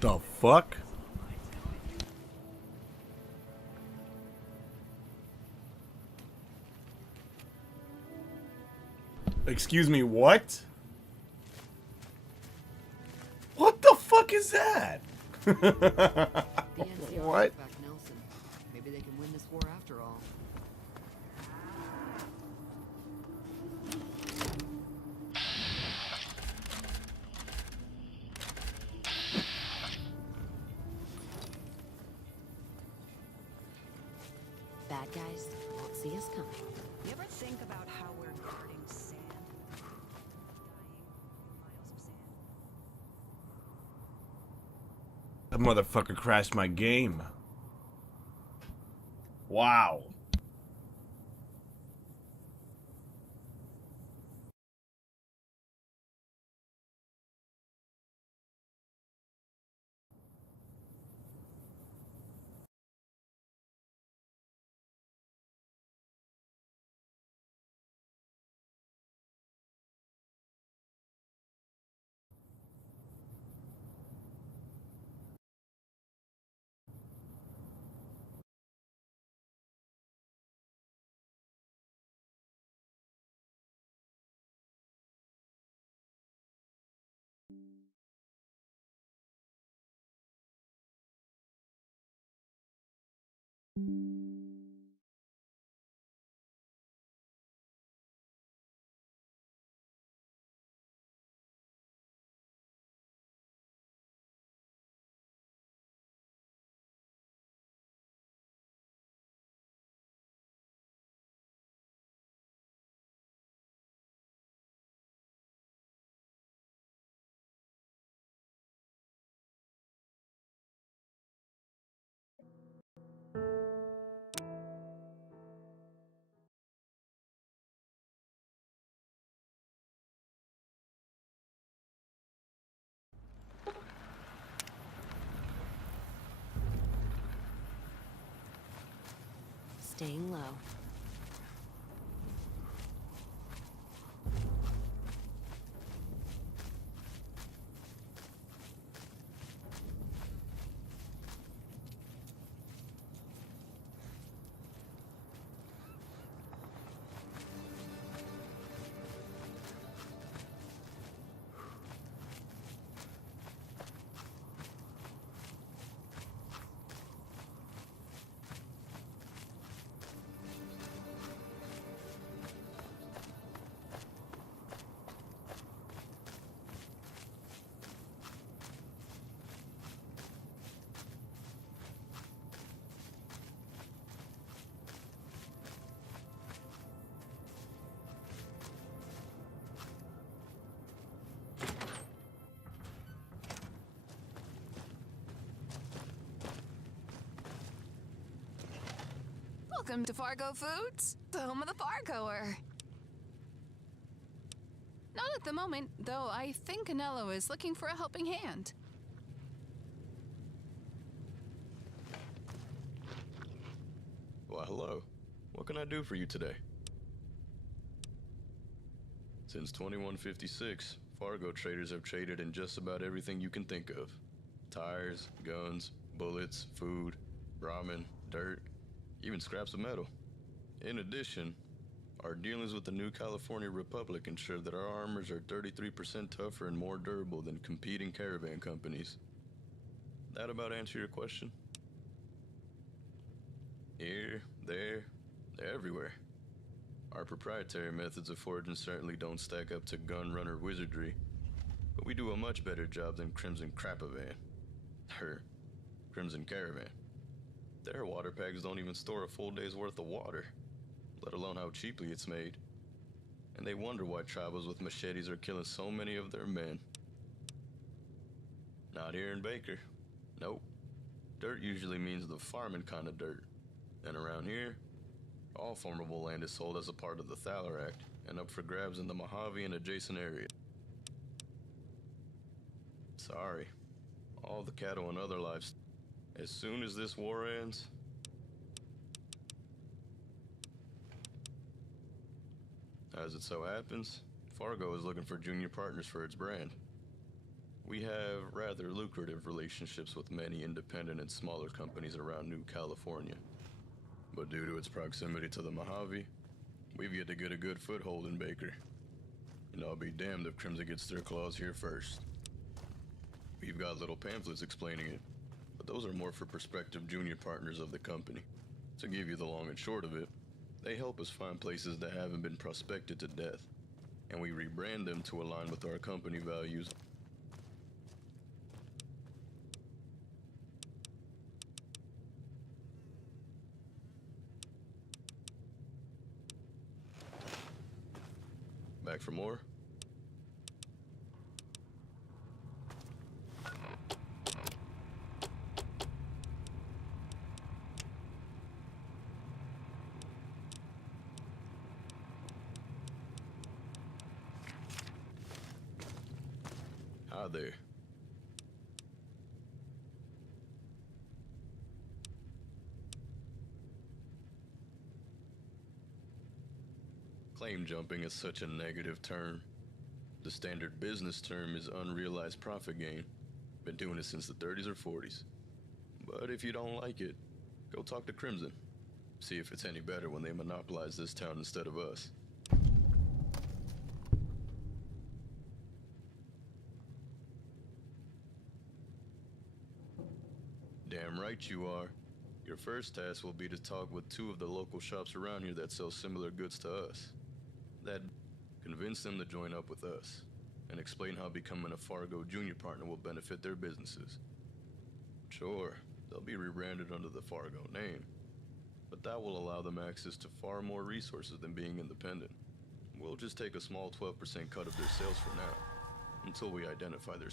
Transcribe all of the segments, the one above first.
The fuck? Excuse me, what? What the fuck is that? The NCR What? took back Nelson. Maybe they can win this war after all. Bad guys won't see us coming. You ever think about how we're guarding sand? That Dying miles of sand. motherfucker crashed my game. Wow. Staying low. Welcome to Fargo Foods, the home of the Fargoer. Not at the moment, though I think Anello is looking for a helping hand. Well, hello. What can I do for you today? Since 2156, Fargo traders have traded in just about everything you can think of. Tires, guns, bullets, food, ramen, dirt, even scraps of metal. In addition, our dealings with the new California Republic ensure that our armors are 33% tougher and more durable than competing caravan companies. That about answer your question? Here, there, they're everywhere. Our proprietary methods of forging certainly don't stack up to gun runner wizardry, but we do a much better job than Crimson Crapavan. Her Crimson Caravan. Their water packs don't even store a full day's worth of water, let alone how cheaply it's made. And they wonder why tribals with machetes are killing so many of their men. Not here in Baker. Nope. Dirt usually means the farming kind of dirt. And around here, all farmable land is sold as a part of the Thaler Act and up for grabs in the Mojave and adjacent areas. Sorry. All the cattle and other livestock. As soon as this war ends, as it so happens, Fargo is looking for junior partners for its brand. We have rather lucrative relationships with many independent and smaller companies around New California. But due to its proximity to the Mojave, we've yet to get a good foothold in Baker. And I'll be damned if Crimson gets their claws here first. We've got little pamphlets explaining it, but those are more for prospective junior partners of the company. To give you the long and short of it, they help us find places that haven't been prospected to death, and we rebrand them to align with our company values. Back for more? Hi there. Claim jumping is such a negative term. The standard business term is unrealized profit gain. Been doing it since the 30s or 40s. But if you don't like it, go talk to Crimson. See if it's any better when they monopolize this town instead of us. Damn right you are. Your first task will be to talk with 2 of the local shops around here that sell similar goods to us. Convince them to join up with us, and explain how becoming a Fargo junior partner will benefit their businesses. Sure, they'll be rebranded under the Fargo name, but that will allow them access to far more resources than being independent. We'll just take a small 12% cut of their sales for now, until we identify their...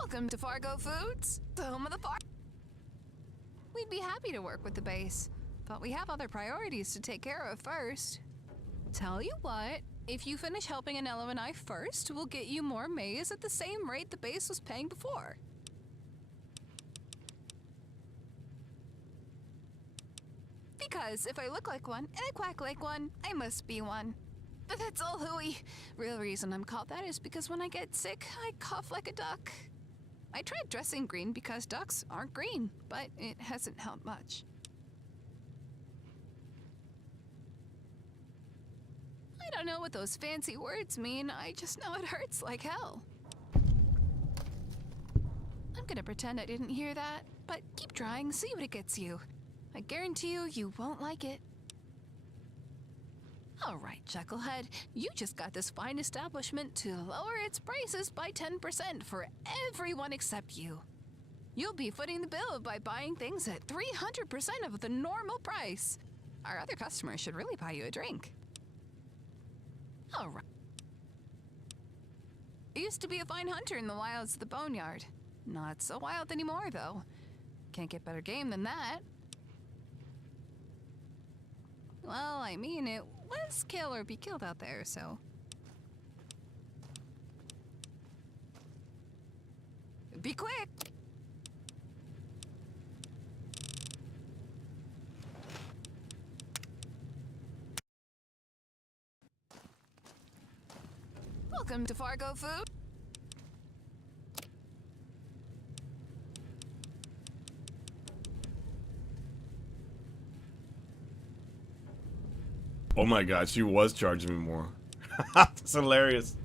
Welcome to Fargo Foods, the home of the farm. We'd be happy to work with the base, but we have other priorities to take care of first. Tell you what, if you finish helping Anello and I first, we'll get you more maize at the same rate the base was paying before. Because if I look like one and I quack like one, I must be one. But that's all hooey. Real reason I'm called that is because when I get sick, I cough like a duck. I tried dressing green because ducks aren't green, but it hasn't helped much. I don't know what those fancy words mean, I just know it hurts like hell. I'm gonna pretend I didn't hear that, but keep trying, see what it gets you. I guarantee you, you won't like it. All right, Chucklehead, you just got this fine establishment to lower its prices by 10% for everyone except you. You'll be footing the bill by buying things at 300% of the normal price. Our other customers should really buy you a drink. All right. I used to be a fine hunter in the wilds of the boneyard. Not so wild anymore, though. Can't get better game than that. Well, I mean, it was kill or be killed out there, so... Be quick! Welcome to Fargo Food. Oh my god, she was charging me more. That's hilarious.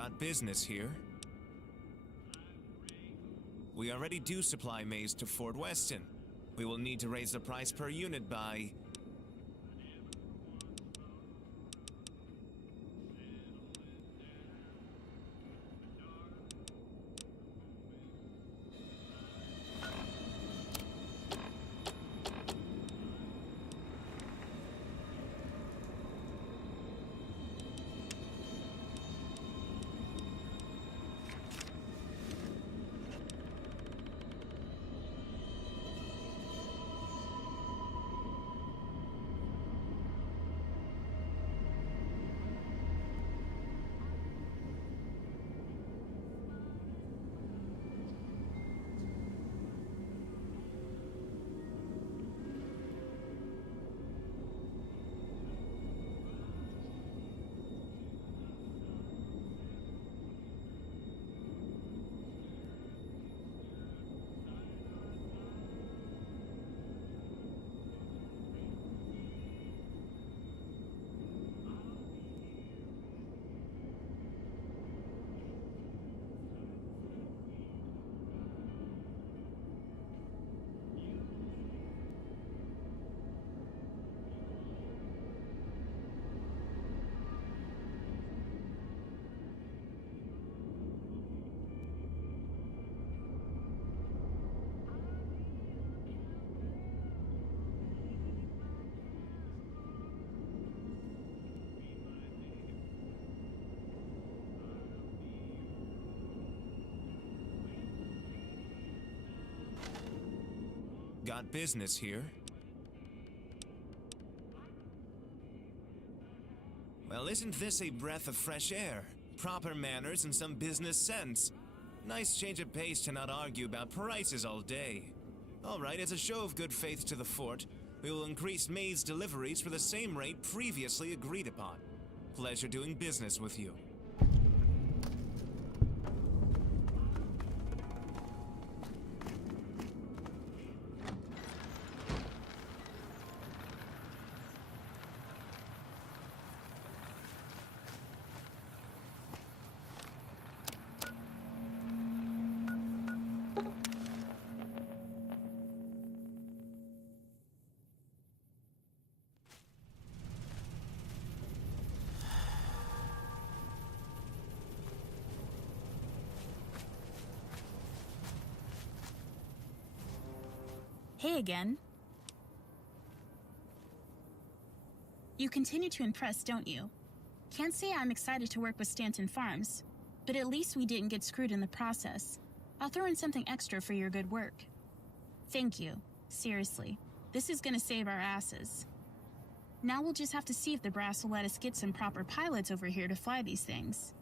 Got business here? We already do supply maize to Fort Weston. We will need to raise the price per unit by... Got business here? Well, isn't this a breath of fresh air? Proper manners and some business sense. Nice change of pace to not argue about prices all day. Alright, as a show of good faith to the fort, we will increase maize deliveries for the same rate previously agreed upon. Pleasure doing business with you. Hey again. You continue to impress, don't you? Can't say I'm excited to work with Stanton Farms, but at least we didn't get screwed in the process. I'll throw in something extra for your good work. Thank you. Seriously. This is gonna save our asses. Now we'll just have to see if the brass will let us get some proper pilots over here to fly these things.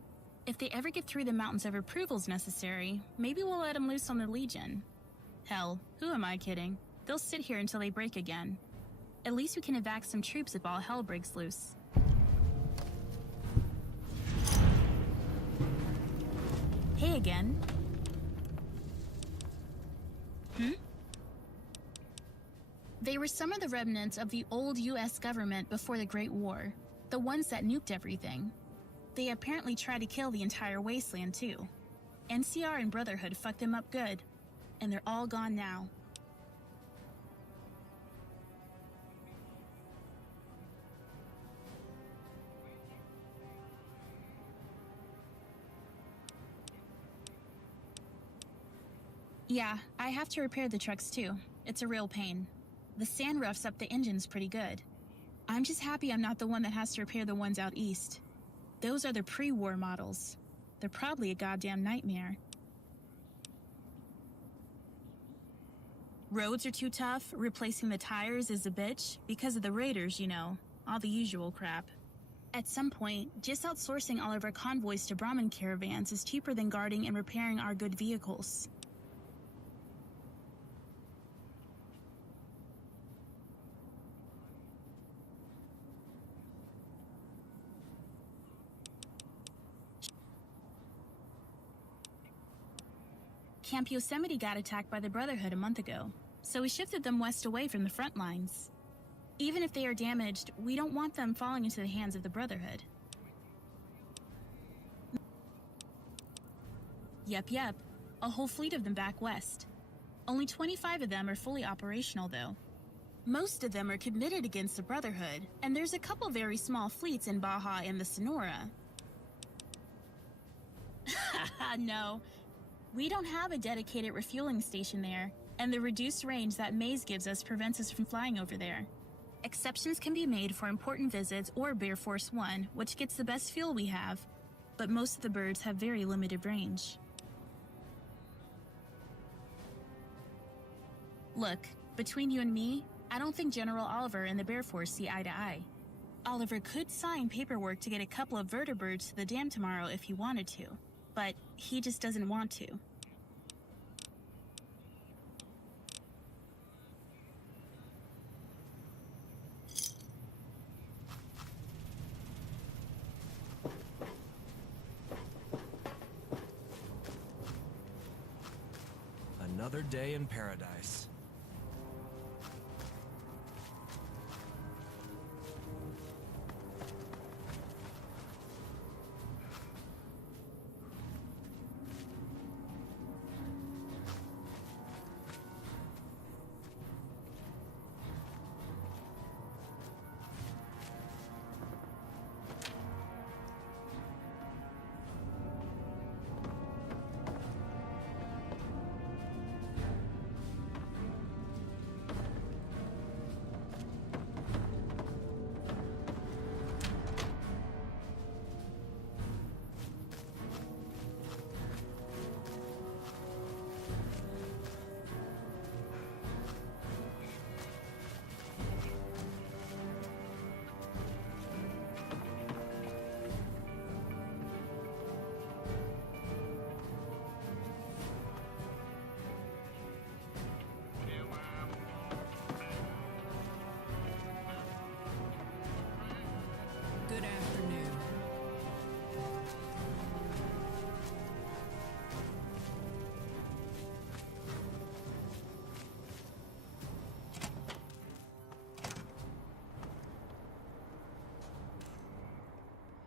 If they ever get through the mountains of approvals necessary, maybe we'll let them loose on the Legion. Hell, who am I kidding? They'll sit here until they break again. At least we can evac some troops if all hell breaks loose. Hey again. They were some of the remnants of the old US government before the Great War. The ones that nuked everything. They apparently tried to kill the entire wasteland too. NCR and Brotherhood fucked them up good. And they're all gone now. Yeah, I have to repair the trucks too. It's a real pain. The sand roughs up the engines pretty good. I'm just happy I'm not the one that has to repair the ones out east. Those are the pre-war models. They're probably a goddamn nightmare. Roads are too tough, replacing the tires is a bitch, because of the raiders, you know, all the usual crap. At some point, just outsourcing all of our convoys to Brahmin caravans is cheaper than guarding and repairing our good vehicles. Camp Yosemite got attacked by the Brotherhood a month ago, so we shifted them west away from the front lines. Even if they are damaged, we don't want them falling into the hands of the Brotherhood. Yep. A whole fleet of them back west. Only 25 of them are fully operational, though. Most of them are committed against the Brotherhood, and there's a couple very small fleets in Baja and the Sonora. No. We don't have a dedicated refueling station there, and the reduced range that Maze gives us prevents us from flying over there. Exceptions can be made for important visits or Bear Force 1, which gets the best fuel we have, but most of the birds have very limited range. Look, between you and me, I don't think General Oliver and the Bear Force see eye to eye. Oliver could sign paperwork to get a couple of vertibirds to the dam tomorrow if he wanted to, but he just doesn't want to. Another day in paradise. Good afternoon.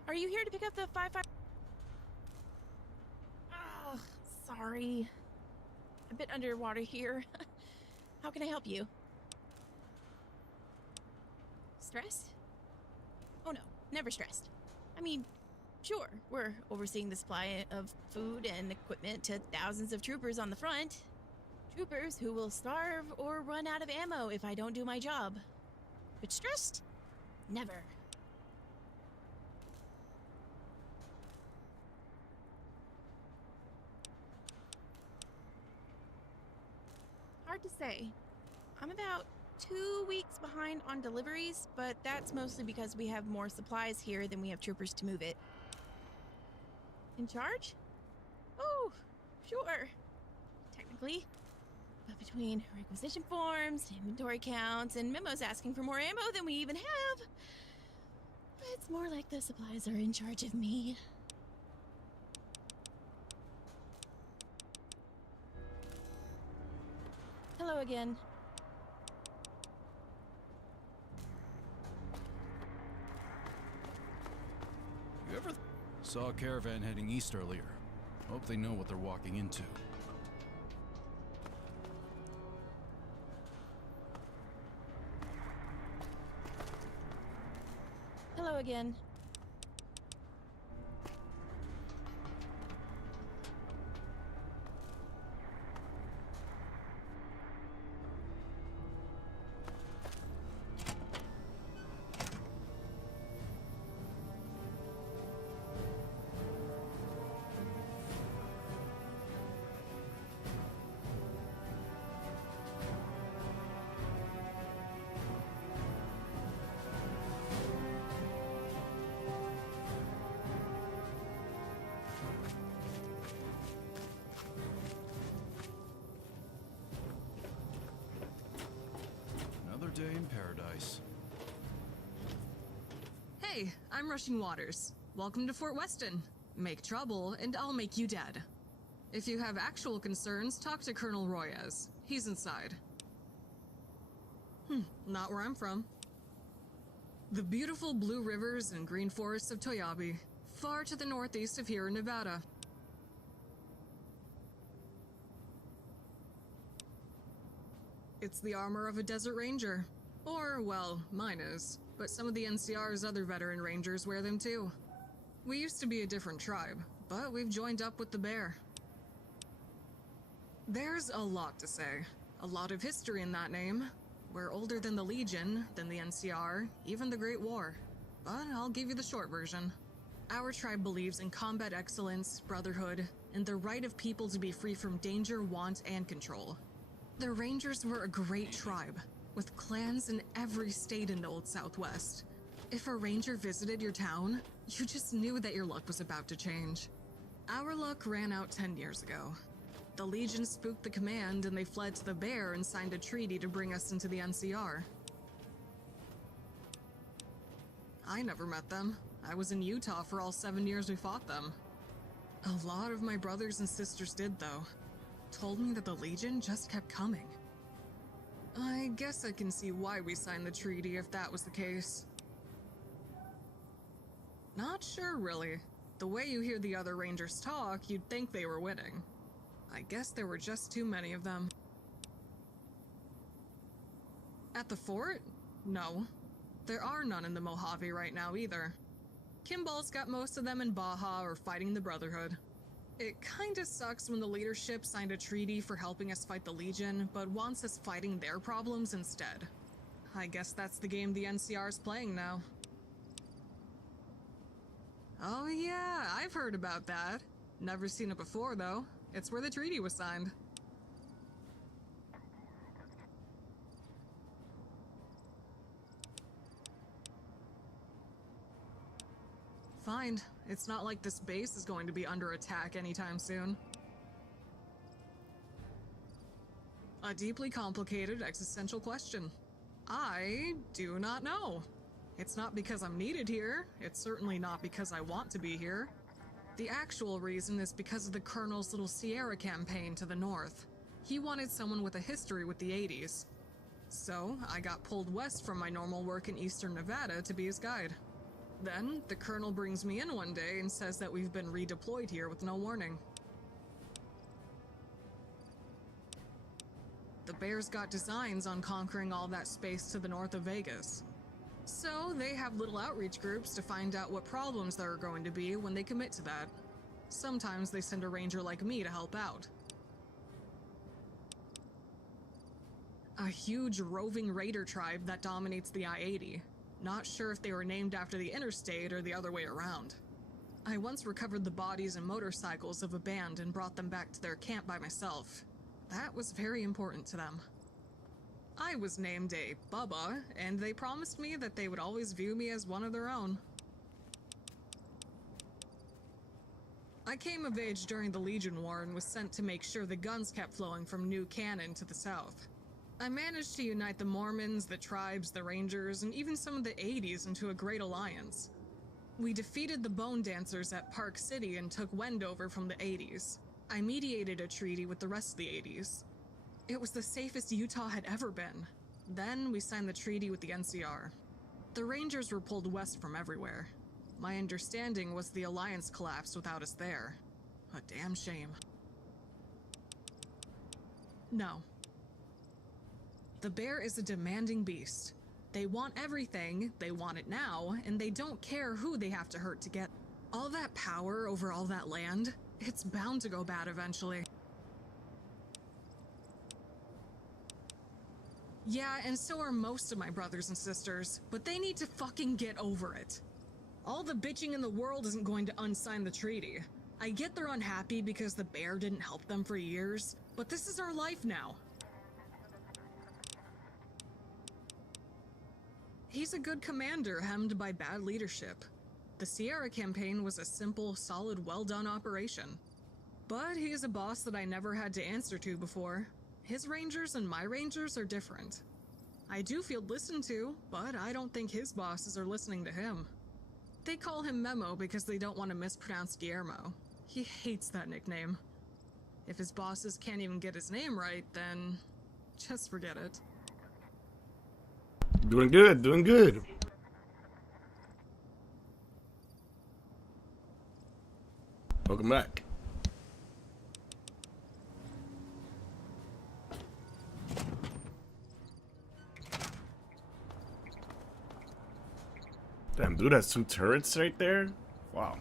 Are you here to pick up the 5-5? Oh, sorry. A bit underwater here. How can I help you? Stressed? Oh no, never stressed. I mean, sure, we're overseeing the supply of food and equipment to thousands of troopers on the front. Troopers who will starve or run out of ammo if I don't do my job. But stressed? Never. Hard to say. I'm about 2 weeks behind on deliveries, but that's mostly because we have more supplies here than we have troopers to move it. In charge? Oh, sure. Technically. But between requisition forms, inventory counts, and memos asking for more ammo than we even have, it's more like the supplies are in charge of me. Hello again. You ever saw a caravan heading east earlier? Hope they know what they're walking into. Hello again. Another day in paradise. Hey, I'm Rushing Waters. Welcome to Fort Weston. Make trouble, and I'll make you dead. If you have actual concerns, talk to Colonel Royez. He's inside. Not where I'm from. The beautiful blue rivers and green forests of Toyabe, far to the northeast of here in Nevada. It's the armor of a desert ranger. Or, well, mine is. But some of the NCR's other veteran rangers wear them too. We used to be a different tribe, but we've joined up with the bear. There's a lot to say. A lot of history in that name. We're older than the Legion, than the NCR, even the Great War. But I'll give you the short version. Our tribe believes in combat excellence, brotherhood, and the right of people to be free from danger, want, and control. The Rangers were a great tribe, with clans in every state in the Old Southwest. If a ranger visited your town, you just knew that your luck was about to change. Our luck ran out 10 years ago. The Legion spooked the command and they fled to the Bear and signed a treaty to bring us into the NCR. I never met them. I was in Utah for all 7 years we fought them. A lot of my brothers and sisters did, though. Told me that the Legion just kept coming. I guess I can see why we signed the treaty if that was the case. Not sure, really. The way you hear the other Rangers talk, you'd think they were winning. I guess there were just too many of them. At the fort? No. There are none in the Mojave right now either. Kimball's got most of them in Baja or fighting the Brotherhood. It kinda sucks when the leadership signed a treaty for helping us fight the Legion, but wants us fighting their problems instead. I guess that's the game the NCR's playing now. Oh yeah, I've heard about that. Never seen it before, though. It's where the treaty was signed. Fine. It's not like this base is going to be under attack anytime soon. A deeply complicated existential question. I do not know. It's not because I'm needed here. It's certainly not because I want to be here. The actual reason is because of the Colonel's little Sierra campaign to the north. He wanted someone with a history with the 80s. So, I got pulled west from my normal work in eastern Nevada to be his guide. Then, the Colonel brings me in one day and says that we've been redeployed here with no warning. The Bears got designs on conquering all that space to the north of Vegas. So, they have little outreach groups to find out what problems there are going to be when they commit to that. Sometimes they send a ranger like me to help out. A huge roving raider tribe that dominates the I-80. Not sure if they were named after the interstate or the other way around. I once recovered the bodies and motorcycles of a band and brought them back to their camp by myself. That was very important to them. I was named a Bubba, and they promised me that they would always view me as one of their own. I came of age during the Legion War and was sent to make sure the guns kept flowing from New Cannon to the south. I managed to unite the Mormons, the tribes, the Rangers, and even some of the 80s into a great alliance. We defeated the Bone Dancers at Park City and took Wendover from the 80s. I mediated a treaty with the rest of the 80s. It was the safest Utah had ever been. Then we signed the treaty with the NCR. The Rangers were pulled west from everywhere. My understanding was the alliance collapsed without us there. A damn shame. No. The Bear is a demanding beast. They want everything, they want it now, and they don't care who they have to hurt to get. All that power over all that land, it's bound to go bad eventually. Yeah, and so are most of my brothers and sisters, but they need to fucking get over it. All the bitching in the world isn't going to unsign the treaty. I get they're unhappy because the Bear didn't help them for years, but this is our life now. He's a good commander hemmed by bad leadership. The Sierra campaign was a simple, solid, well-done operation. But he is a boss that I never had to answer to before. His rangers and my rangers are different. I do feel listened to, but I don't think his bosses are listening to him. They call him Memo because they don't want to mispronounce Guillermo. He hates that nickname. If his bosses can't even get his name right, then just forget it. Doing good, doing good. Welcome back. Damn, dude has 2 turrets right there? Wow.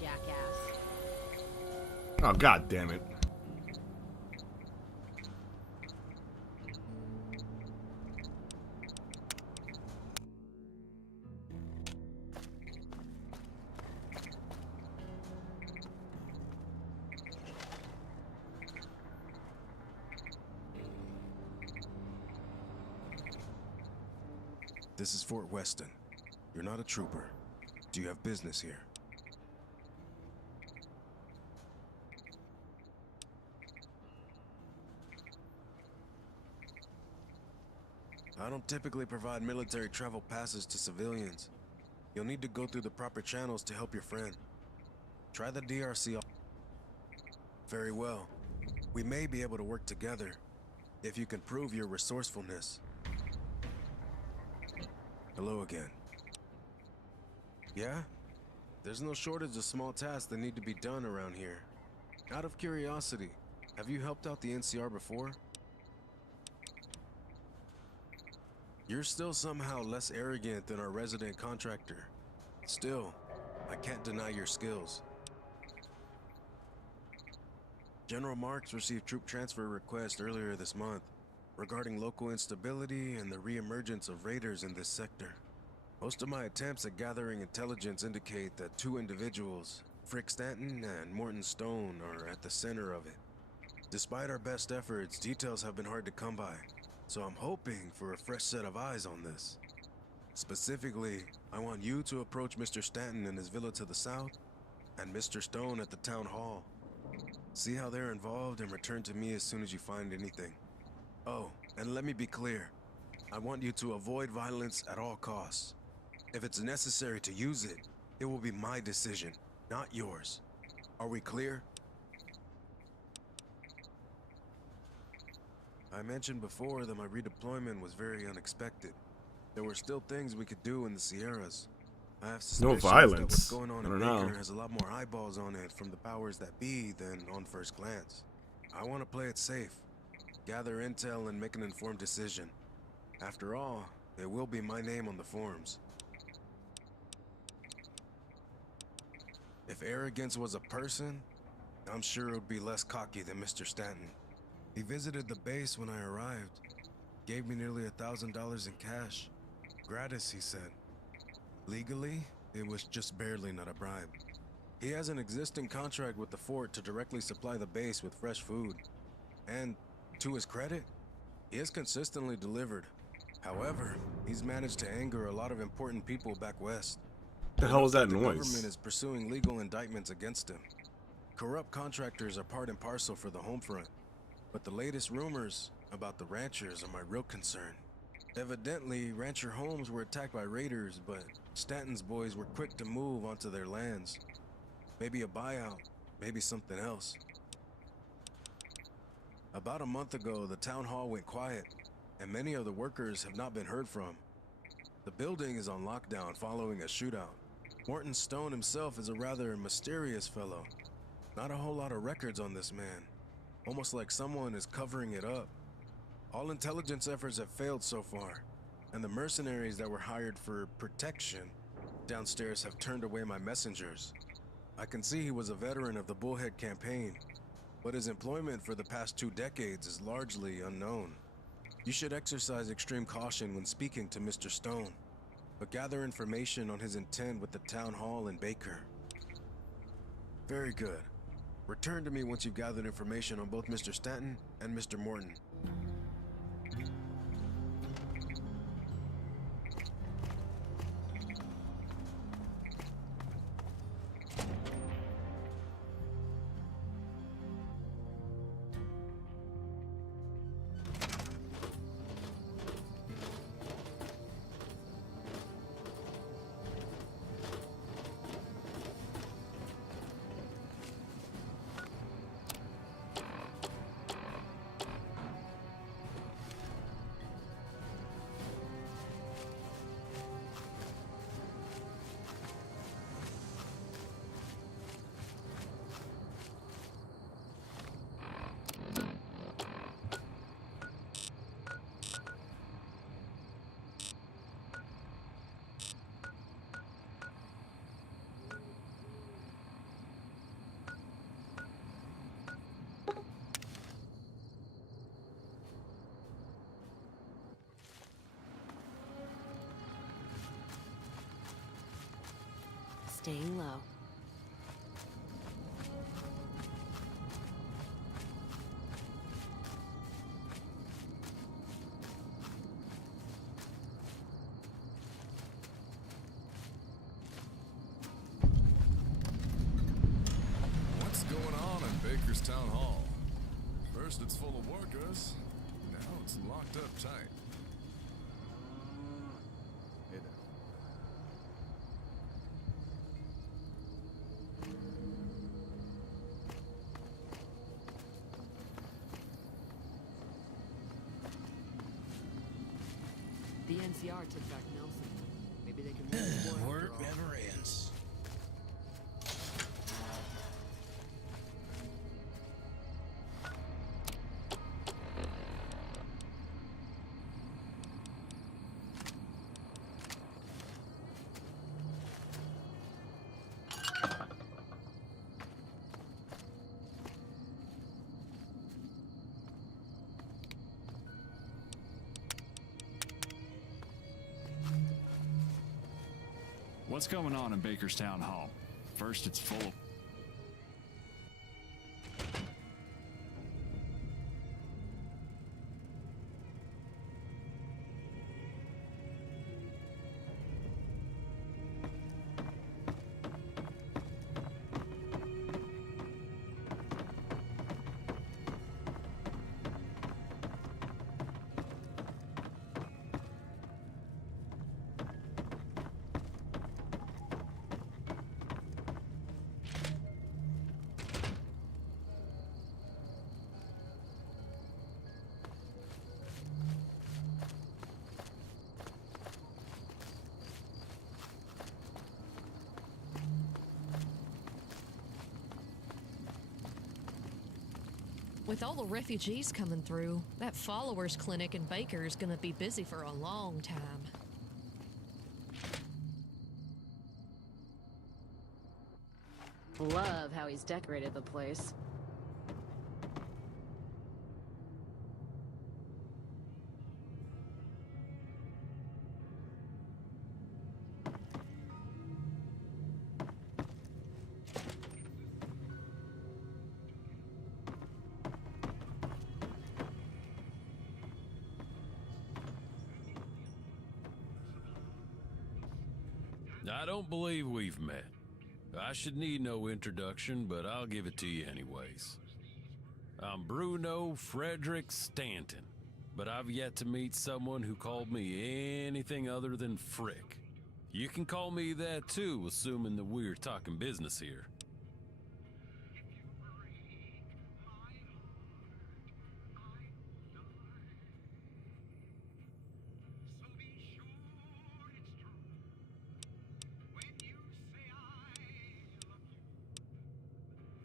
Jackass. Oh, god damn it. This is Fort Weston. You're not a trooper. Do you have business here? I don't typically provide military travel passes to civilians. You'll need to go through the proper channels to help your friend. Try the DRC. Very well. We may be able to work together if you can prove your resourcefulness. Hello again. Yeah? There's no shortage of small tasks that need to be done around here. Out of curiosity, have you helped out the NCR before? You're still somehow less arrogant than our resident contractor. Still, I can't deny your skills. General Marks received troop transfer requests earlier this month regarding local instability and the reemergence of raiders in this sector. Most of my attempts at gathering intelligence indicate that 2 individuals, Frick Stanton and Morton Stone, are at the center of it. Despite our best efforts, details have been hard to come by, so I'm hoping for a fresh set of eyes on this. Specifically, I want you to approach Mr. Stanton in his villa to the south, and Mr. Stone at the town hall. See how they're involved and return to me as soon as you find anything. Oh, and let me be clear. I want you to avoid violence at all costs. If it's necessary to use it, it will be my decision, not yours. Are we clear? I mentioned before that my redeployment was very unexpected. There were still things we could do in the Sierras. I have No suspicions violence. that what's going on I in don't Baker know. has a lot more eyeballs on it from the powers that be than on first glance. I want to play it safe, gather intel and make an informed decision. After all, it will be my name on the forms. If arrogance was a person, I'm sure it would be less cocky than Mr. Stanton. He visited the base when I arrived, gave me nearly $1,000 in cash. Gratis, he said. Legally, it was just barely not a bribe. He has an existing contract with the fort to directly supply the base with fresh food. And, to his credit, he has consistently delivered. However, he's managed to anger a lot of important people back west. The hell was that The noise? government is pursuing legal indictments against him. Corrupt contractors are part and parcel for the home front. But the latest rumors about the ranchers are my real concern. Evidently, rancher homes were attacked by raiders, but Stanton's boys were quick to move onto their lands. Maybe a buyout, maybe something else. About a month ago, the town hall went quiet, and many of the workers have not been heard from. The building is on lockdown following a shootout. Morton Stone himself is a rather mysterious fellow. Not a whole lot of records on this man. Almost like someone is covering it up. All intelligence efforts have failed so far, and the mercenaries that were hired for protection downstairs have turned away my messengers. I can see he was a veteran of the Bullhead campaign, but his employment for the past 2 decades is largely unknown. You should exercise extreme caution when speaking to Mr. Stone, but gather information on his intent with the town hall in Baker. Very good. Return to me once you've gathered information on both Mr. Stanton and Mr. Morton. Staying low. What's going on in Baker's Town Hall? First it's full of workers, now it's locked up tight. Hey there. The NCR took back Nelson. Maybe they can win this war Work after all. never ends. What's going on in Baker's Town Hall? First, it's full of... With all the refugees coming through, that followers clinic in Baker is gonna be busy for a long time. Love how he's decorated the place. I don't believe we've met. I should need no introduction, but I'll give it to you anyways. I'm Bruno Frederick Stanton, but I've yet to meet someone who called me anything other than Frick. You can call me that too, assuming that we're talking business here.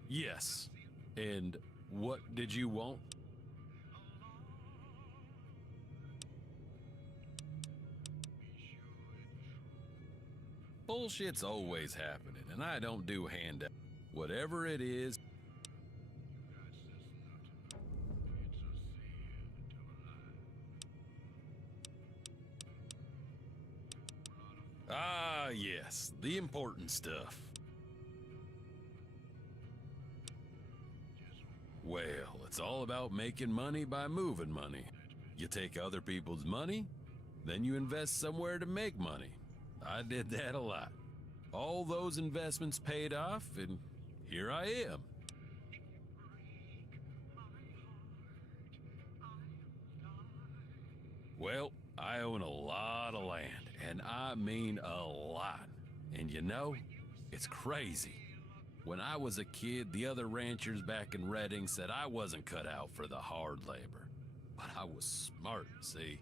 Yes. And what did you want? Bullshit's always happening, and I don't do handouts. Whatever it is. Ah, yes, the important stuff. Well, it's all about making money by moving money. You take other people's money, then you invest somewhere to make money. I did that a lot. All those investments paid off, and here I am. Well, I own a lot of land, and I mean a lot. And you know, it's crazy. When I was a kid, the other ranchers back in Redding said I wasn't cut out for the hard labor. But I was smart, see?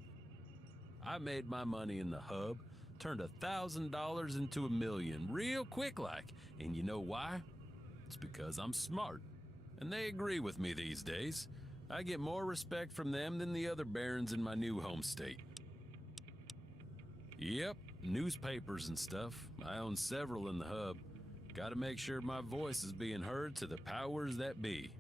I made my money in the hub, turned $1,000 into $1 million real quick like. And you know why? It's because I'm smart. And they agree with me these days. I get more respect from them than the other barons in my new home state. Yep, newspapers and stuff. I own several in the hub. Gotta make sure my voice is being heard to the powers that be.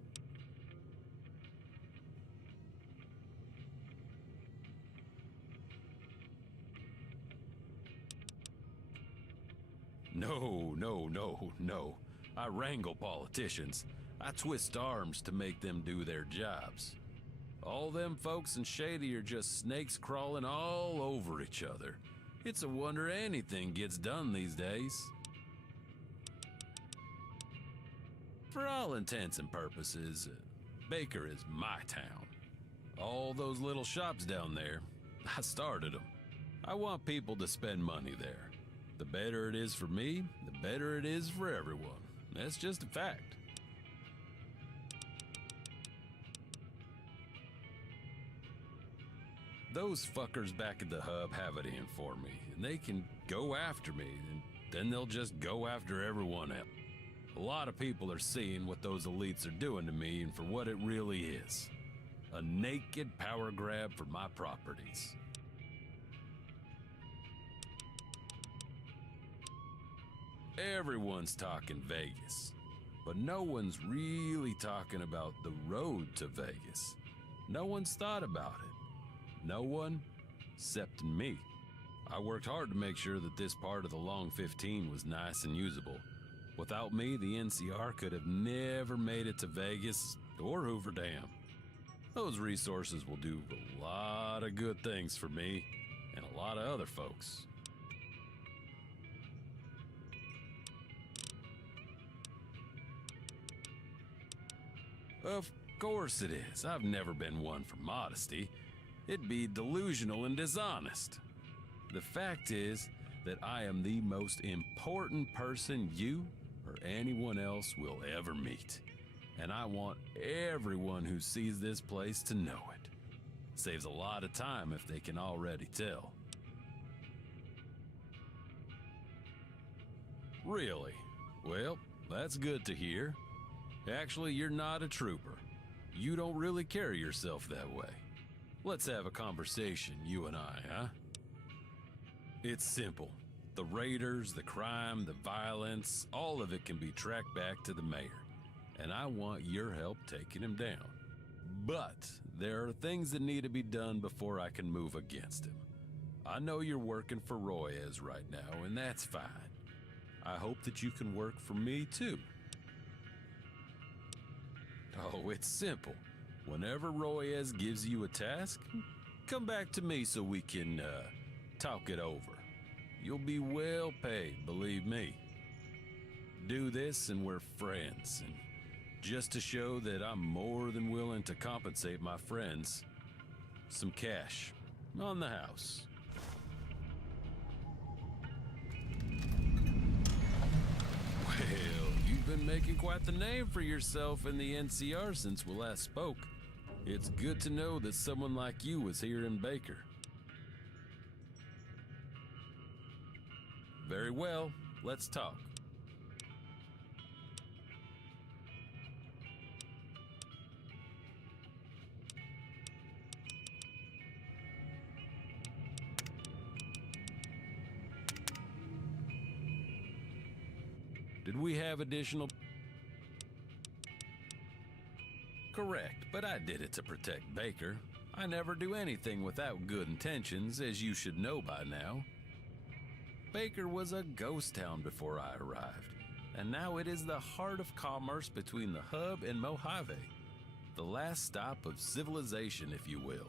No. I wrangle politicians. I twist arms to make them do their jobs. All them folks in Shady are just snakes crawling all over each other. It's a wonder anything gets done these days. For all intents and purposes, Baker is my town. All those little shops down there, I started them. I want people to spend money there. The better it is for me, the better it is for everyone. That's just a fact. Those fuckers back at the hub have it in for me, and they can go after me, and then they'll just go after everyone else. A lot of people are seeing what those elites are doing to me and for what it really is. A naked power grab for my properties. Everyone's talking Vegas, but no one's really talking about the road to Vegas. No one's thought about it. No one, except me. I worked hard to make sure that this part of the Long 15 was nice and usable. Without me, the NCR could have never made it to Vegas or Hoover Dam. Those resources will do a lot of good things for me and a lot of other folks. Of course it is. I've never been one for modesty. It'd be delusional and dishonest. The fact is that I am the most important person you or anyone else will ever meet. And I want everyone who sees this place to know it. Saves a lot of time if they can already tell. Really? Well, that's good to hear. Actually, you're not a trooper. You don't really carry yourself that way. Let's have a conversation, you and I, huh? It's simple. The raiders, the crime, the violence, all of it can be tracked back to the mayor. And I want your help taking him down. But there are things that need to be done before I can move against him. I know you're working for Royez right now, and that's fine. I hope that you can work for me too. Oh, it's simple. Whenever Royez gives you a task, come back to me so we can, talk it over. You'll be well paid, believe me. Do this and we're friends, and just to show that I'm more than willing to compensate my friends, some cash on the house. Well, you've been making quite the name for yourself in the NCR since we last spoke. It's good to know that someone like you was here in Baker. Very well, let's talk. Did we have additional? Correct, but I did it to protect Baker. I never do anything without good intentions, as you should know by now. Baker was a ghost town before I arrived, and now it is the heart of commerce between the hub and Mojave. The last stop of civilization, if you will.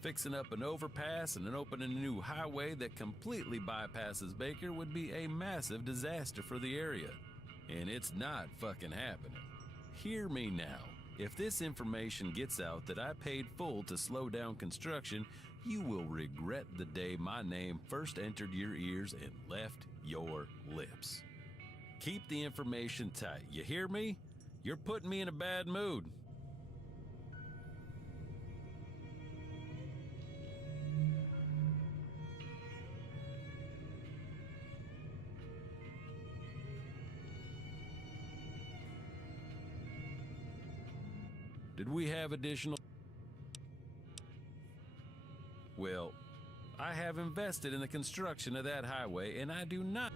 Fixing up an overpass and then opening a new highway that completely bypasses Baker would be a massive disaster for the area. And it's not fucking happening. Hear me now. If this information gets out that I paid full to slow down construction, you will regret the day my name first entered your ears and left your lips. Keep the information tight, you hear me? You're putting me in a bad mood. Did we have additional? Well, I have invested in the construction of that highway, and I do not.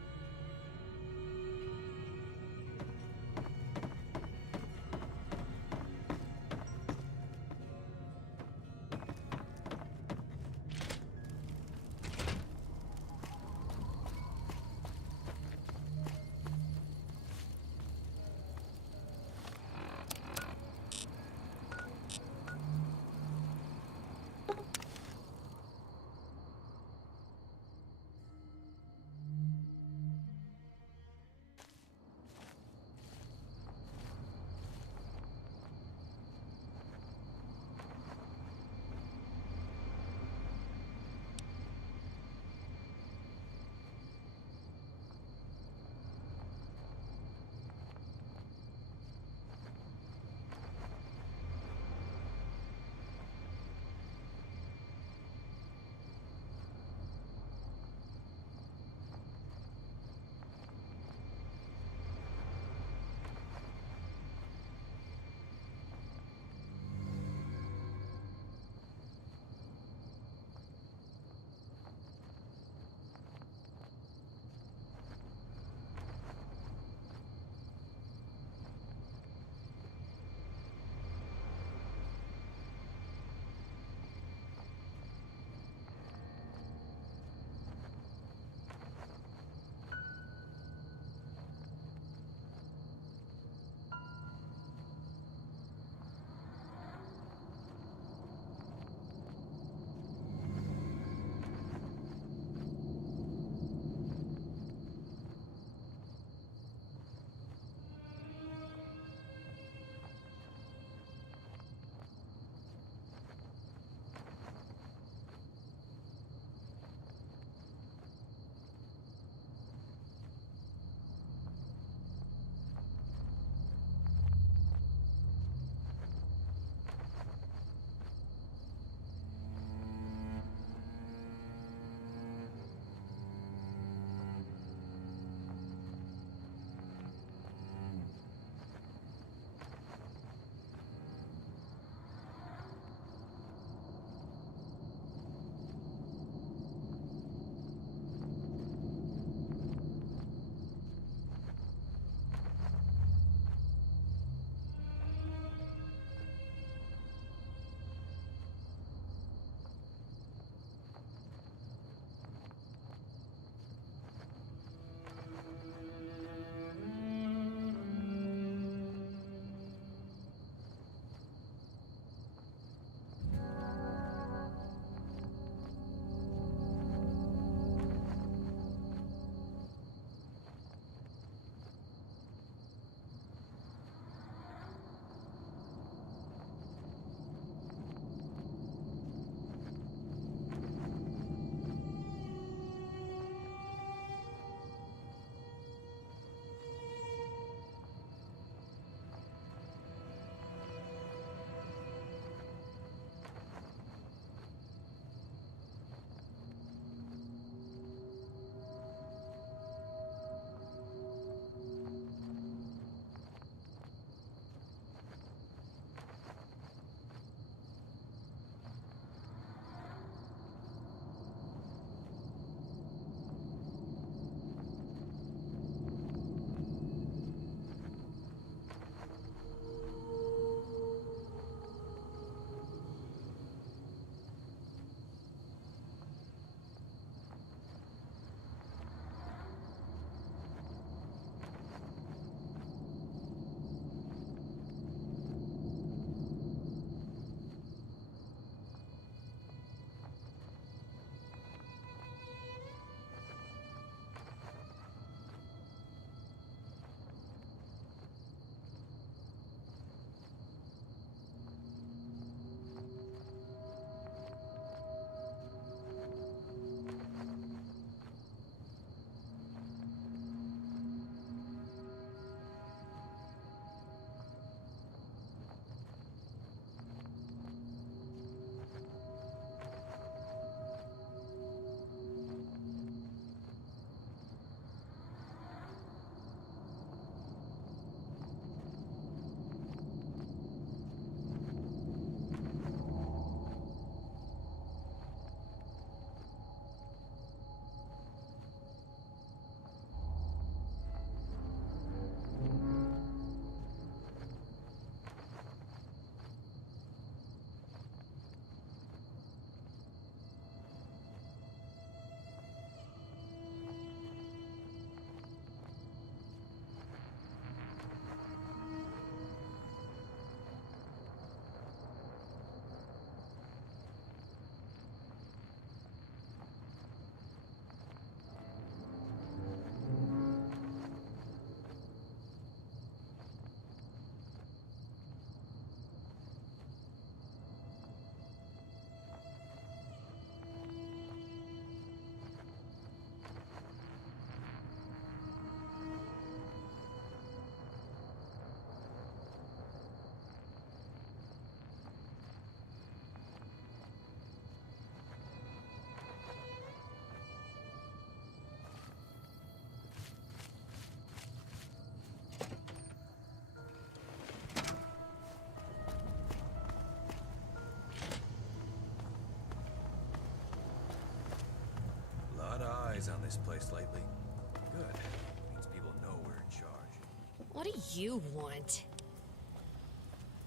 What do you want?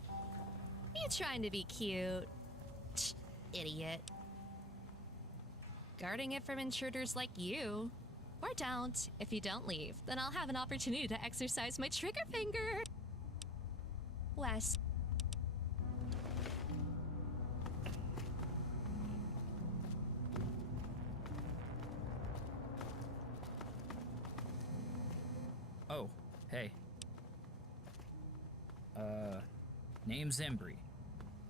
You trying to be cute? Tch, idiot. Guarding it from intruders like you. Or don't. If you don't leave, then I'll have an opportunity to exercise my trigger finger. Wes. Oh, hey. Name's Embry.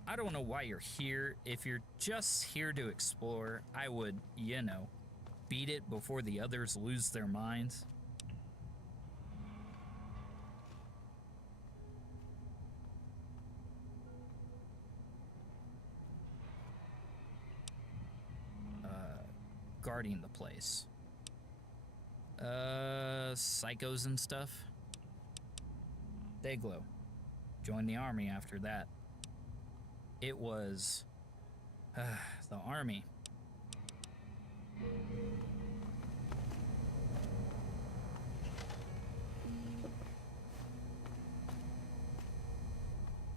I don't know why you're here. If you're just here to explore, I would, beat it before the others lose their minds. Guarding the place. Psychos and stuff. Dayglow. Joined the army after that. It was... the army.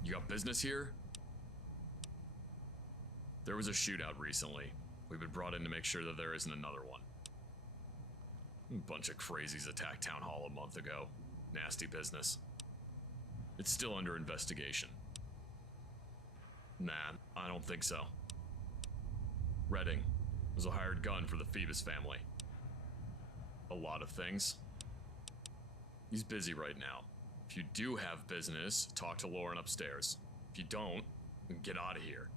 You got business here? There was a shootout recently. We've been brought in to make sure that there isn't another one. A bunch of crazies attacked Town Hall a month ago. Nasty business. It's still under investigation. Nah, I don't think so. Redding was a hired gun for the Phoebus family. A lot of things. He's busy right now. If you do have business, talk to Lauren upstairs. If you don't, then get out of here.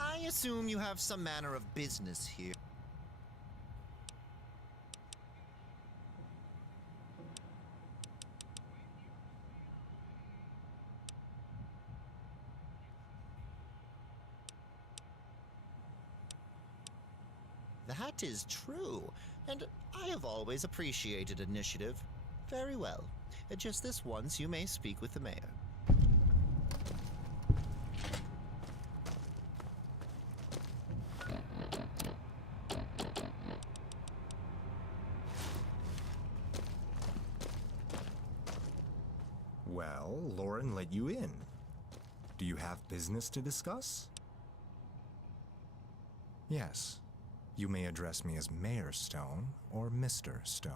I assume you have some manner of business here. That is true, and I have always appreciated initiative. Very well. Just this once, you may speak with the mayor. Well, Lauren let you in. Do you have business to discuss? Yes. You may address me as Mayor Stone or Mr. Stone.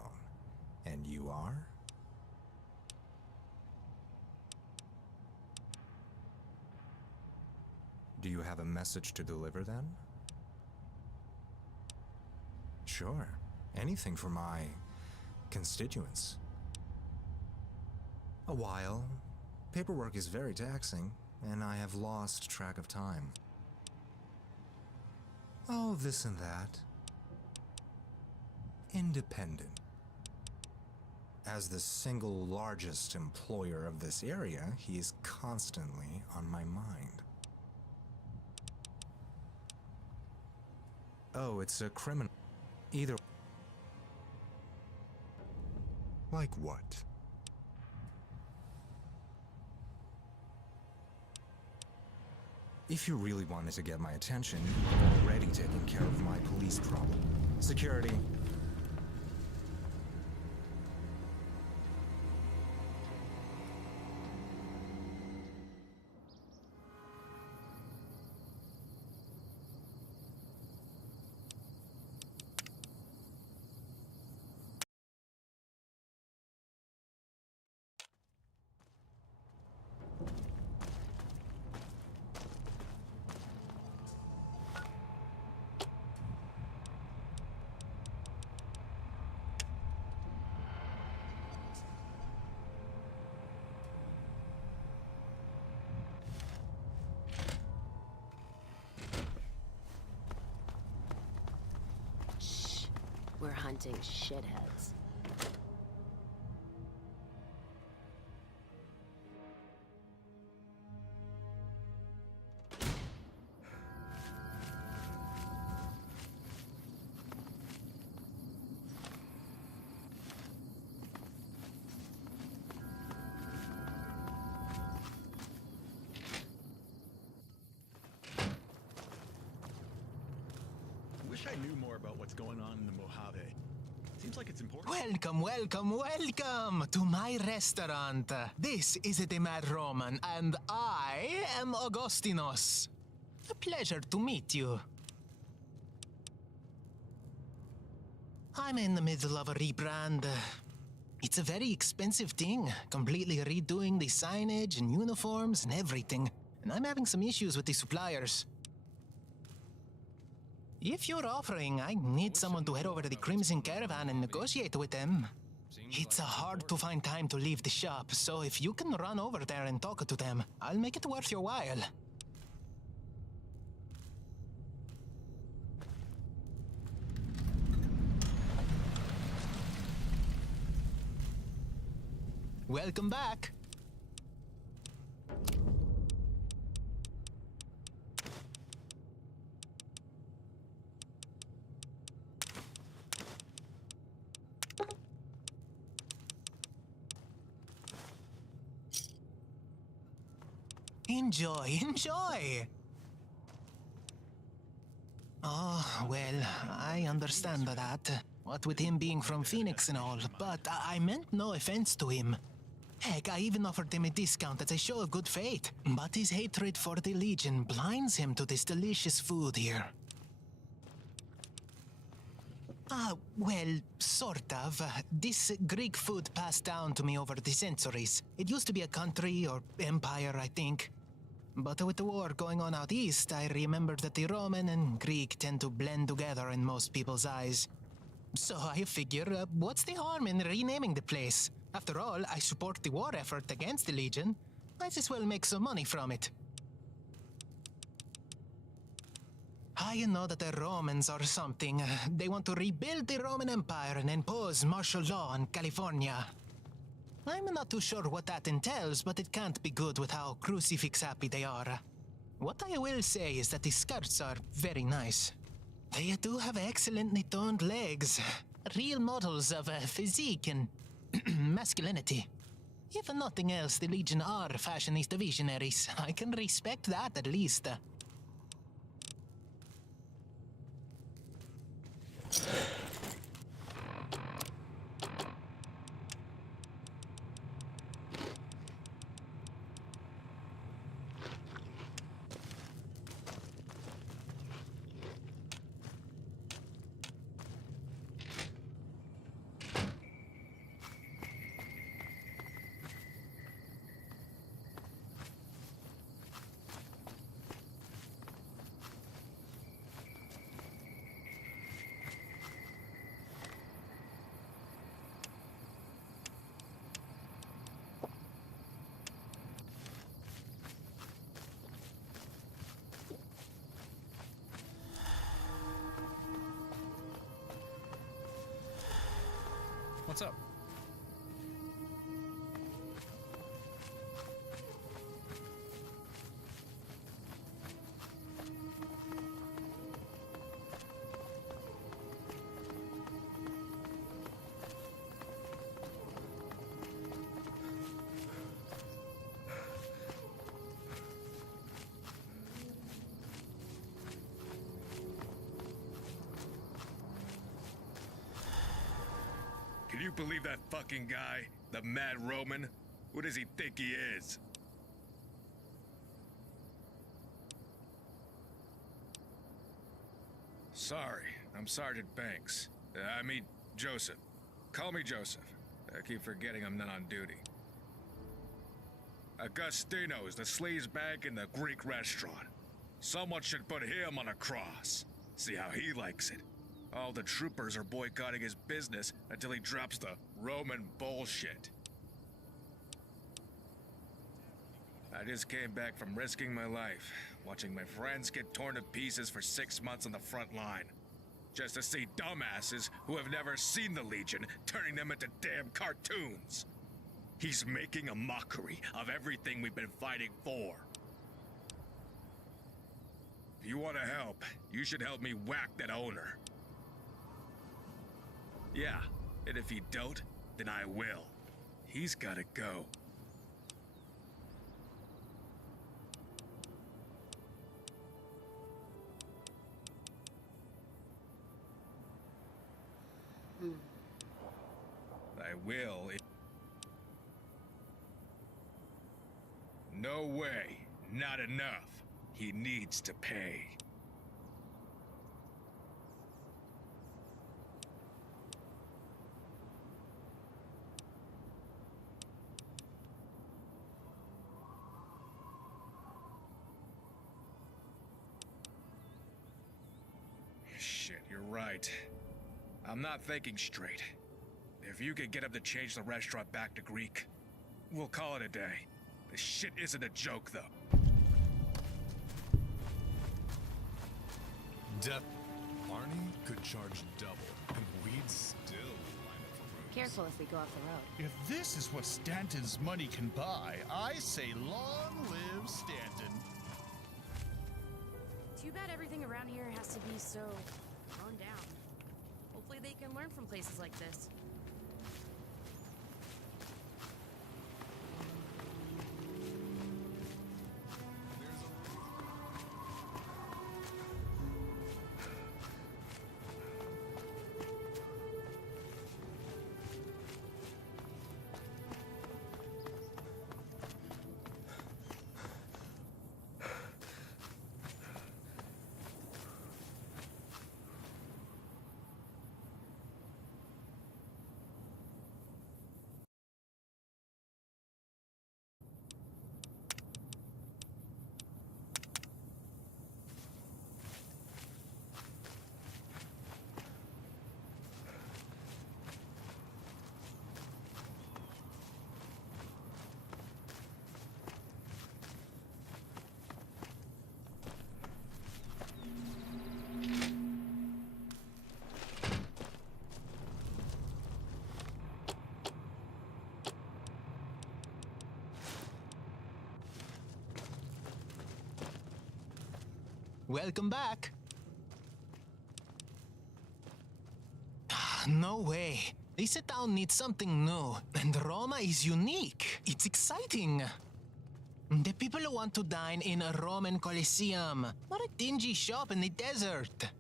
And you are? Do you have a message to deliver then? Sure. Anything for my constituents. A while. Paperwork is very taxing, and I have lost track of time. Oh, this and that. Independent. As the single largest employer of this area, he is constantly on my mind. Oh, it's a criminal. Either. Like what? If you really wanted to get my attention, you've already taken care of my police problem. Security. We're hunting shitheads. Wish I knew more about what's going on in the Mojave. Seems like it's important. Welcome, welcome, welcome to my restaurant. This is the Mad Roman, and I am Augustinos. A pleasure to meet you. I'm in the middle of a rebrand. It's a very expensive thing, completely redoing the signage and uniforms and everything. And I'm having some issues with the suppliers. If you're offering, I need someone to head over to the Crimson Caravan and negotiate with them. It's hard to find time to leave the shop, so if you can run over there and talk to them, I'll make it worth your while. Welcome back. Enjoy, enjoy! Oh, well, I understand that. What with him being from Phoenix and all, but I meant no offense to him. Heck, I even offered him a discount as a show of good faith. But his hatred for the Legion blinds him to this delicious food here. Well, sort of. This Greek food passed down to me over the centuries. It used to be a country or empire, I think. But with the war going on out east, I remembered that the Roman and Greek tend to blend together in most people's eyes. So I figure, what's the harm in renaming the place? After all, I support the war effort against the Legion. Might as well make some money from it. I know that the Romans or something. They want to rebuild the Roman Empire and impose martial law on California. I'm not too sure what that entails, but it can't be good with how crucifix-happy they are. What I will say is that the skirts are very nice. They do have excellently toned legs. Real models of physique and masculinity. If nothing else, the Legion are fashionista visionaries. I can respect that at least. What's up? you believe that fucking guy? The Mad Roman? Who does he think he is? Sorry, I'm Sergeant Banks. I mean, Joseph. Call me Joseph. I keep forgetting I'm not on duty. Agostino's, the sleazebag in the Greek restaurant. Someone should put him on a cross. See how he likes it. All the troopers are boycotting his business until he drops the Roman bullshit. I just came back from risking my life, watching my friends get torn to pieces for 6 months on the front line. Just to see dumbasses who have never seen the Legion turning them into damn cartoons. He's making a mockery of everything we've been fighting for. If you want to help, you should help me whack that owner. Yeah, and if you don't, then I will. He's gotta go. I will. No way. Not enough. He needs to pay. Shit, you're right. I'm not thinking straight. If you could get him to change the restaurant back to Greek, we'll call it a day. This shit isn't a joke, though. Arnie could charge double, and we'd still line up for rooms. Careful as we go off the road. If this is what Stanton's money can buy, I say long live Stanton. Too bad everything around here has to be so run down. Hopefully they can learn from places like this. Welcome back. No way. This town needs something new, and Roma is unique. It's exciting. The people want to dine in a Roman Colosseum, not a dingy shop in the desert.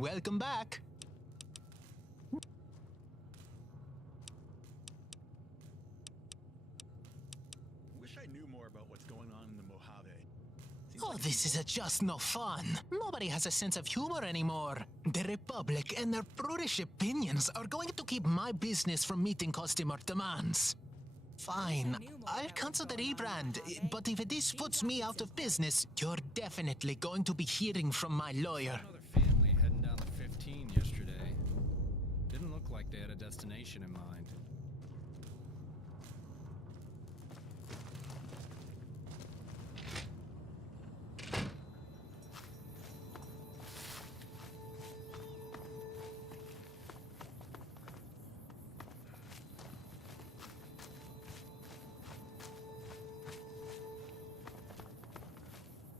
Welcome back. Wish I knew more about what's going on in the Mojave. Oh, this is just no fun. Nobody has a sense of humor anymore. The Republic and their prudish opinions are going to keep my business from meeting customer demands. Fine, I'll cancel the rebrand, but if this puts me out of business, you're definitely going to be hearing from my lawyer. Another family heading down the 15 yesterday. Didn't look like they had a destination in mind.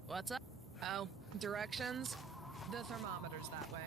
What's up? Oh, directions? The thermometer's that way.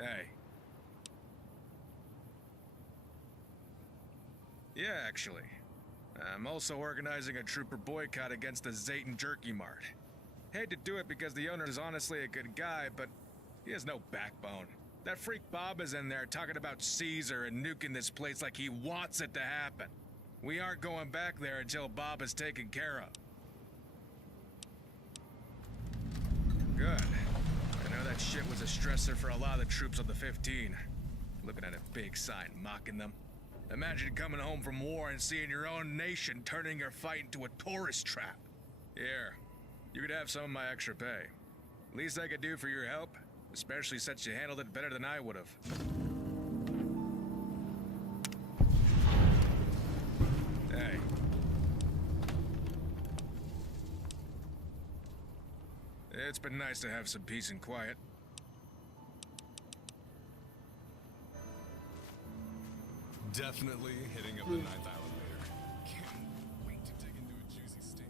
Hey. Yeah, actually. I'm also organizing a trooper boycott against the Zayton Jerky Mart. Hate to do it because the owner is honestly a good guy, but he has no backbone. That freak Bob is in there talking about Caesar and nuking this place like he wants it to happen. We aren't going back there until Bob is taken care of. Good. I know that shit was a stressor for a lot of the troops on the 15. Looking at a big sign mocking them. Imagine coming home from war and seeing your own nation turning your fight into a tourist trap. Here, you could have some of my extra pay. Least I could do for your help, especially since you handled it better than I would have. Hey. It's been nice to have some peace and quiet. Definitely hitting up the 9th Island later. Can't wait to dig into a juicy steak.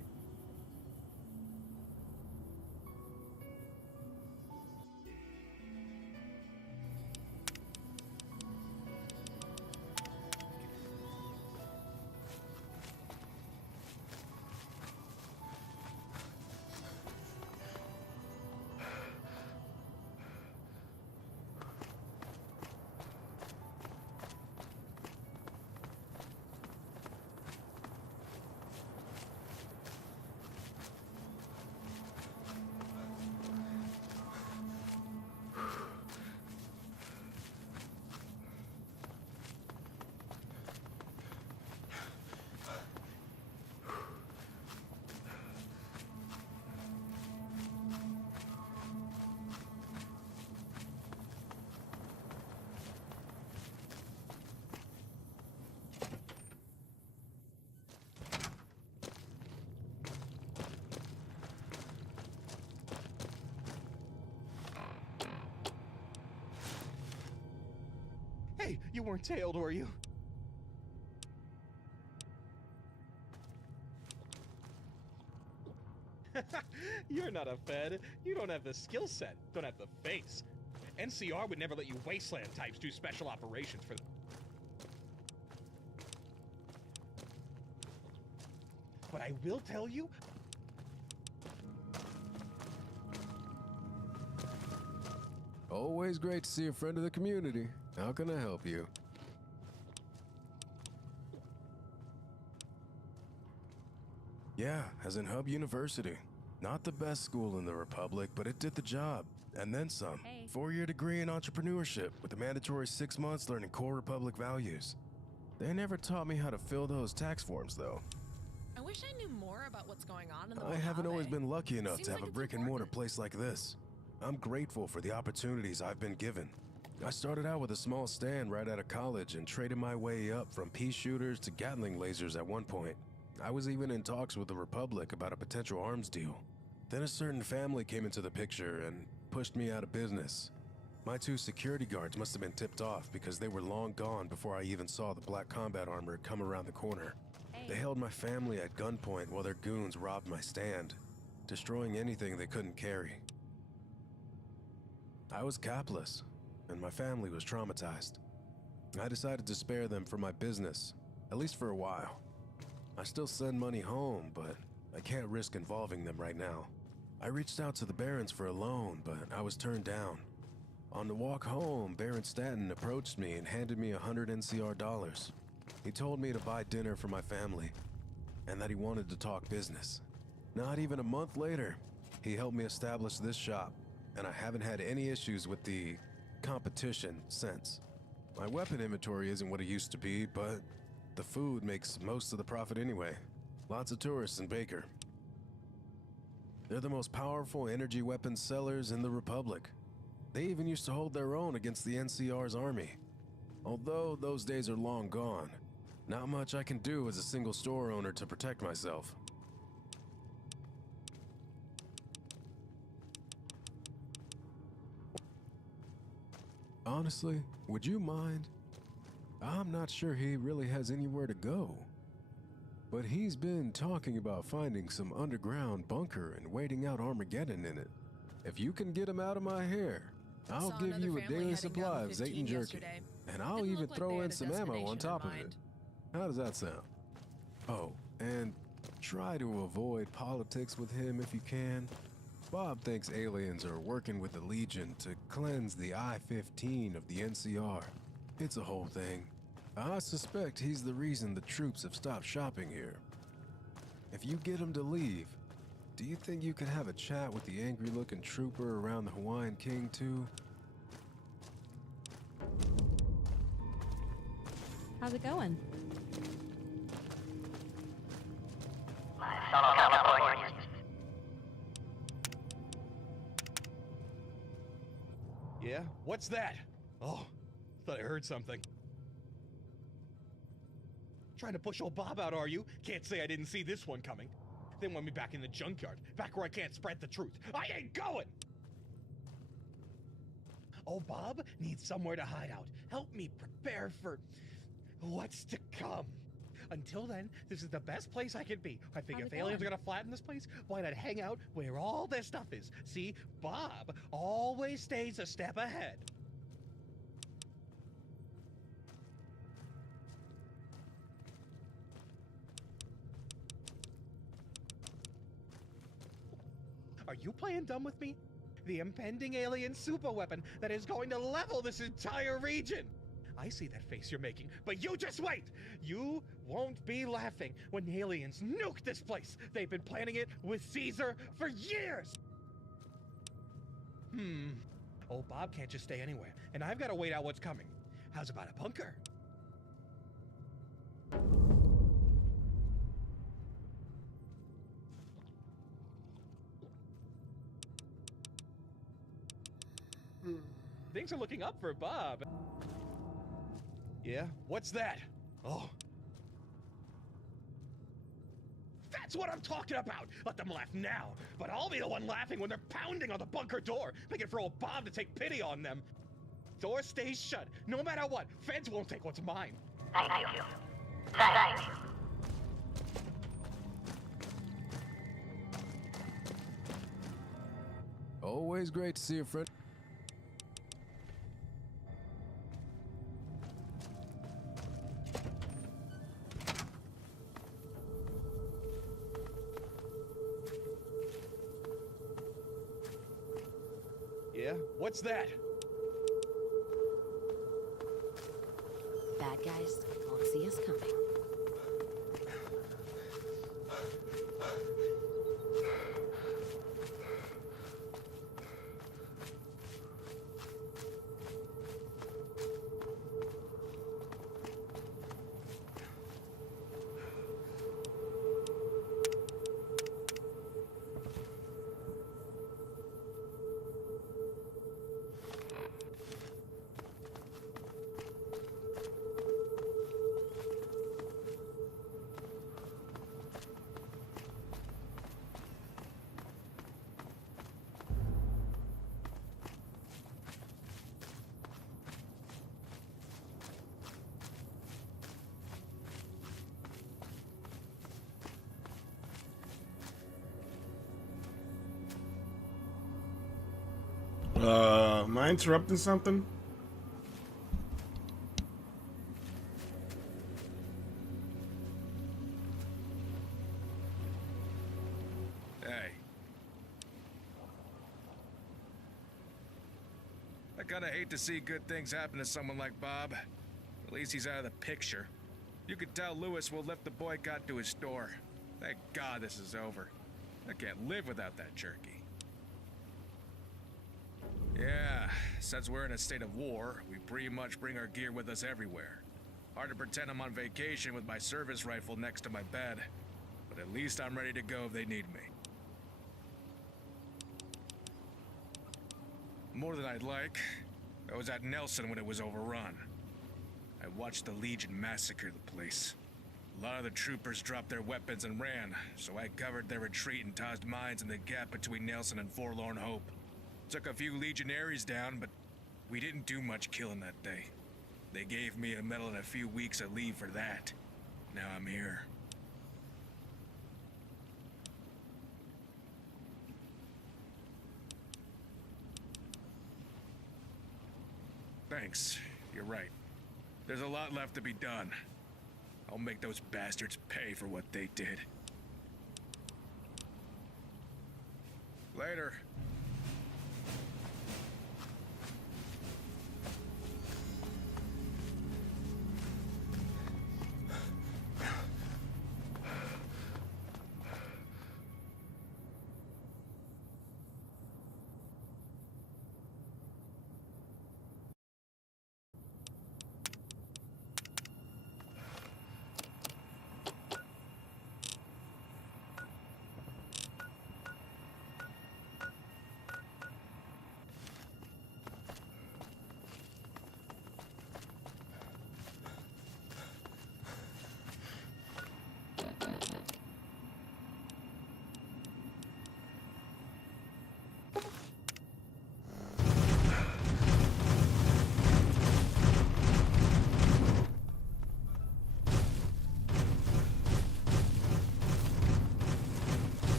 Hey, you weren't tailed, were you? You're not a Fed. You don't have the skill set. Don't have the face. NCR would never let you wasteland types do special operations for them. But I will tell you, Always great to see a friend of the community. How can I help you? Yeah, as in Hub University. Not the best school in the Republic, but it did the job. And then some. Hey. 4-year degree in entrepreneurship with a mandatory 6 months learning core Republic values. They never taught me how to fill those tax forms, though. I wish I knew more about what's going on in the I haven't always Mojave. been lucky enough Seems to have like a it's brick and mortar place like this. I'm grateful for the opportunities I've been given. I started out with a small stand right out of college and traded my way up from pea shooters to Gatling lasers at one point. I was even in talks with the Republic about a potential arms deal. Then a certain family came into the picture and pushed me out of business. My 2 security guards must have been tipped off because they were long gone before I even saw the black combat armor come around the corner. They held my family at gunpoint while their goons robbed my stand, destroying anything they couldn't carry. I was capless, and my family was traumatized. I decided to spare them for my business, at least for a while. I still send money home, but I can't risk involving them right now. I reached out to the Barons for a loan, but I was turned down. On the walk home, Baron Stanton approached me and handed me 100 NCR dollars. He told me to buy dinner for my family, and that he wanted to talk business. Not even a month later, he helped me establish this shop, and I haven't had any issues with the competition since. My weapon inventory isn't what it used to be, but the food makes most of the profit anyway. Lots of tourists in Baker. They're the most powerful energy weapons sellers in the Republic. They even used to hold their own against the NCR's army. Although those days are long gone, not much I can do as a single store owner to protect myself. Honestly, would you mind? I'm not sure he really has anywhere to go. But he's been talking about finding some underground bunker and waiting out Armageddon in it. If you can get him out of my hair, I'll give you a daily supply of Zayton jerky. And I'll even throw in some ammo on top of it. How does that sound? Oh, and try to avoid politics with him if you can. Bob thinks aliens are working with the Legion to cleanse the I-15 of the NCR. It's a whole thing. I suspect he's the reason the troops have stopped shopping here. If you get him to leave, do you think you could have a chat with the angry-looking trooper around the Hawaiian King, too? How's it going? Yeah? What's that? Oh, thought I heard something. Trying to push old Bob out, are you? Can't say I didn't see this one coming. Then want me back in the junkyard, back where I can't spread the truth. I ain't going! Old Bob needs somewhere to hide out. Help me prepare for what's to come. Until then, this is the best place I can be. I figure if aliens are gonna flatten this place, why not hang out where all their stuff is? See, Bob always stays a step ahead. Are you playing dumb with me? The impending alien superweapon that is going to level this entire region. I see that face you're making, but you just wait! You won't be laughing when the aliens nuke this place! They've been planning it with Caesar for years! Old Bob can't just stay anywhere, and I've got to wait out what's coming. How's about a bunker? Things are looking up for Bob. Yeah? What's that? Oh. That's what I'm talking about! Let them laugh now, but I'll be the one laughing when they're pounding on the bunker door, making for old Bob to take pity on them. Door stays shut, no matter what. Feds won't take what's mine. Thank you. Thank you. Always great to see a friend. Yeah? What's that? Bad guys won't see us coming. Am I interrupting something? Hey. I kinda hate to see good things happen to someone like Bob. At least he's out of the picture. You could tell Lewis will lift the boycott to his store. Thank God this is over. I can't live without that jerky. Yeah, since we're in a state of war, we pretty much bring our gear with us everywhere. Hard to pretend I'm on vacation with my service rifle next to my bed, but at least I'm ready to go if they need me. More than I'd like. I was at Nelson when it was overrun. I watched the Legion massacre the place. A lot of the troopers dropped their weapons and ran, so I covered their retreat and tossed mines in the gap between Nelson and Forlorn Hope. Took a few Legionaries down, but we didn't do much killing that day. They gave me a medal and a few weeks of leave for that. Now I'm here. Thanks. You're right. There's a lot left to be done. I'll make those bastards pay for what they did. Later.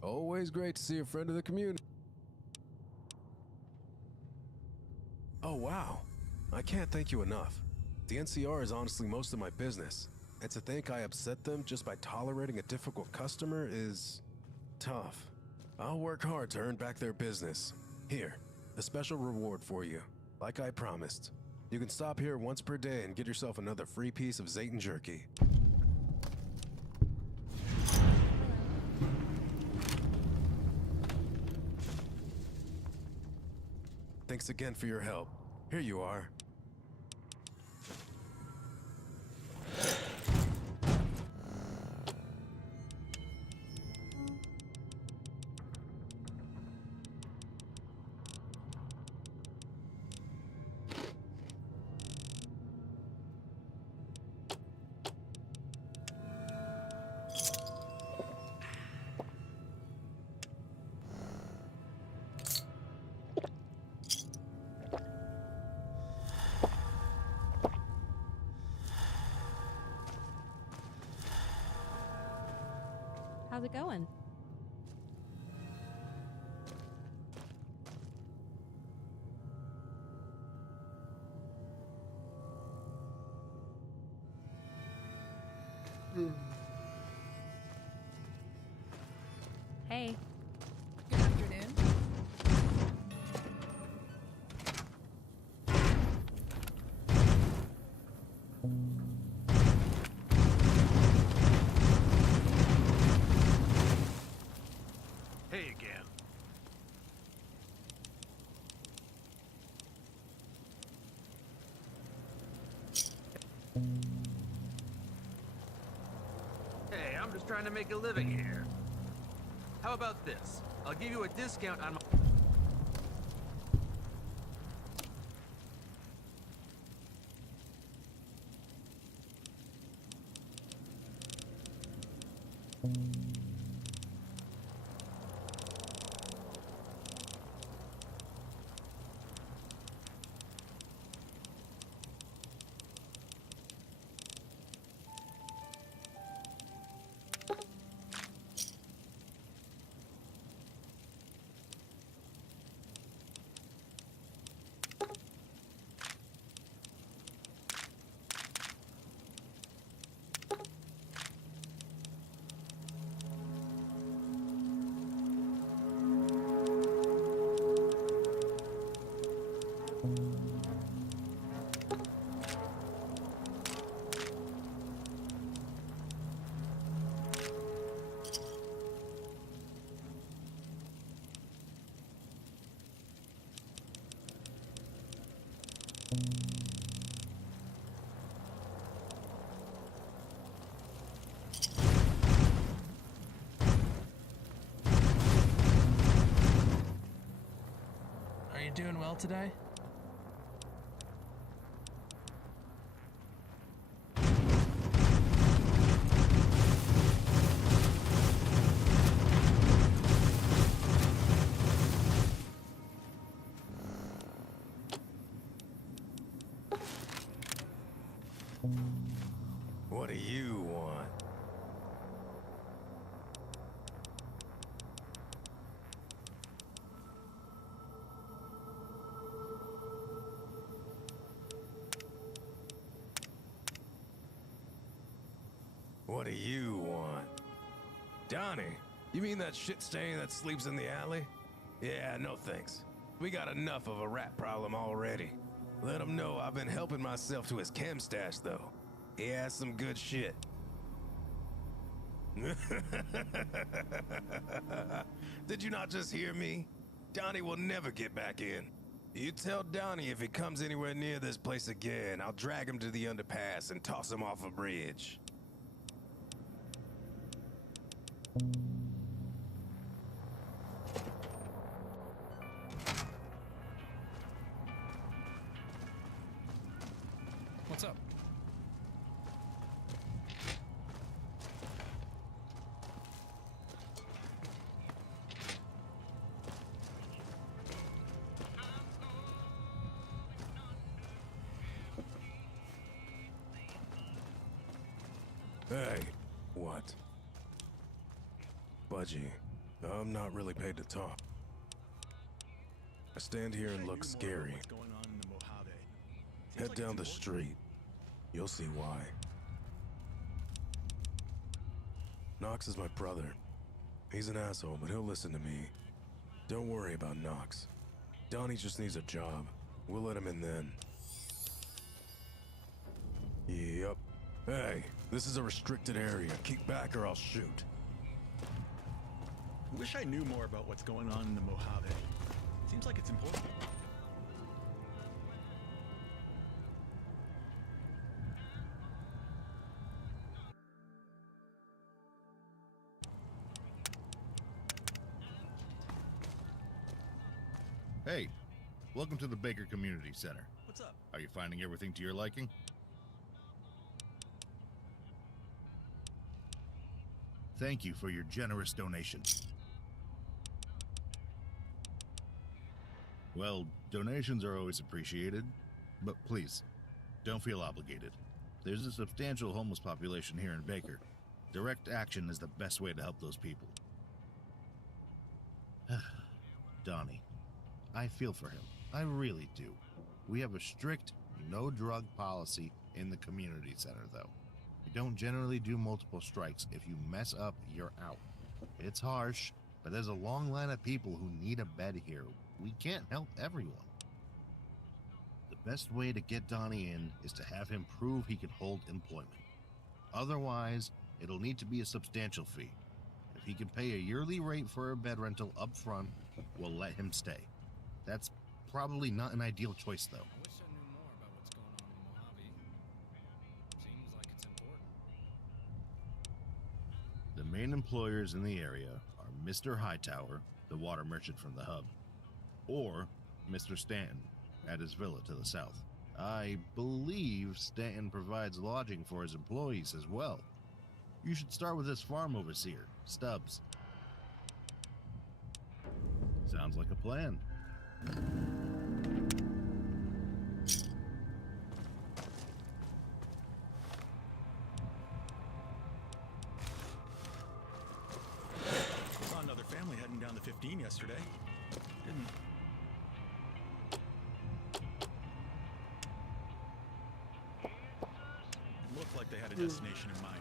Always great to see a friend of the community. Oh, wow. I can't thank you enough. The NCR is honestly most of my business, and to think I upset them just by tolerating a difficult customer is tough. I'll work hard to earn back their business. Here, a special reward for you, like I promised. You can stop here once per day and get yourself another free piece of Zayton jerky. Thanks again for your help. Here you are. How's it going? Hey. Good afternoon. Hey again. Hey, I'm just trying to make a living here. How about this? I'll give you a discount on my... Are you doing well today? What do you want? What do you want? Donnie, you mean that shit stain that sleeps in the alley? Yeah, no thanks. We got enough of a rat problem already. Let him know I've been helping myself to his chem stash, though. He has some good shit. Did you not just hear me? Donnie will never get back in. You tell Donnie if he comes anywhere near this place again, I'll drag him to the underpass and toss him off a bridge. What's up? Hey, what? Budgie, I'm not really paid to talk. I stand here and look scary. Head down the street. You'll see why. Knox is my brother. He's an asshole, but he'll listen to me. Don't worry about Knox. Donnie just needs a job. We'll let him in then. Yep. Hey, this is a restricted area. Keep back or I'll shoot. I wish I knew more about what's going on in the Mojave. Seems like it's important. Hey, welcome to the Baker Community Center. What's up? Are you finding everything to your liking? Thank you for your generous donation. Well, donations are always appreciated, but please, don't feel obligated. There's a substantial homeless population here in Baker. Direct action is the best way to help those people. Donnie, I feel for him. I really do. We have a strict no-drug policy in the community center, though. We don't generally do multiple strikes. If you mess up, you're out. It's harsh, but there's a long line of people who need a bed here. We can't help everyone. The best way to get Donnie in is to have him prove he can hold employment. Otherwise, it'll need to be a substantial fee. If he can pay a yearly rate for a bed rental up front, we'll let him stay. That's probably not an ideal choice, though. I wish I knew more about what's going on in the Mojave. Seems like it's important. The main employers in the area are Mr. Hightower, the water merchant from the hub, or Mr. Stanton at his villa to the south. I believe Stanton provides lodging for his employees as well. You should start with his farm overseer, Stubbs. Sounds like a plan. Saw another family heading down the 15 yesterday. Didn't. It looked like they had a destination in mind.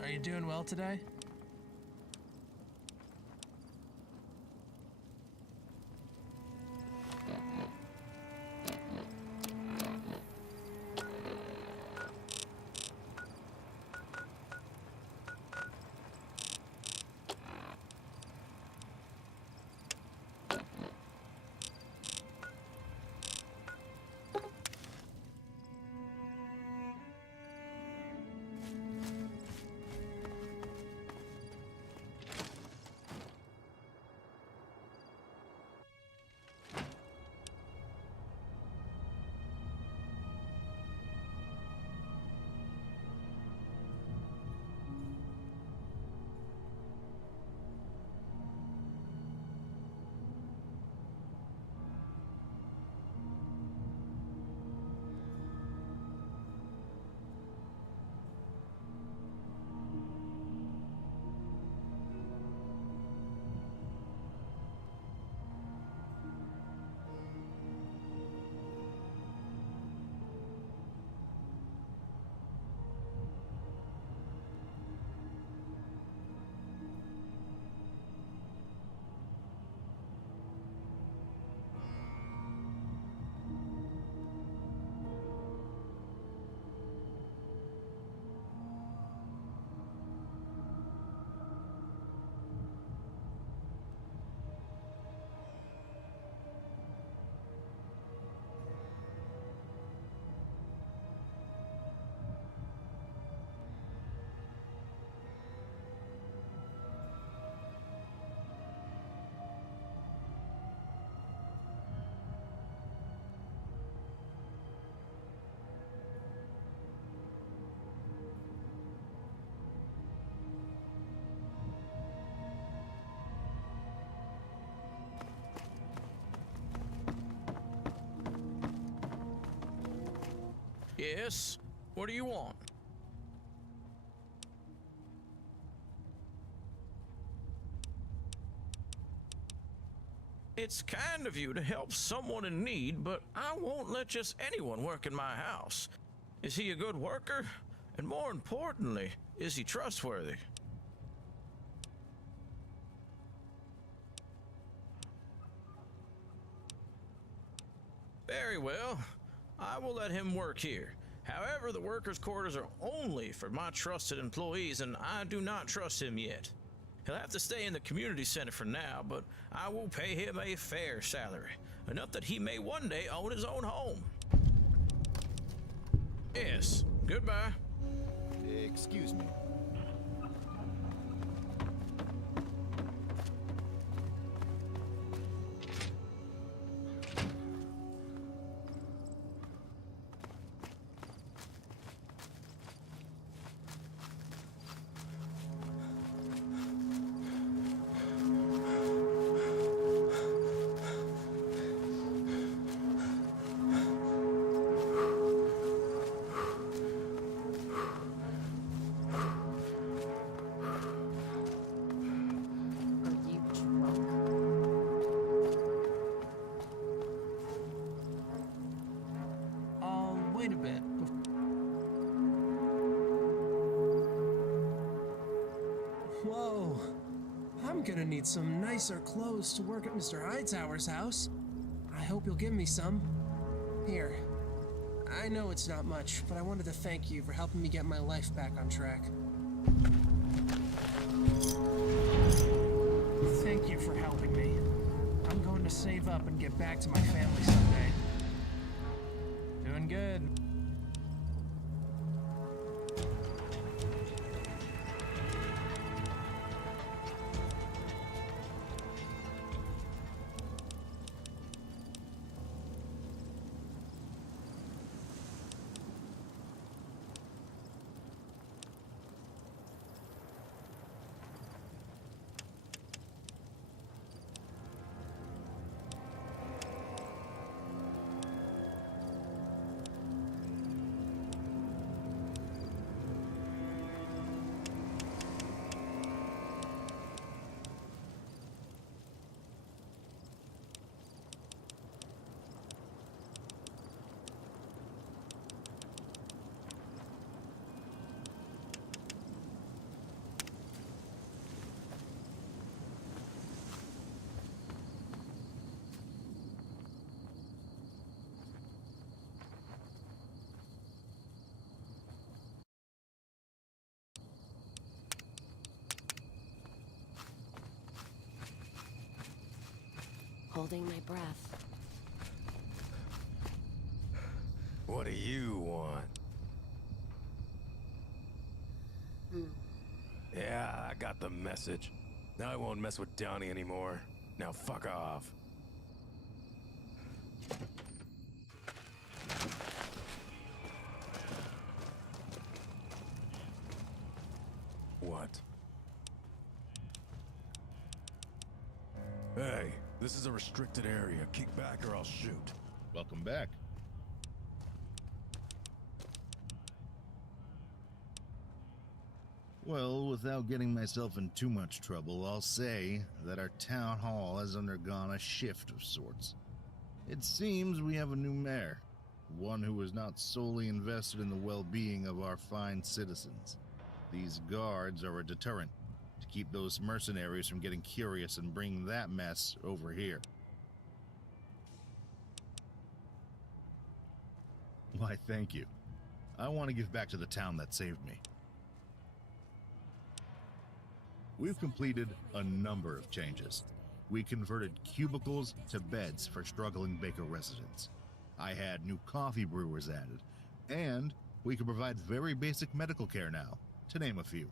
Are you doing well today? Yes? What do you want? It's kind of you to help someone in need, but I won't let just anyone work in my house. Is he a good worker? And more importantly, is he trustworthy? Very well. I will let him work here. However, the workers' quarters are only for my trusted employees, and I do not trust him yet. He'll have to stay in the community center for now, but I will pay him a fair salary, enough that he may one day own his own home. Yes, goodbye. Excuse me. Wait a bit. Whoa. I'm gonna need some nicer clothes to work at Mr. Hightower's house. I hope you'll give me some. Here. I know it's not much, but I wanted to thank you for helping me get my life back on track. Thank you for helping me. I'm going to save up and get back to my family someday. Doing good. Holding my breath. What do you want? Yeah, I got the message. Now I won't mess with Donnie anymore. Now fuck off. What? Hey, this is a restricted area. Kick back or I'll shoot. Welcome back. Well, without getting myself in too much trouble, I'll say that our town hall has undergone a shift of sorts. It seems we have a new mayor, one who is not solely invested in the well-being of our fine citizens. These guards are a deterrent to keep those mercenaries from getting curious and bringing that mess over here. Why, thank you. I want to give back to the town that saved me. We've completed a number of changes. We converted cubicles to beds for struggling Baker residents. I had new coffee brewers added, and we can provide very basic medical care now, to name a few.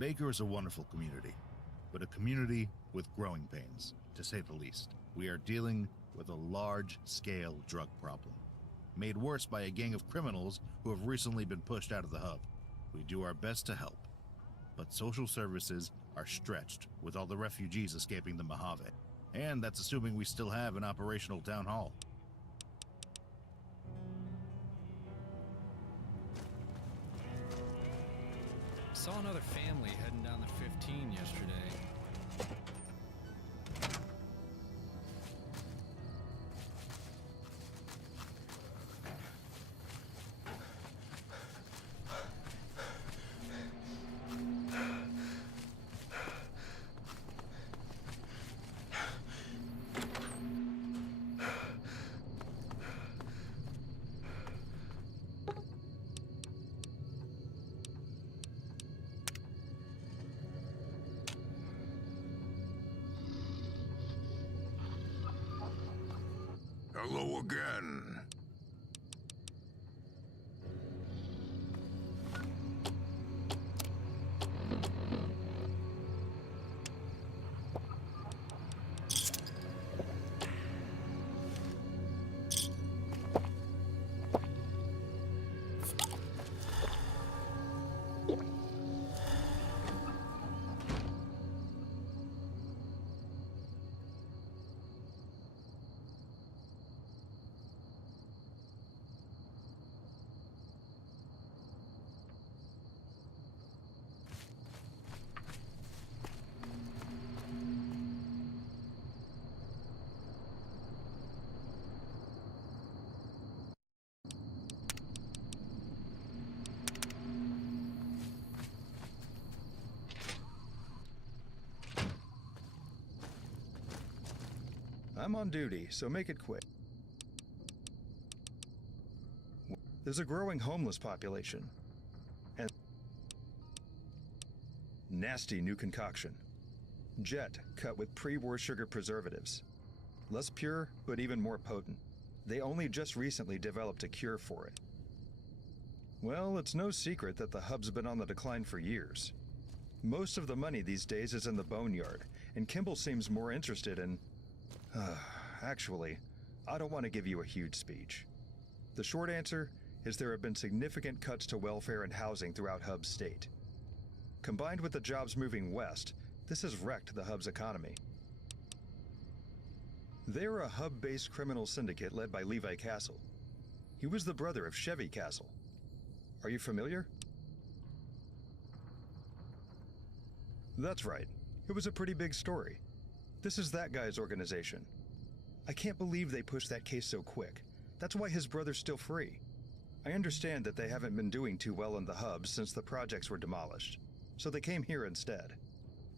Baker is a wonderful community, but a community with growing pains, to say the least. We are dealing with a large-scale drug problem, made worse by a gang of criminals who have recently been pushed out of the hub. We do our best to help, but social services are stretched, with all the refugees escaping the Mojave. And that's assuming we still have an operational town hall. Saw another family heading down the 15 yesterday. Hello again. I'm on duty, so make it quick. There's a growing homeless population. And nasty new concoction. Jet cut with pre-war sugar preservatives. Less pure, but even more potent. They only just recently developed a cure for it. Well, it's no secret that the hub's been on the decline for years. Most of the money these days is in the boneyard, and Kimball seems more interested in... Actually, I don't want to give you a huge speech. The short answer is there have been significant cuts to welfare and housing throughout Hub's state. Combined with the jobs moving west, this has wrecked the Hub's economy. They're a Hub-based criminal syndicate led by Levi Castle. He was the brother of Chevy Castle. Are you familiar? That's right. It was a pretty big story. This is that guy's organization. I can't believe they pushed that case so quick. That's why his brother's still free. I understand that they haven't been doing too well in the hub since the projects were demolished, so they came here instead.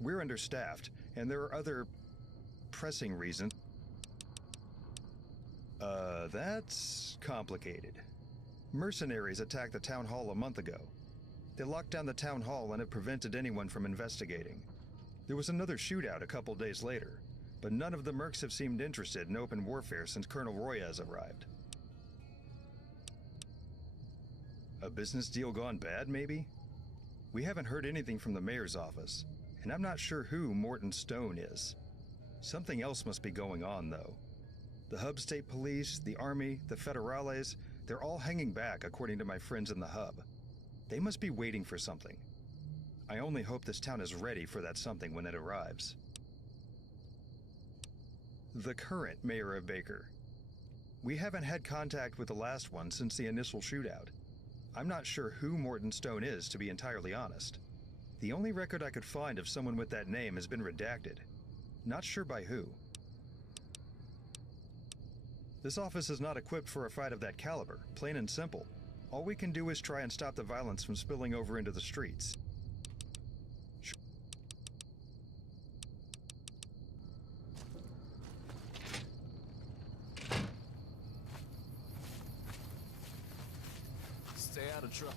We're understaffed, and there are other pressing reasons. That's complicated. Mercenaries attacked the town hall a month ago. They locked down the town hall and have prevented anyone from investigating. There was another shootout a couple days later, but none of the mercs have seemed interested in open warfare since Colonel Royaz arrived. A business deal gone bad, maybe? We haven't heard anything from the mayor's office, and I'm not sure who Morton Stone is. Something else must be going on, though. The Hub State Police, the Army, the Federales, they're all hanging back according to my friends in the Hub. They must be waiting for something. I only hope this town is ready for that something when it arrives. The current mayor of Baker. We haven't had contact with the last one since the initial shootout. I'm not sure who Morton Stone is, to be entirely honest. The only record I could find of someone with that name has been redacted. Not sure by who. This office is not equipped for a fight of that caliber, plain and simple. All we can do is try and stop the violence from spilling over into the streets. Stay out of trouble.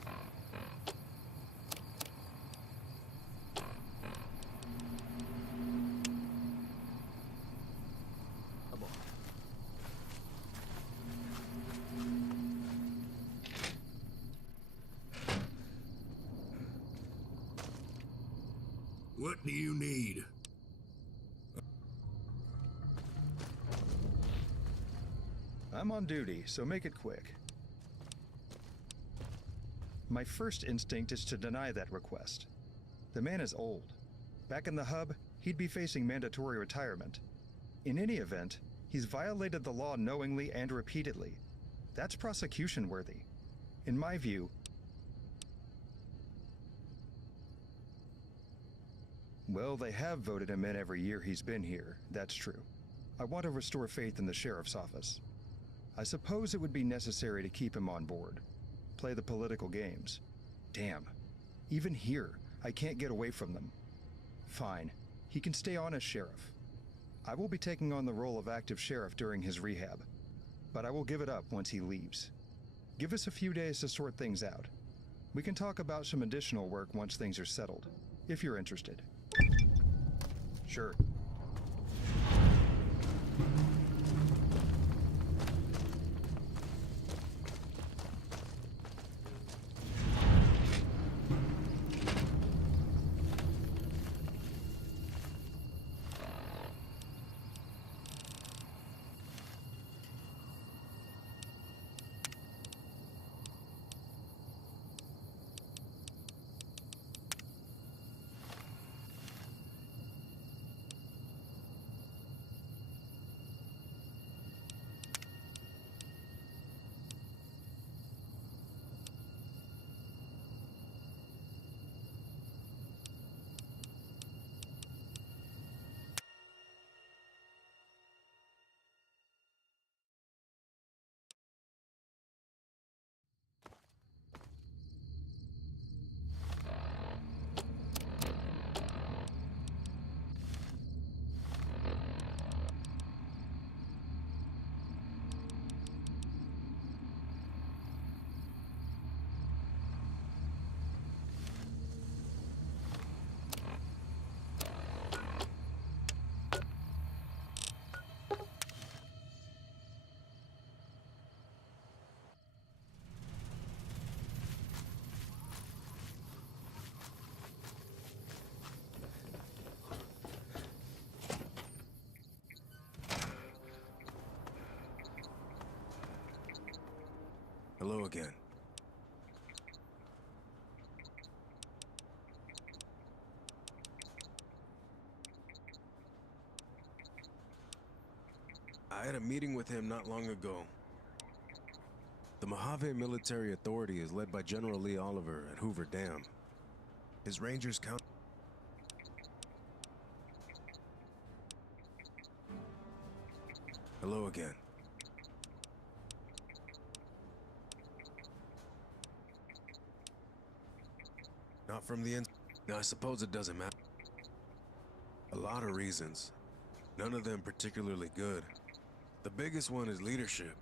What do you need? I'm on duty, so make it quick. My first instinct is to deny that request. The man is old. Back in the hub, he'd be facing mandatory retirement. In any event, he's violated the law knowingly and repeatedly. That's prosecution worthy. In my view, well, they have voted him in every year he's been here, that's true. I want to restore faith in the sheriff's office. I suppose it would be necessary to keep him on board. Play the political games. Damn. Even here, I can't get away from them. Fine. He can stay on as sheriff. I will be taking on the role of active sheriff during his rehab, but I will give it up once he leaves. Give us a few days to sort things out. We can talk about some additional work once things are settled, if you're interested. Sure. Hello again. I had a meeting with him not long ago. The Mojave Military Authority is led by General Lee Oliver at Hoover Dam. His Rangers count. Hello again. Not from the I suppose it doesn't matter. A lot of reasons. None of them particularly good. The biggest one is leadership.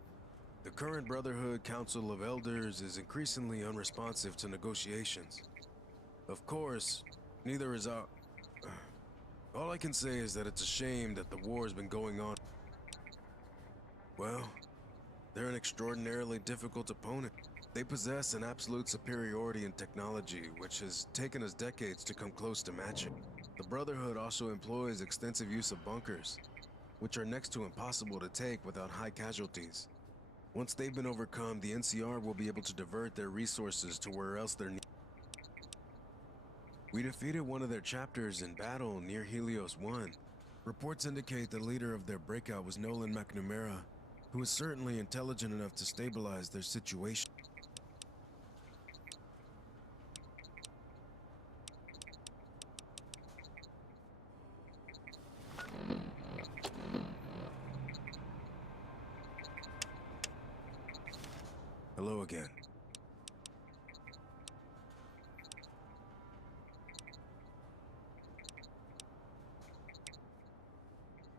The current Brotherhood Council of Elders is increasingly unresponsive to negotiations. Of course, neither is our... All I can say is that it's a shame that the war has been going on. Well, they're an extraordinarily difficult opponent. They possess an absolute superiority in technology, which has taken us decades to come close to matching. The Brotherhood also employs extensive use of bunkers, which are next to impossible to take without high casualties. Once they've been overcome, the NCR will be able to divert their resources to where else they're needed. We defeated one of their chapters in battle near Helios 1. Reports indicate the leader of their breakout was Nolan McNamara, who is certainly intelligent enough to stabilize their situation. Hello again.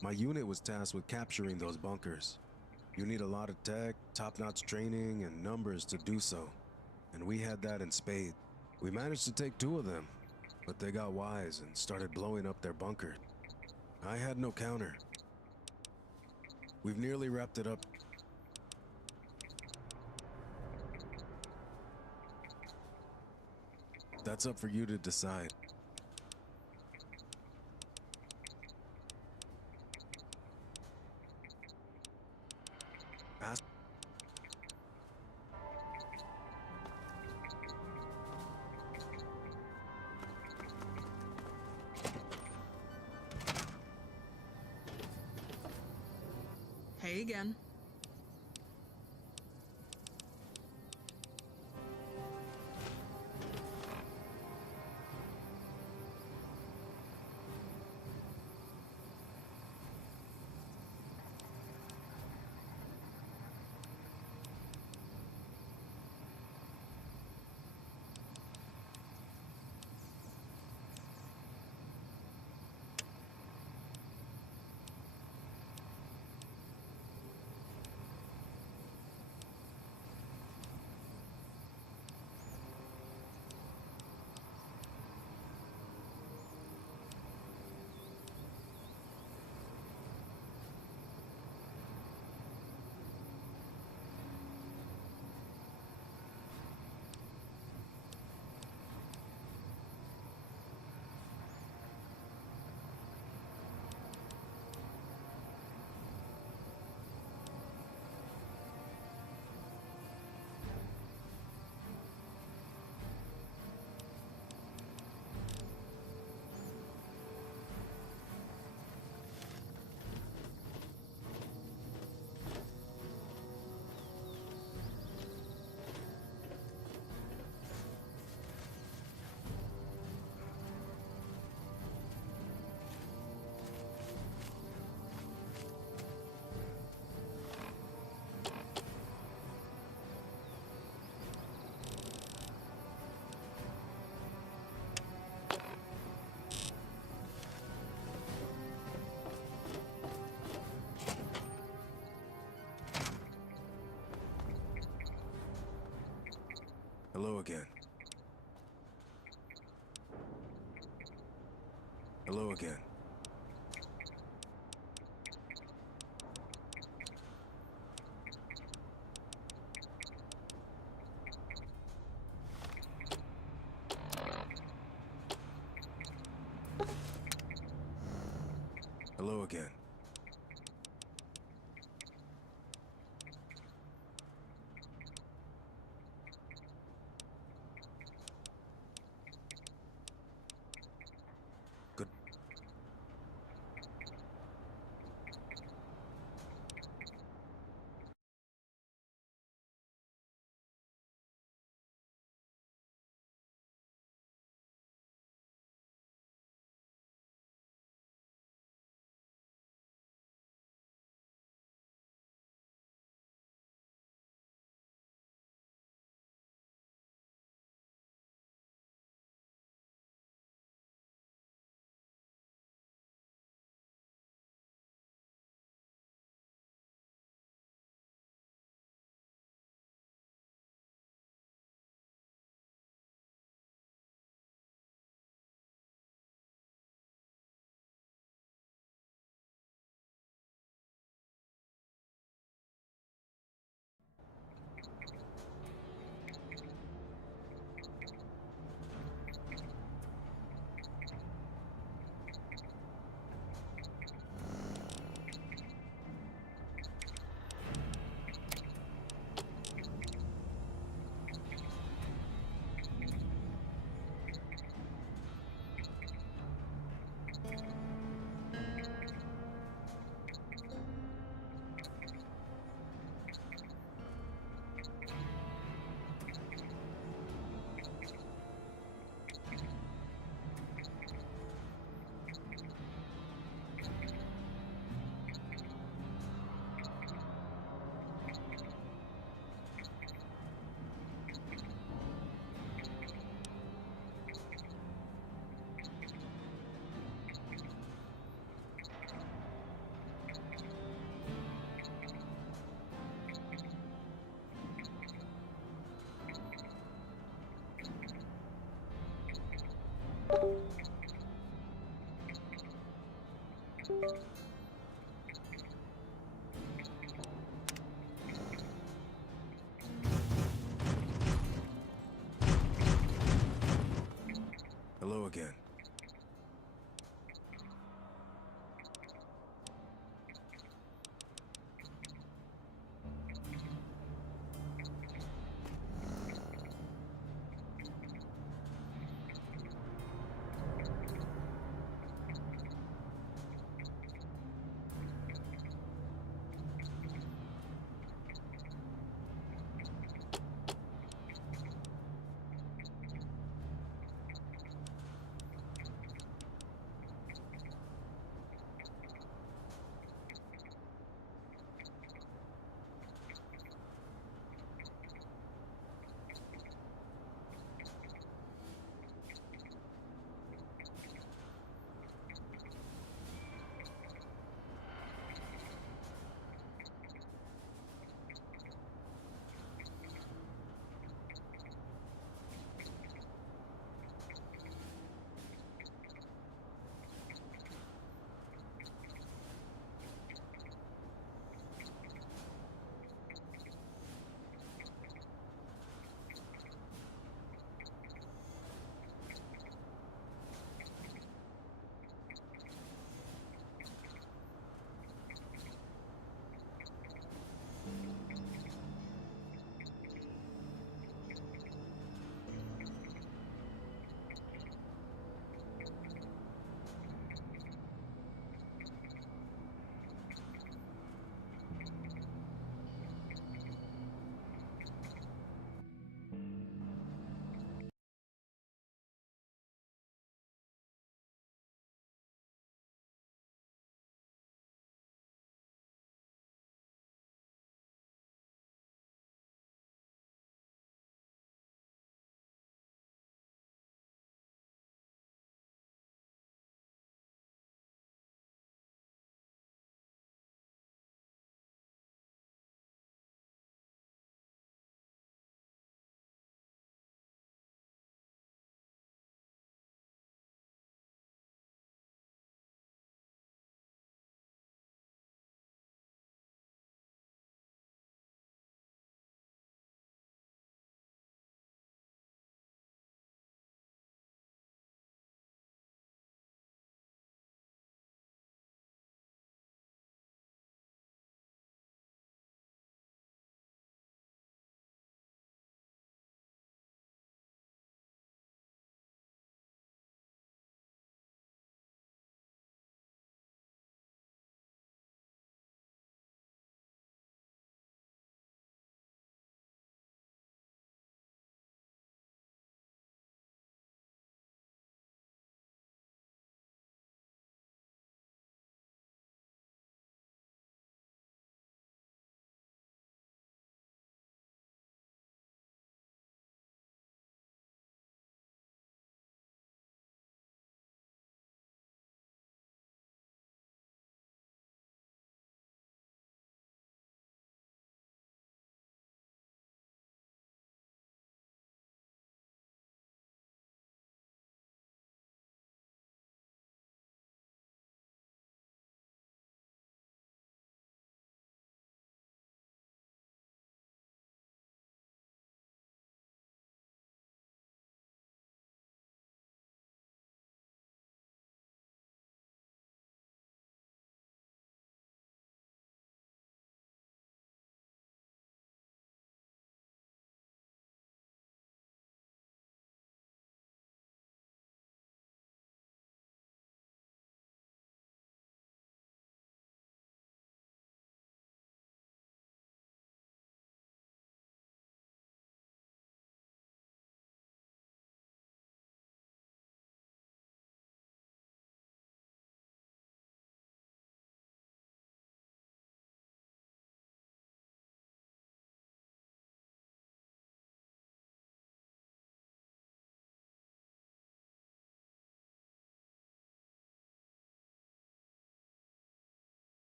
My unit was tasked with capturing those bunkers. You need a lot of tech, top-notch training, and numbers to do so. And we had that in spades. We managed to take 2 of them, but they got wise and started blowing up their bunker. I had no counter. We've nearly wrapped it up. That's up for you to decide. Ask. begin. Hello again. Hello again. Hello again. Good. Hello again.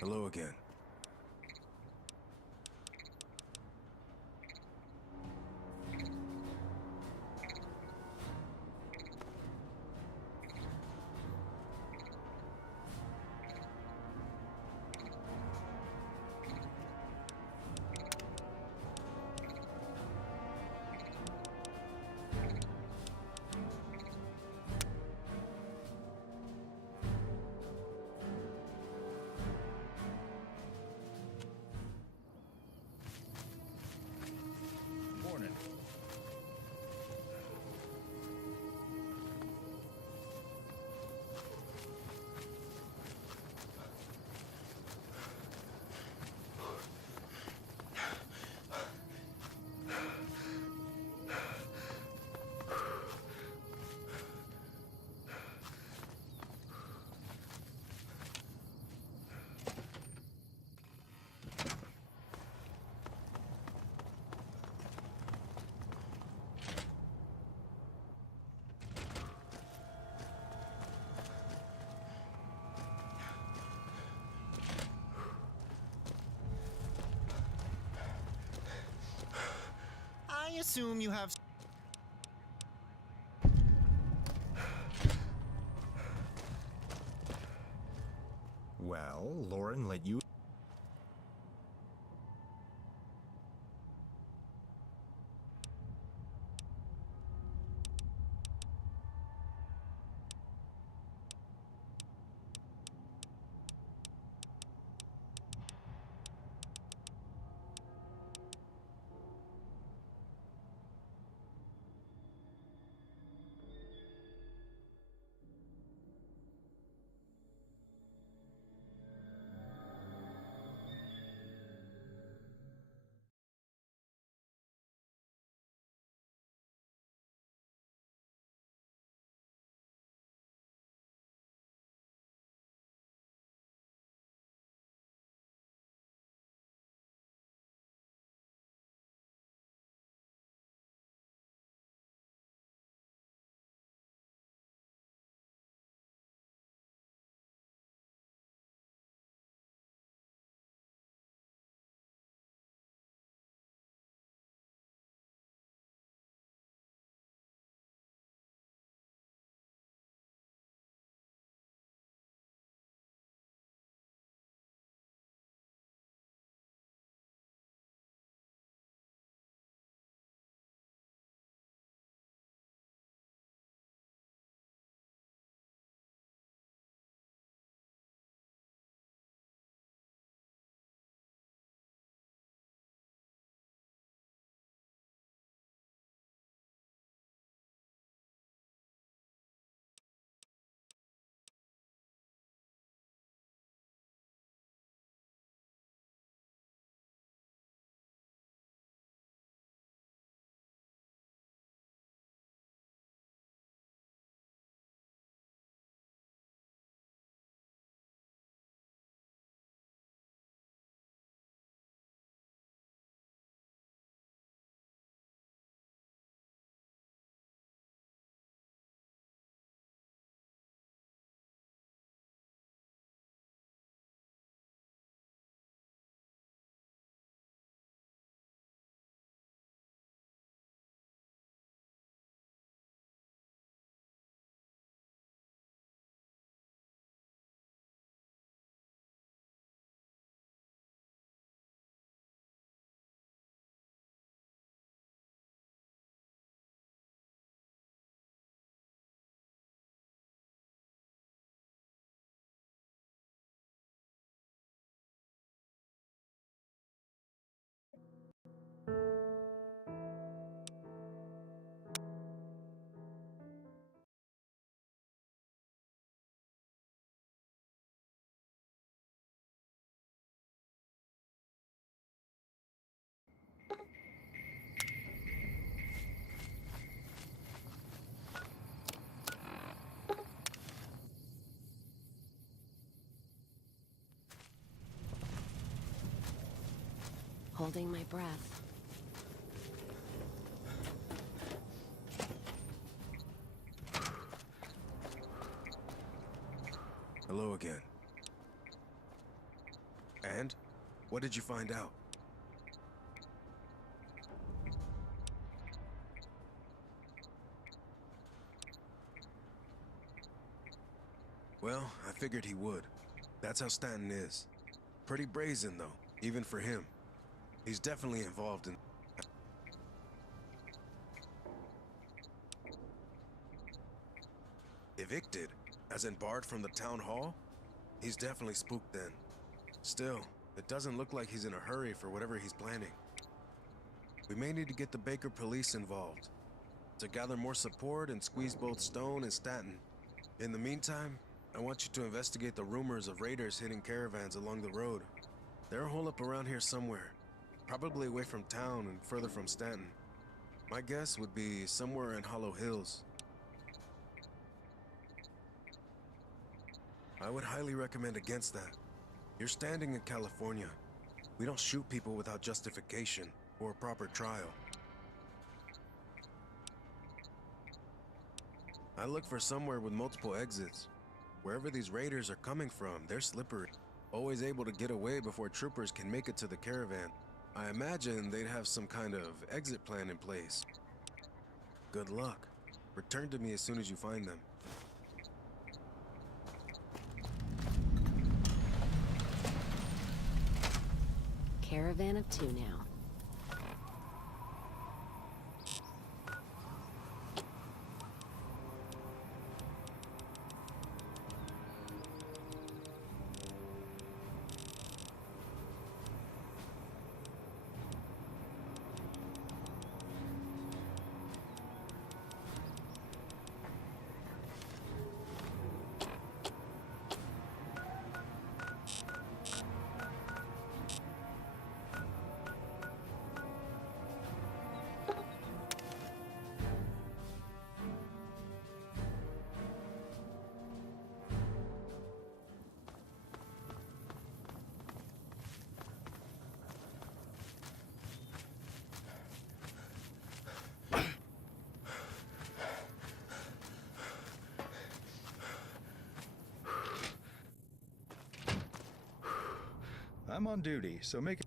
Hello again. Morning. I assume you have. Well, Lauren let you. Holding my breath. Hello again. And? What did you find out? Well, I figured he would. That's how Stanton is. Pretty brazen, though, even for him. He's definitely involved in... Evicted? As in barred from the town hall? He's definitely spooked then. Still, it doesn't look like he's in a hurry for whatever he's planning. We may need to get the Baker police involved to gather more support and squeeze both Stone and Stanton. In the meantime, I want you to investigate the rumors of raiders hitting caravans along the road. They're a hole up around here somewhere, probably away from town and further from Stanton. My guess would be somewhere in Hollow Hills. I would highly recommend against that. You're standing in California. We don't shoot people without justification or a proper trial. I look for somewhere with multiple exits. Wherever these raiders are coming from, they're slippery. Always able to get away before troopers can make it to the caravan. I imagine they'd have some kind of exit plan in place. Good luck. Return to me as soon as you find them. Caravan of two now. I'm on duty, so make it...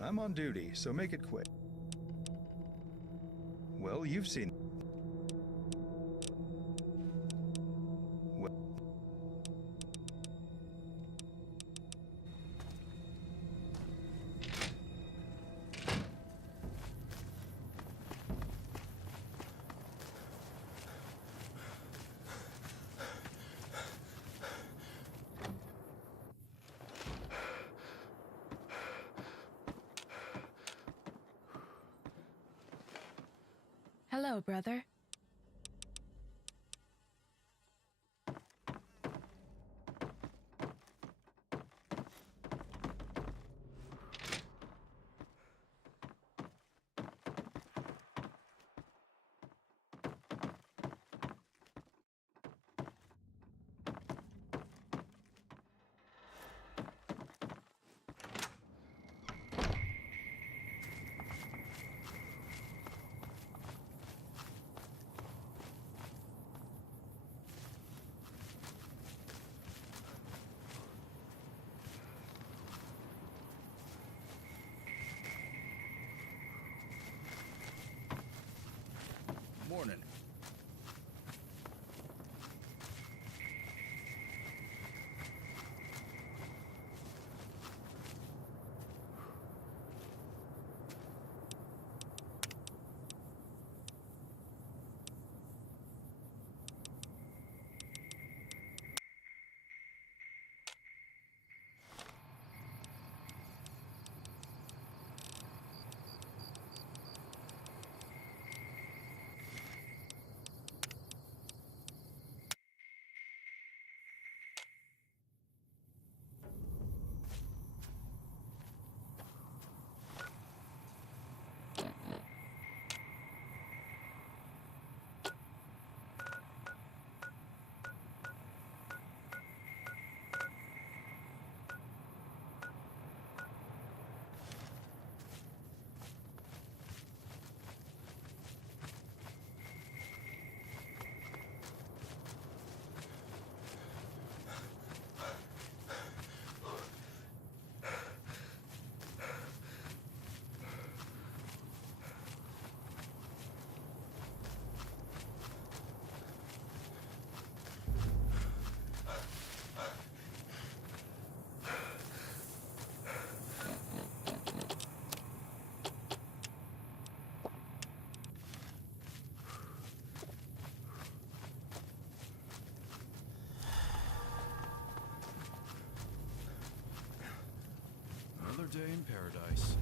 I'm on duty, so make it quick. Well, you've seen... Hello, brother. day in paradise.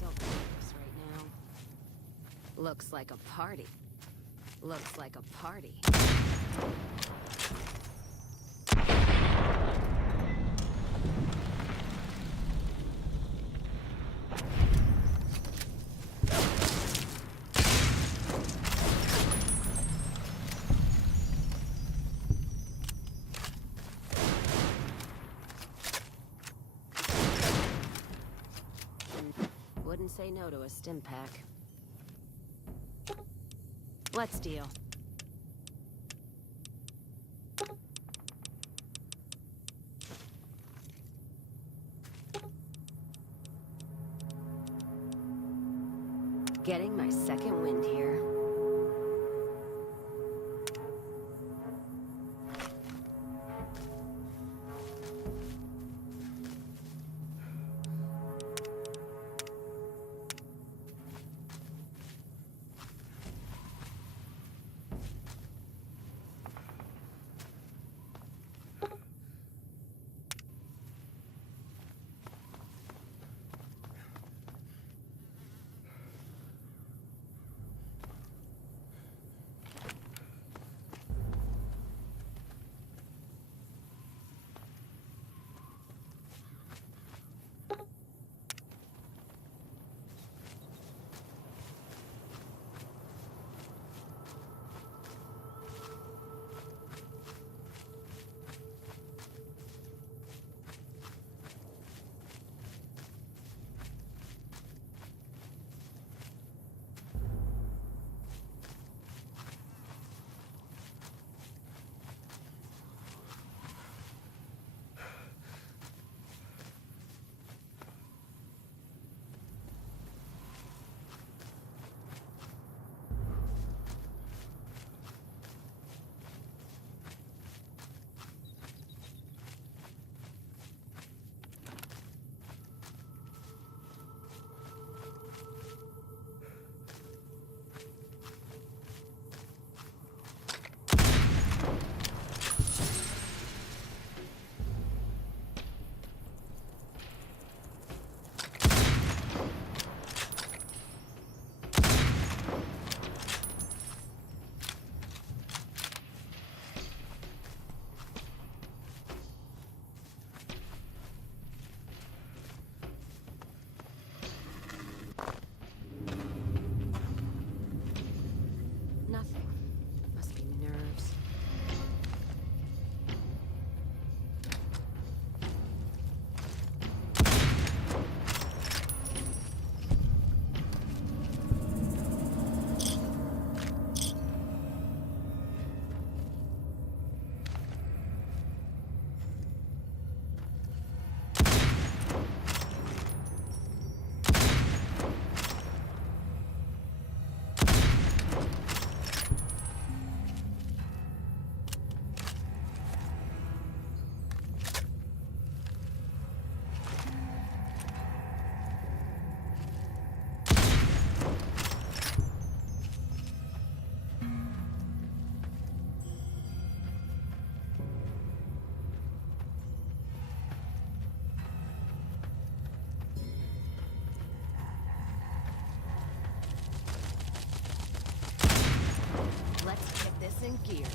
Don't focus right now. Looks like a party. Looks like a party. Wouldn't say no to a stim pack. Let's deal. Getting my second wind here. Nothing. Must be nerves. Let's get this in gear.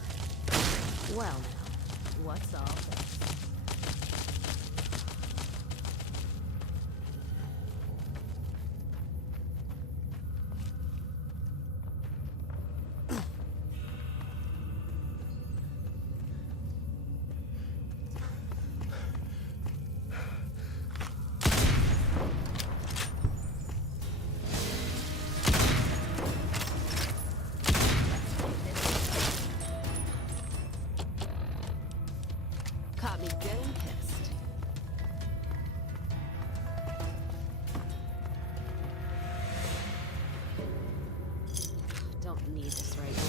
Well now, what's all this? need this right now.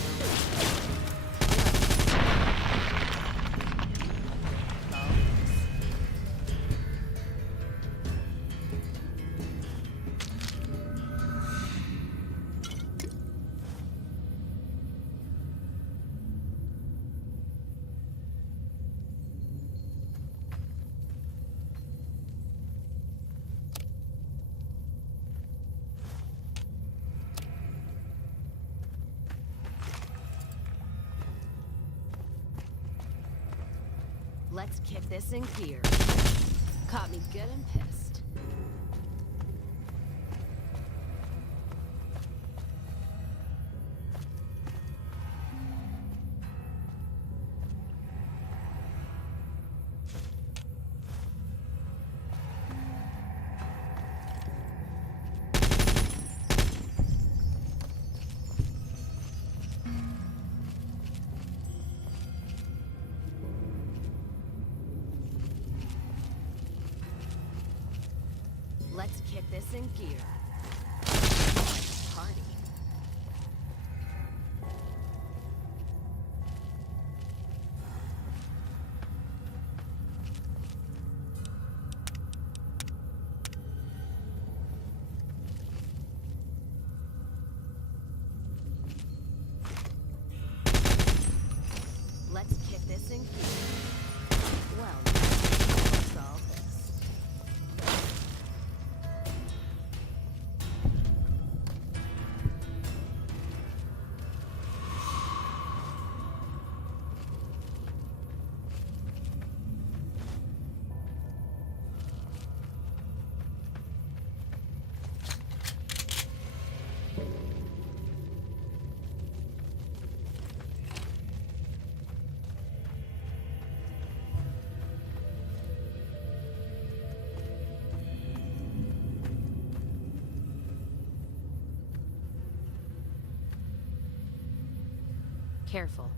Let's kick this in gear. Caught me good and pissed. Let's kick this in gear. Party. Let's kick this in gear. Well, let's solve this. Careful.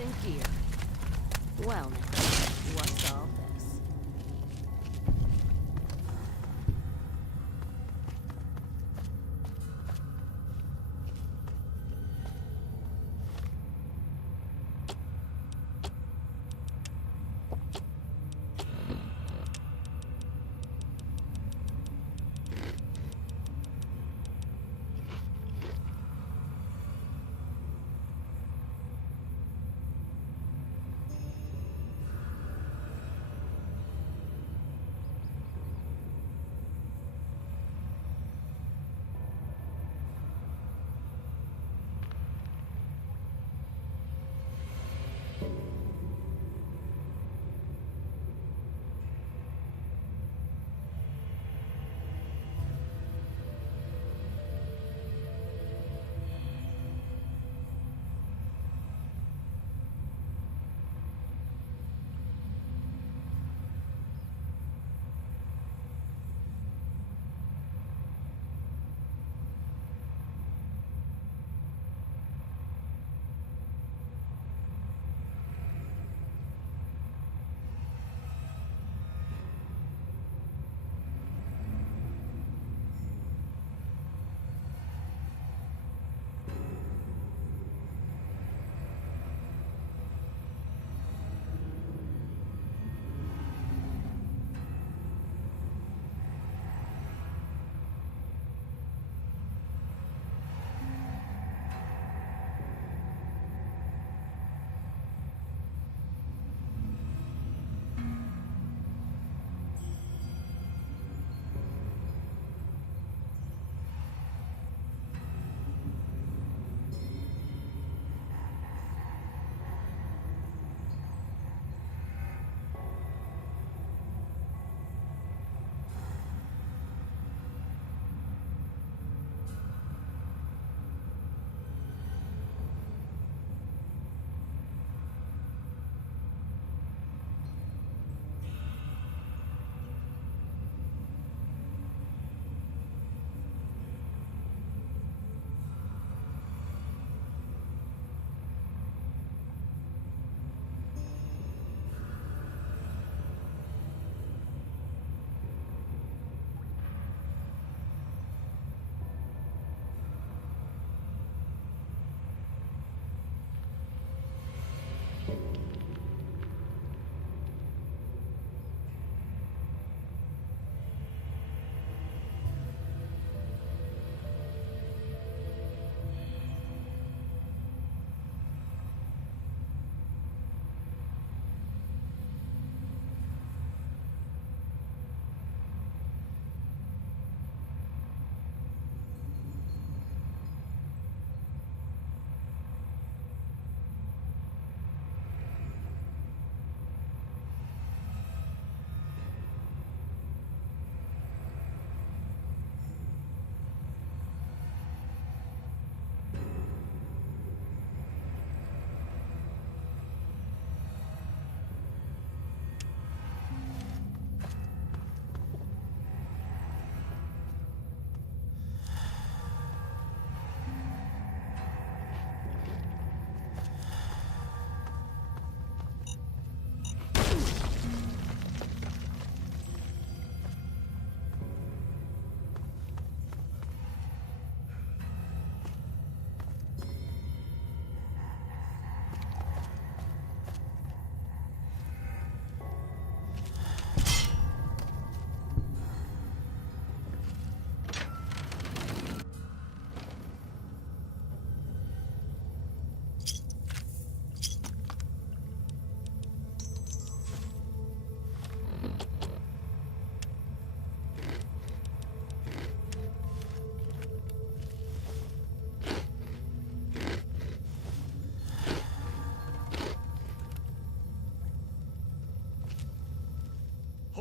in gear. Well now, what's all this?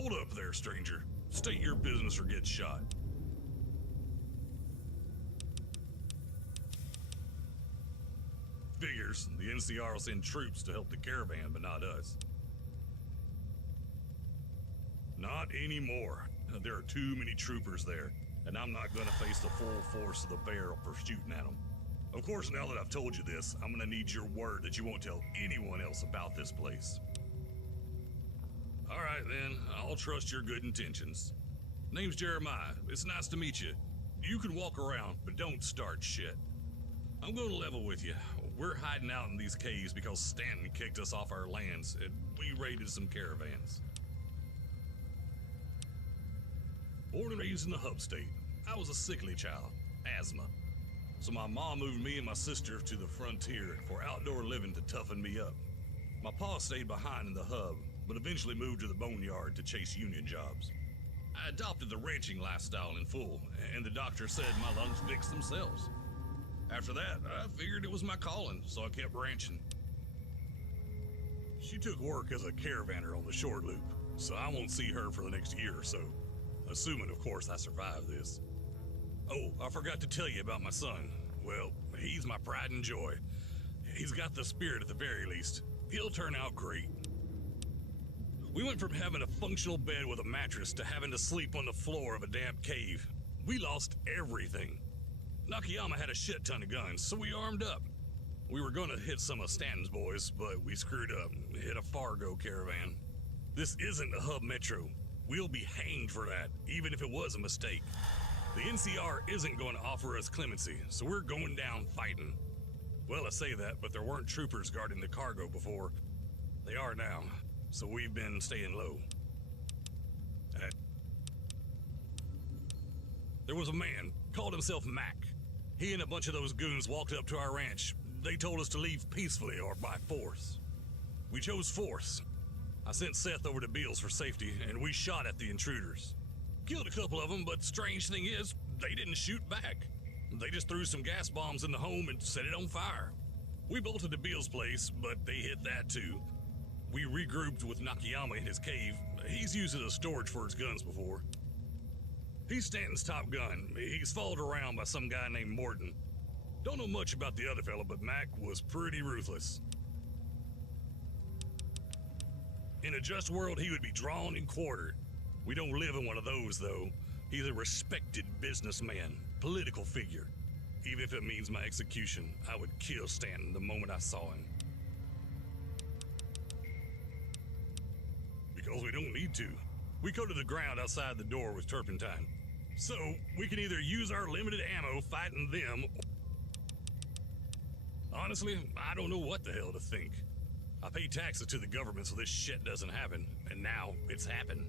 Hold up there, stranger. State your business or get shot. Figures. The NCR will send troops to help the caravan, but not us. Not anymore. There are too many troopers there, and I'm not gonna face the full force of the barrel for shooting at them. Of course, now that I've told you this, I'm gonna need your word that you won't tell anyone else about this place. All right, then. I'll trust your good intentions. Name's Jeremiah. It's nice to meet you. You can walk around, but don't start shit. I'm going to level with you. We're hiding out in these caves because Stanton kicked us off our lands, and we raided some caravans. Born and raised in the hub state, I was a sickly child, asthma. So my mom moved me and my sister to the frontier for outdoor living to toughen me up. My pa stayed behind in the hub, but eventually moved to the boneyard to chase union jobs. I adopted the ranching lifestyle in full, and the doctor said my lungs fixed themselves. After that, I figured it was my calling, so I kept ranching. She took work as a caravaner on the short loop, so I won't see her for the next year or so, assuming, of course, I survive this. Oh, I forgot to tell you about my son. Well, he's my pride and joy. He's got the spirit at the very least. He'll turn out great. We went from having a functional bed with a mattress to having to sleep on the floor of a damp cave. We lost everything. Nakayama had a shit ton of guns, so we armed up. We were gonna hit some of Stanton's boys, but we screwed up, hit a Fargo caravan. This isn't a hub metro. We'll be hanged for that, even if it was a mistake. The NCR isn't going to offer us clemency, so we're going down fighting. Well, I say that, but there weren't troopers guarding the cargo before. They are now, so we've been staying low. There was a man, called himself Mac. He and a bunch of those goons walked up to our ranch. They told us to leave peacefully or by force. We chose force. I sent Seth over to Beals for safety, and we shot at the intruders. Killed a couple of them, but strange thing is, they didn't shoot back. They just threw some gas bombs in the home and set it on fire. We bolted to Beals' place, but they hit that too. We regrouped with Nakayama in his cave. He's used it as storage for his guns before. He's Stanton's top gun. He's followed around by some guy named Morton. Don't know much about the other fella, but Mac was pretty ruthless. In a just world, he would be drawn and quartered. We don't live in one of those, though. He's a respected businessman, political figure. Even if it means my execution, I would kill Stanton the moment I saw him. Because we don't need to. We go to the ground outside the door with turpentine. So, we can either use our limited ammo fighting them, or... Honestly, I don't know what the hell to think. I pay taxes to the government so this shit doesn't happen, and now it's happened.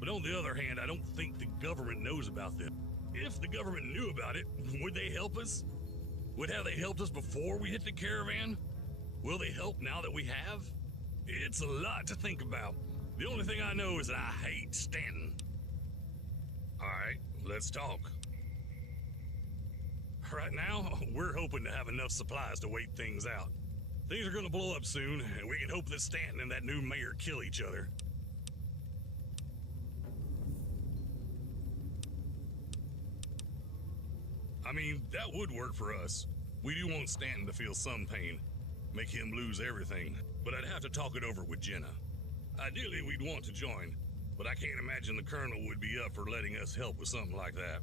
But on the other hand, I don't think the government knows about this. If the government knew about it, would they help us? Have they helped us before we hit the caravan? Will they help now that we have? It's a lot to think about. The only thing I know is that I hate Stanton. Alright, let's talk. Right now, we're hoping to have enough supplies to wait things out. Things are gonna blow up soon, and we can hope that Stanton and that new mayor kill each other. I mean, that would work for us. We do want Stanton to feel some pain, make him lose everything, but I'd have to talk it over with Jenna. Ideally, we'd want to join, but I can't imagine the Colonel would be up for letting us help with something like that.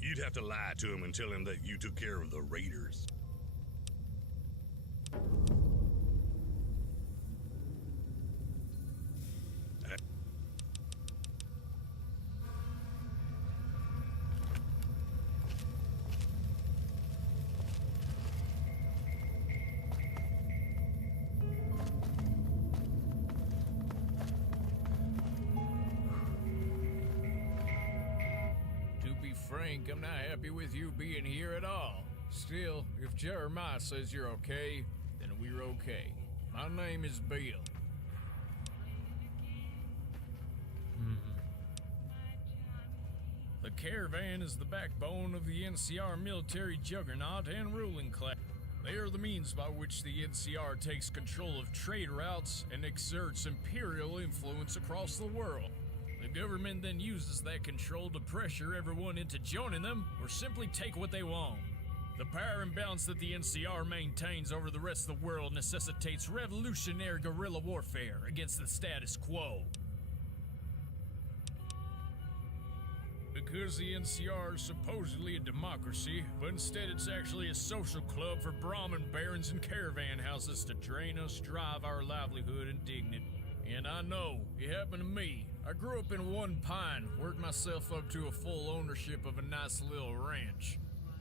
You'd have to lie to him and tell him that you took care of the raiders. Frank, I'm not happy with you being here at all. Still, if Jeremiah says you're okay, then we're okay. My name is Bill. The caravan is the backbone of the NCR military juggernaut and ruling class. They are the means by which the NCR takes control of trade routes and exerts imperial influence across the world. The government then uses that control to pressure everyone into joining them or simply take what they want. The power imbalance that the NCR maintains over the rest of the world necessitates revolutionary guerrilla warfare against the status quo. Because the NCR is supposedly a democracy, but instead it's actually a social club for Brahmin barons and caravan houses to drain us, drive our livelihood and dignity. And I know, it happened to me. I grew up in One Pine, worked myself up to a full ownership of a nice little ranch.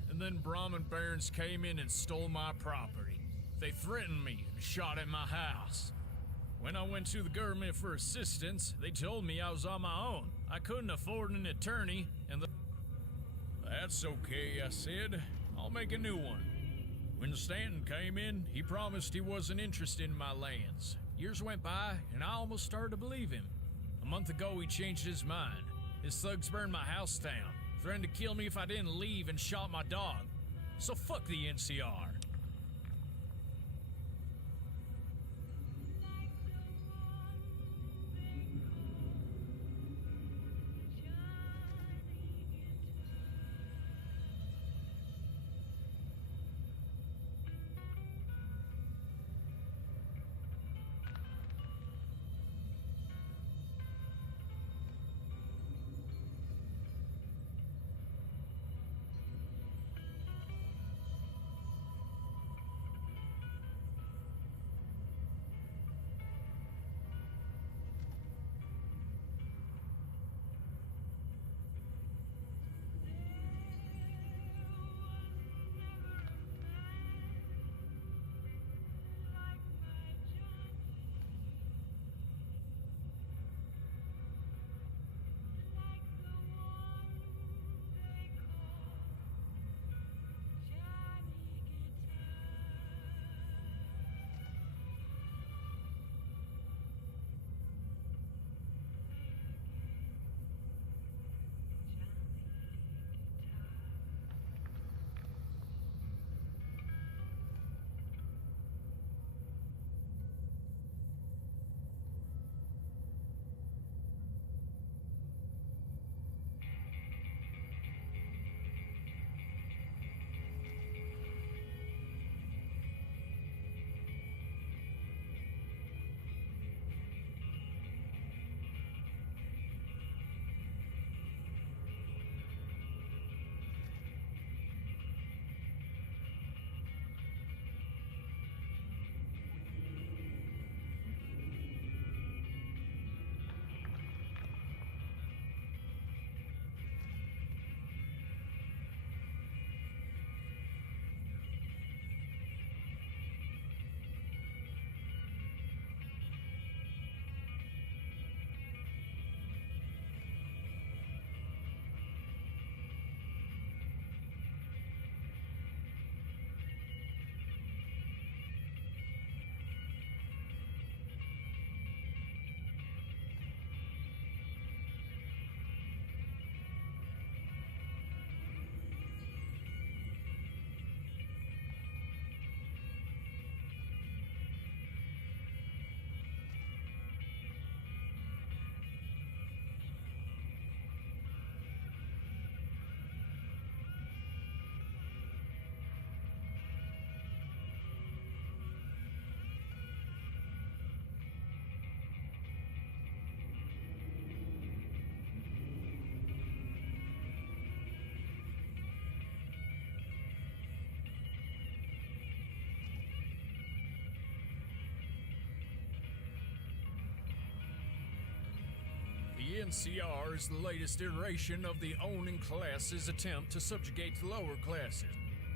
And then Brahmin barons came in and stole my property. They threatened me and shot at my house. When I went to the government for assistance, they told me I was on my own. I couldn't afford an attorney, and That's okay, I said. I'll make a new one. When Stanton came in, he promised he wasn't interested in my lands. Years went by, and I almost started to believe him. A month ago, he changed his mind. His thugs burned my house down, threatened to kill me if I didn't leave, and shot my dog. So fuck the NCR. The NCR is the latest iteration of the owning class's attempt to subjugate the lower classes.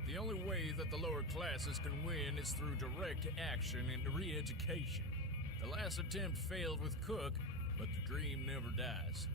The only way that the lower classes can win is through direct action and re-education. The last attempt failed with Cook, but the dream never dies.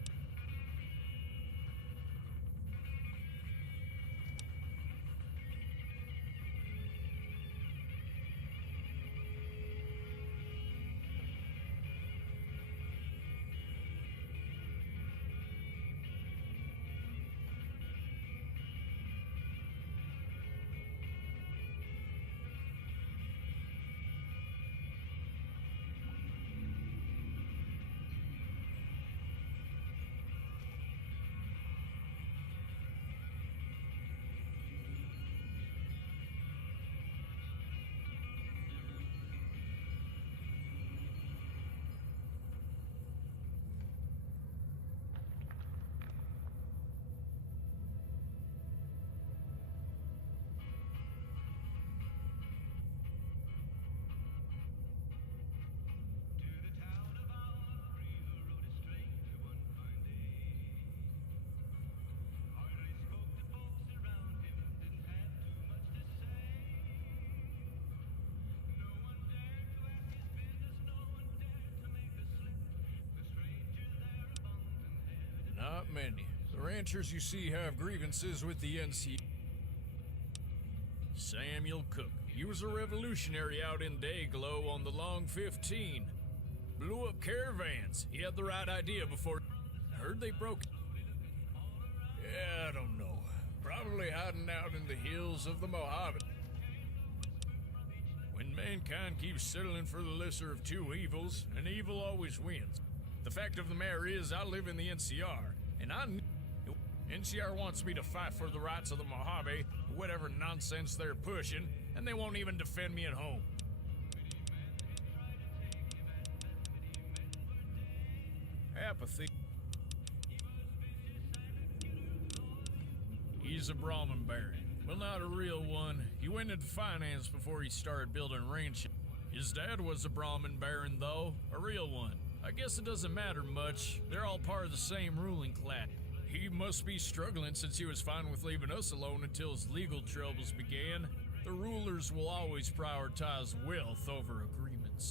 Not many. The ranchers you see have grievances with the NC. Samuel Cook. He was a revolutionary out in Dayglow on the Long 15. Blew up caravans. He had the right idea before... I heard they broke... Yeah, I don't know. Probably hiding out in the hills of the Mojave. When mankind keeps settling for the lesser of two evils, an evil always wins. The fact of the matter is, I live in the NCR, and NCR wants me to fight for the rights of the Mojave, whatever nonsense they're pushing, and they won't even defend me at home. Apathy. He's a Brahmin baron. Well, not a real one. He went into finance before he started building ranches. His dad was a Brahmin baron, though. A real one. I guess it doesn't matter much. They're all part of the same ruling class. He must be struggling since he was fine with leaving us alone until his legal troubles began. The rulers will always prioritize wealth over agreements.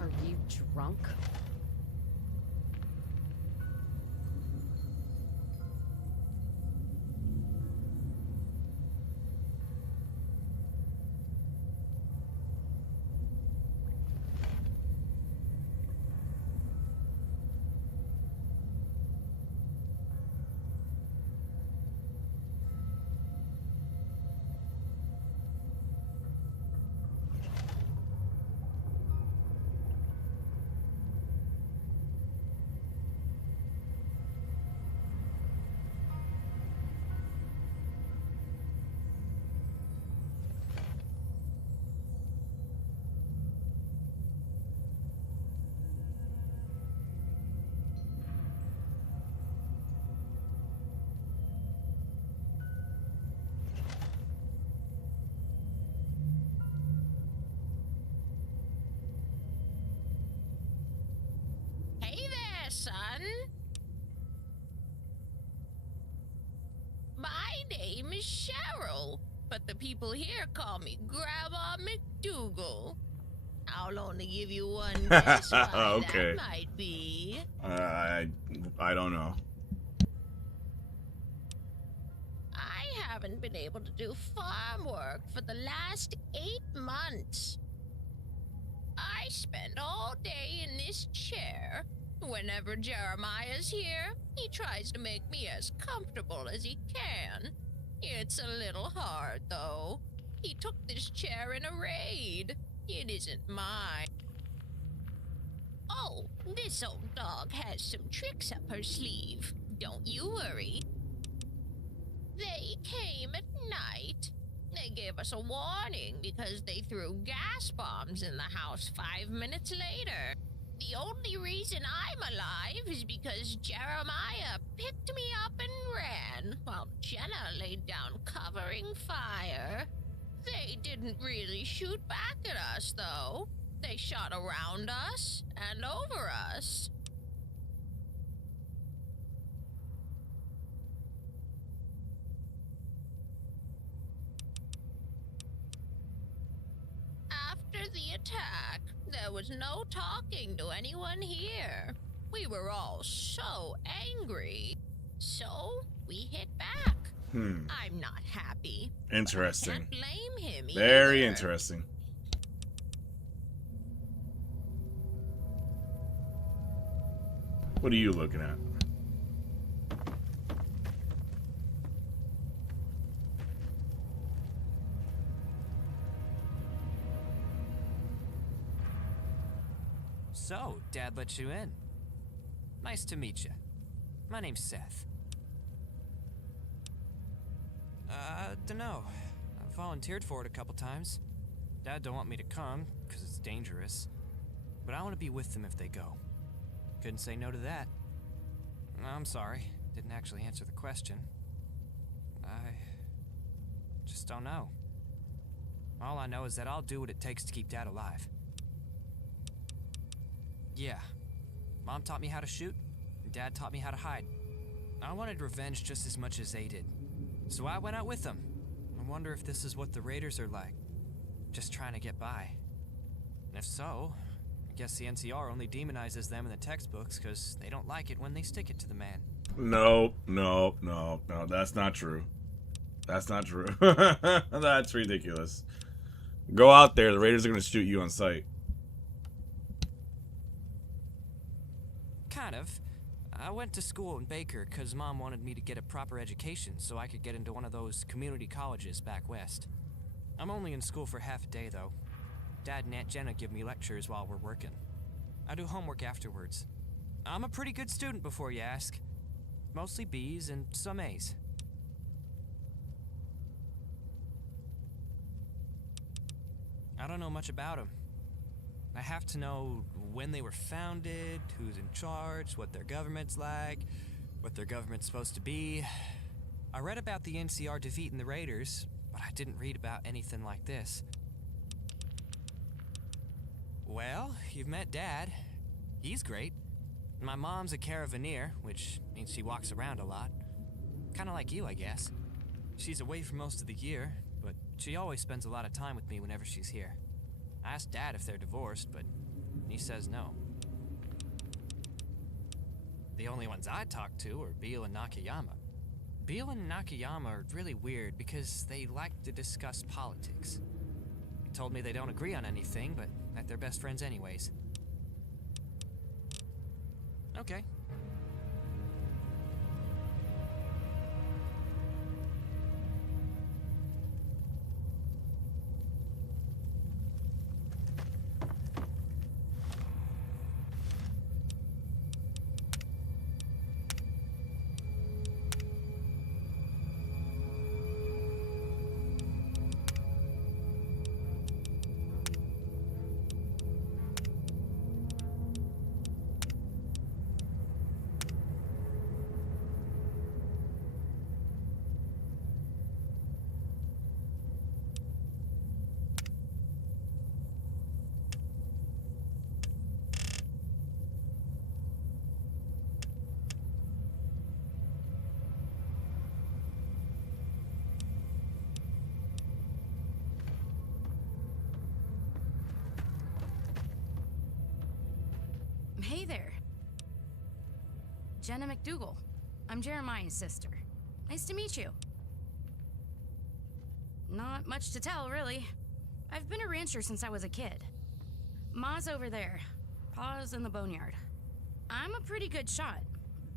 Are you drunk? Son? My name is Cheryl, but the people here call me Grandma McDougal. I'll only give you one guess why Okay. that might be. I don't know. I haven't been able to do farm work for the last 8 months. I spend all day in this chair. Whenever Jeremiah's here, he tries to make me as comfortable as he can. It's a little hard, though. He took this chair in a raid. It isn't mine. Oh, this old dog has some tricks up her sleeve. Don't you worry. They came at night. They gave us a warning because they threw gas bombs in the house 5 minutes later. The only reason I'm alive is because Jeremiah picked me up and ran, while Jenna laid down covering fire. They didn't really shoot back at us, though. They shot around us and over us. After the attack, there was no talking to anyone here. We were all so angry. So, we hit back. I'm not happy. Interesting. But I can't blame him Very either. interesting. What are you looking at? So, Dad let you in. Nice to meet you. My name's Seth. Dunno. I've volunteered for it a couple times. Dad don't want me to come, because it's dangerous. But I want to be with them if they go. Couldn't say no to that. I'm sorry. Didn't actually answer the question. I just don't know. All I know is that I'll do what it takes to keep Dad alive. Yeah, Mom taught me how to shoot, and Dad taught me how to hide. I wanted revenge just as much as they did, so I went out with them. I wonder if this is what the Raiders are like, just trying to get by. And if so, I guess the NCR only demonizes them in the textbooks because they don't like it when they stick it to the man. No, that's not true. That's not true. That's ridiculous. Go out there, the Raiders are going to shoot you on sight. Kind of. I went to school in Baker because Mom wanted me to get a proper education so I could get into one of those community colleges back west. I'm only in school for half a day, though. Dad and Aunt Jenna give me lectures while we're working. I do homework afterwards. I'm a pretty good student before you ask. Mostly B's and some A's. I don't know much about them. I have to know when they were founded, who's in charge, what their government's like, what their government's supposed to be. I read about the NCR defeating the Raiders, but I didn't read about anything like this. Well, you've met Dad. He's great. My mom's a caravaneer, which means she walks around a lot. Kinda like you, I guess. She's away for most of the year, but she always spends a lot of time with me whenever she's here. I asked Dad if they're divorced, but he says no. The only ones I talk to are Beale and Nakayama. Beale and Nakayama are really weird because they like to discuss politics. They told me they don't agree on anything, but that they're best friends anyways. Okay. Hey there. Jenna McDougal. I'm Jeremiah's sister. Nice to meet you. Not much to tell, really. I've been a rancher since I was a kid. Ma's over there. Pa's in the boneyard. I'm a pretty good shot.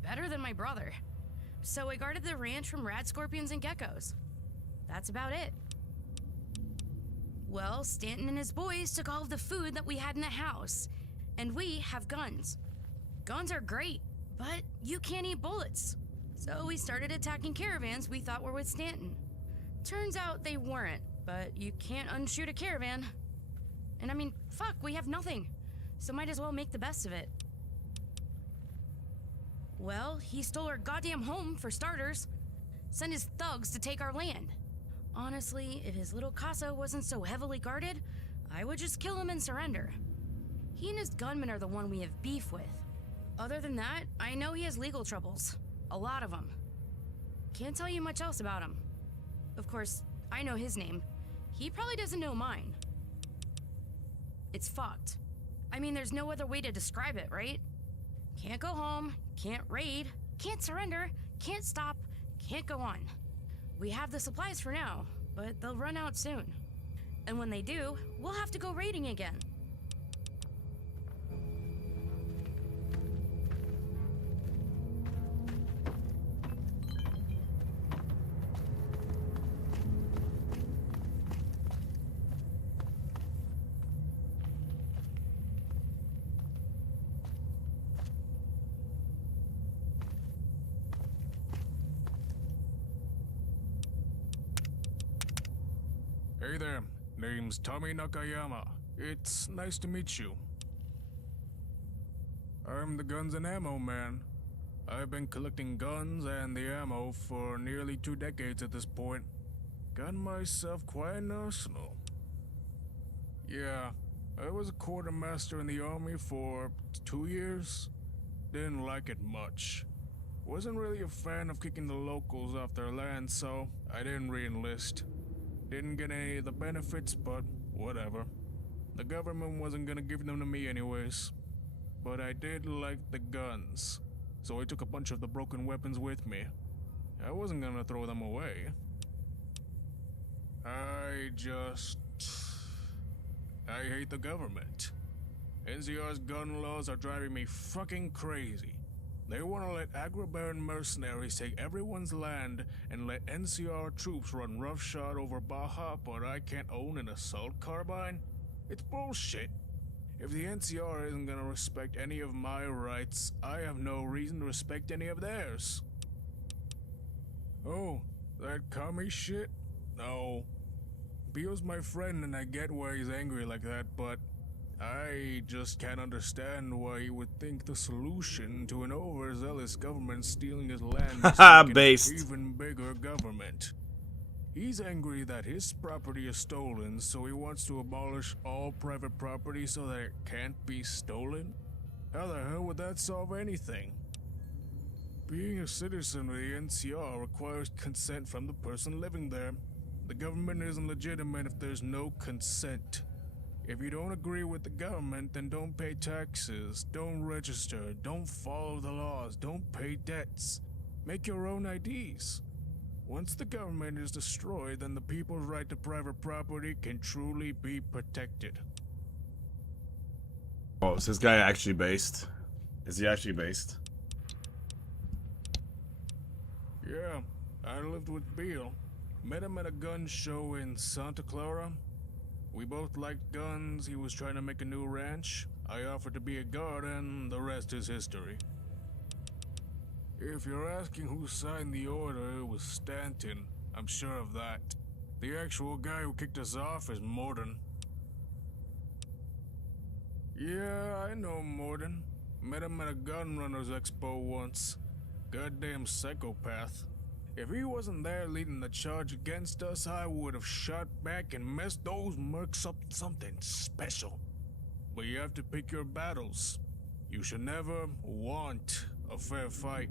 Better than my brother. So I guarded the ranch from rad scorpions and geckos. That's about it. Well, Stanton and his boys took all of the food that we had in the house. And we have guns. Guns are great, but you can't eat bullets. So we started attacking caravans we thought were with Stanton. Turns out they weren't, but you can't unshoot a caravan. And I mean, fuck, we have nothing. So might as well make the best of it. Well, he stole our goddamn home, for starters. Sent his thugs to take our land. Honestly, if his little casa wasn't so heavily guarded, I would just kill him and surrender. He and his gunmen are the one we have beef with. Other than that, I know he has legal troubles. A lot of them. Can't tell you much else about him. Of course, I know his name. He probably doesn't know mine. It's fucked. I mean, there's no other way to describe it, right? Can't go home, can't raid, can't surrender, can't stop, can't go on. We have the supplies for now, but they'll run out soon. And when they do, we'll have to go raiding again. Hey there, name's Tommy Nakayama. It's nice to meet you. I'm the guns and ammo man. I've been collecting guns and the ammo for nearly 2 decades at this point. Got myself quite an arsenal. Yeah, I was a quartermaster in the army for 2 years. Didn't like it much. Wasn't really a fan of kicking the locals off their land, so I didn't re-enlist. Didn't get any of the benefits, but whatever. The government wasn't gonna give them to me anyways. But I did like the guns, so I took a bunch of the broken weapons with me. I wasn't gonna throw them away. I hate the government. NCR's gun laws are driving me fucking crazy. They want to let agro-baron mercenaries take everyone's land and let NCR troops run roughshod over Baja, but I can't own an assault carbine? It's bullshit. If the NCR isn't gonna respect any of my rights, I have no reason to respect any of theirs. Oh, that commie shit? No. Beo's my friend and I get why he's angry like that, but I just can't understand why he would think the solution to an overzealous government stealing his land is to make Based. an even bigger government. He's angry that his property is stolen, so he wants to abolish all private property so that it can't be stolen? How the hell would that solve anything? Being a citizen of the NCR requires consent from the person living there. The government isn't legitimate if there's no consent. If you don't agree with the government, then don't pay taxes, don't register, don't follow the laws, don't pay debts. Make your own IDs. Once the government is destroyed, then the people's right to private property can truly be protected. Oh, is this guy actually based? Is he actually based? Yeah, I lived with Beal. Met him at a gun show in Santa Clara. We both liked guns, he was trying to make a new ranch. I offered to be a guard, and the rest is history. If you're asking who signed the order, it was Stanton. I'm sure of that. The actual guy who kicked us off is Morden. Yeah, I know Morden. Met him at a gun runners expo once. Goddamn psychopath. If he wasn't there leading the charge against us, I would have shot back and messed those mercs up something special. But you have to pick your battles. You should never want a fair fight.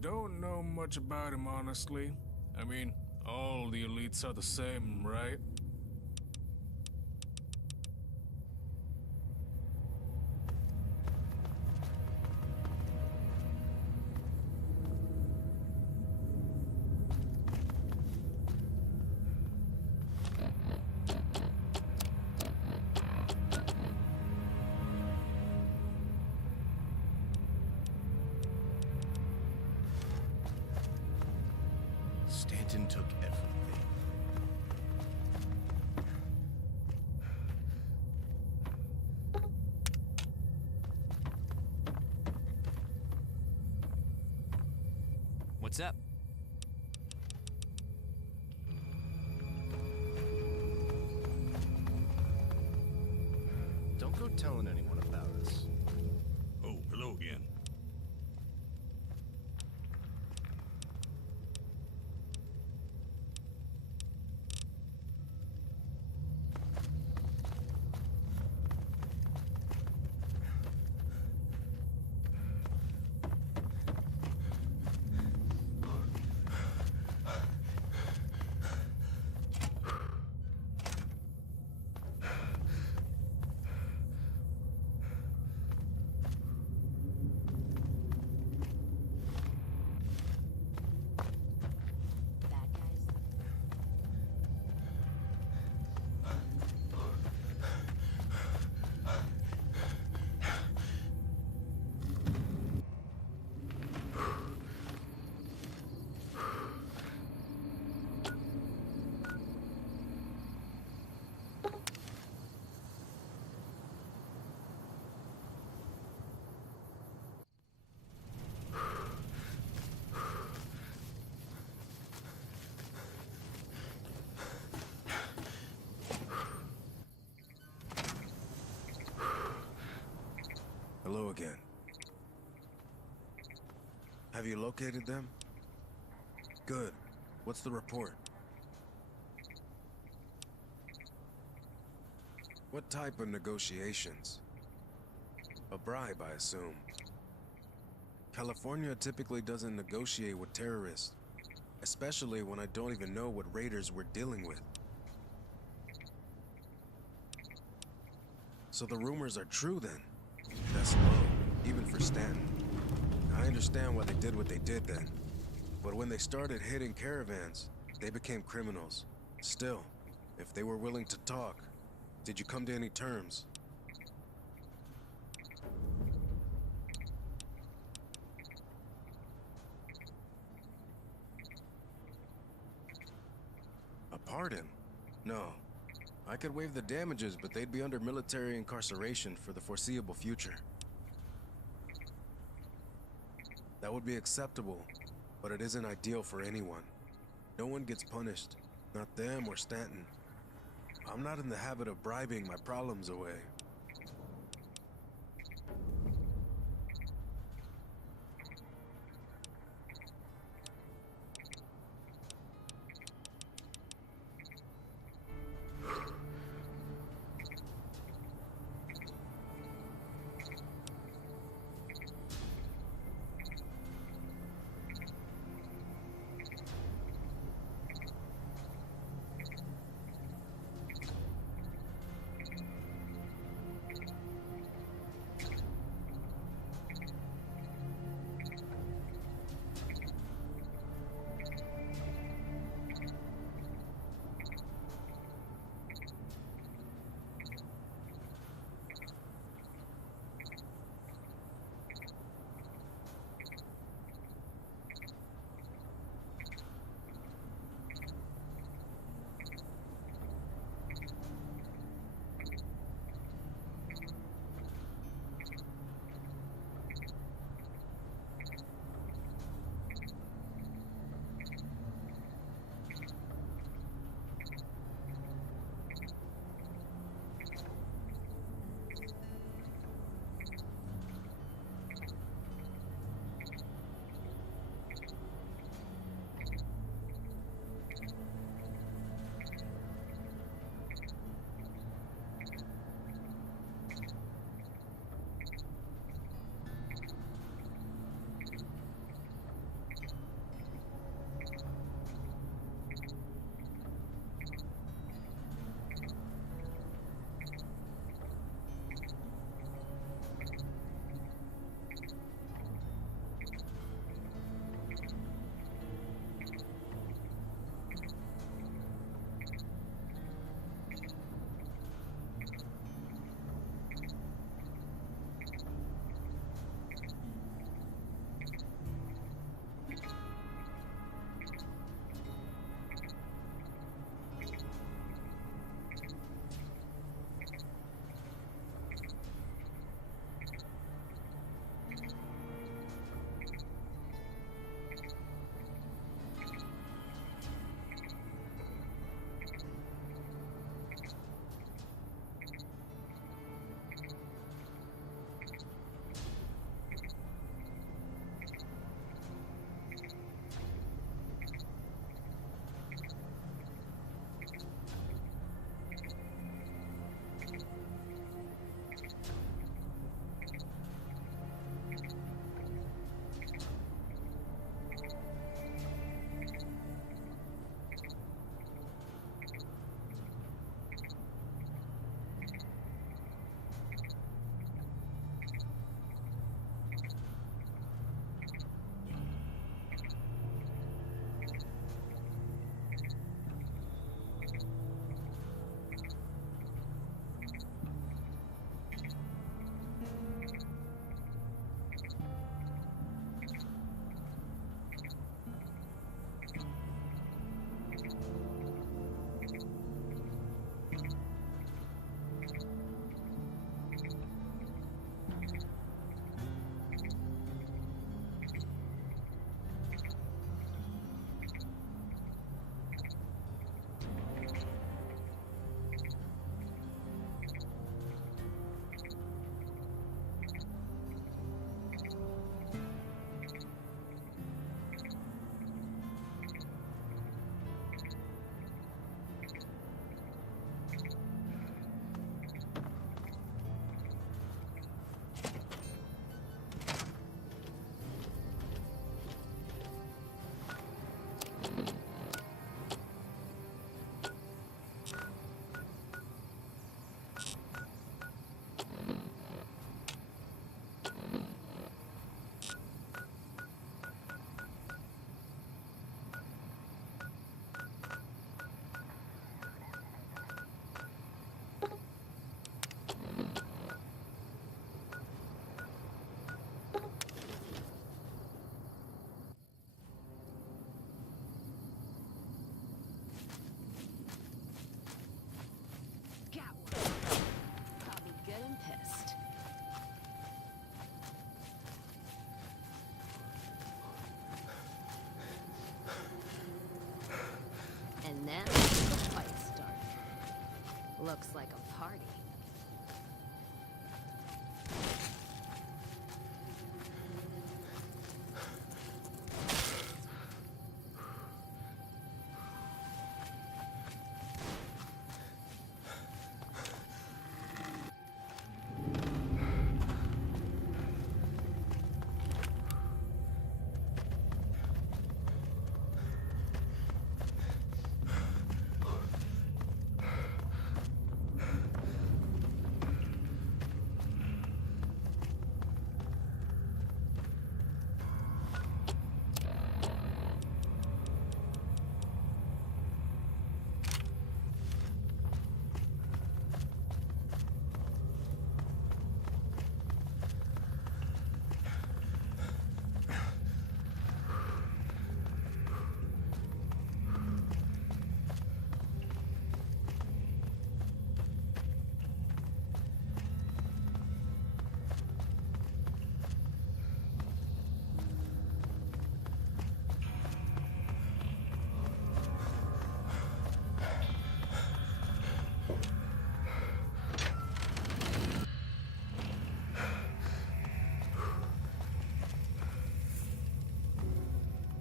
Don't know much about him, honestly. I mean, all the elites are the same, right? Stanton took everything. What's up? Don't go telling anyone about us. Oh, hello again. Hello again. Have you located them? Good. What's the report? What type of negotiations? A bribe, I assume. California typically doesn't negotiate with terrorists, especially when I don't even know what raiders we're dealing with. So the rumors are true then? That's low, even for Stanton. I understand why they did what they did then. But when they started hitting caravans, they became criminals. Still, if they were willing to talk, did you come to any terms? A pardon? No. I could waive the damages, but they'd be under military incarceration for the foreseeable future. That would be acceptable, but it isn't ideal for anyone. No one gets punished, not them or Stanton. I'm not in the habit of bribing my problems away. looks like a party.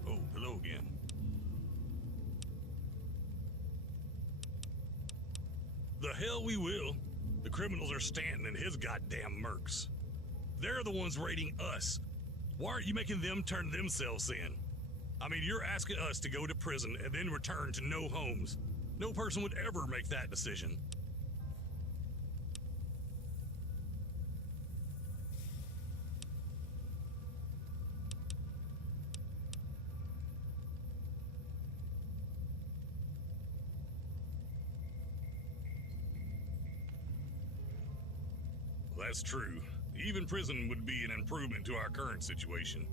Oh, hello again. The hell we will. The criminals are Stanton and his goddamn mercs. They're the ones raiding us. Why aren't you making them turn themselves in? I mean, you're asking us to go to prison and then return to no homes. No person would ever make that decision. That's true. Even prison would be an improvement to our current situation.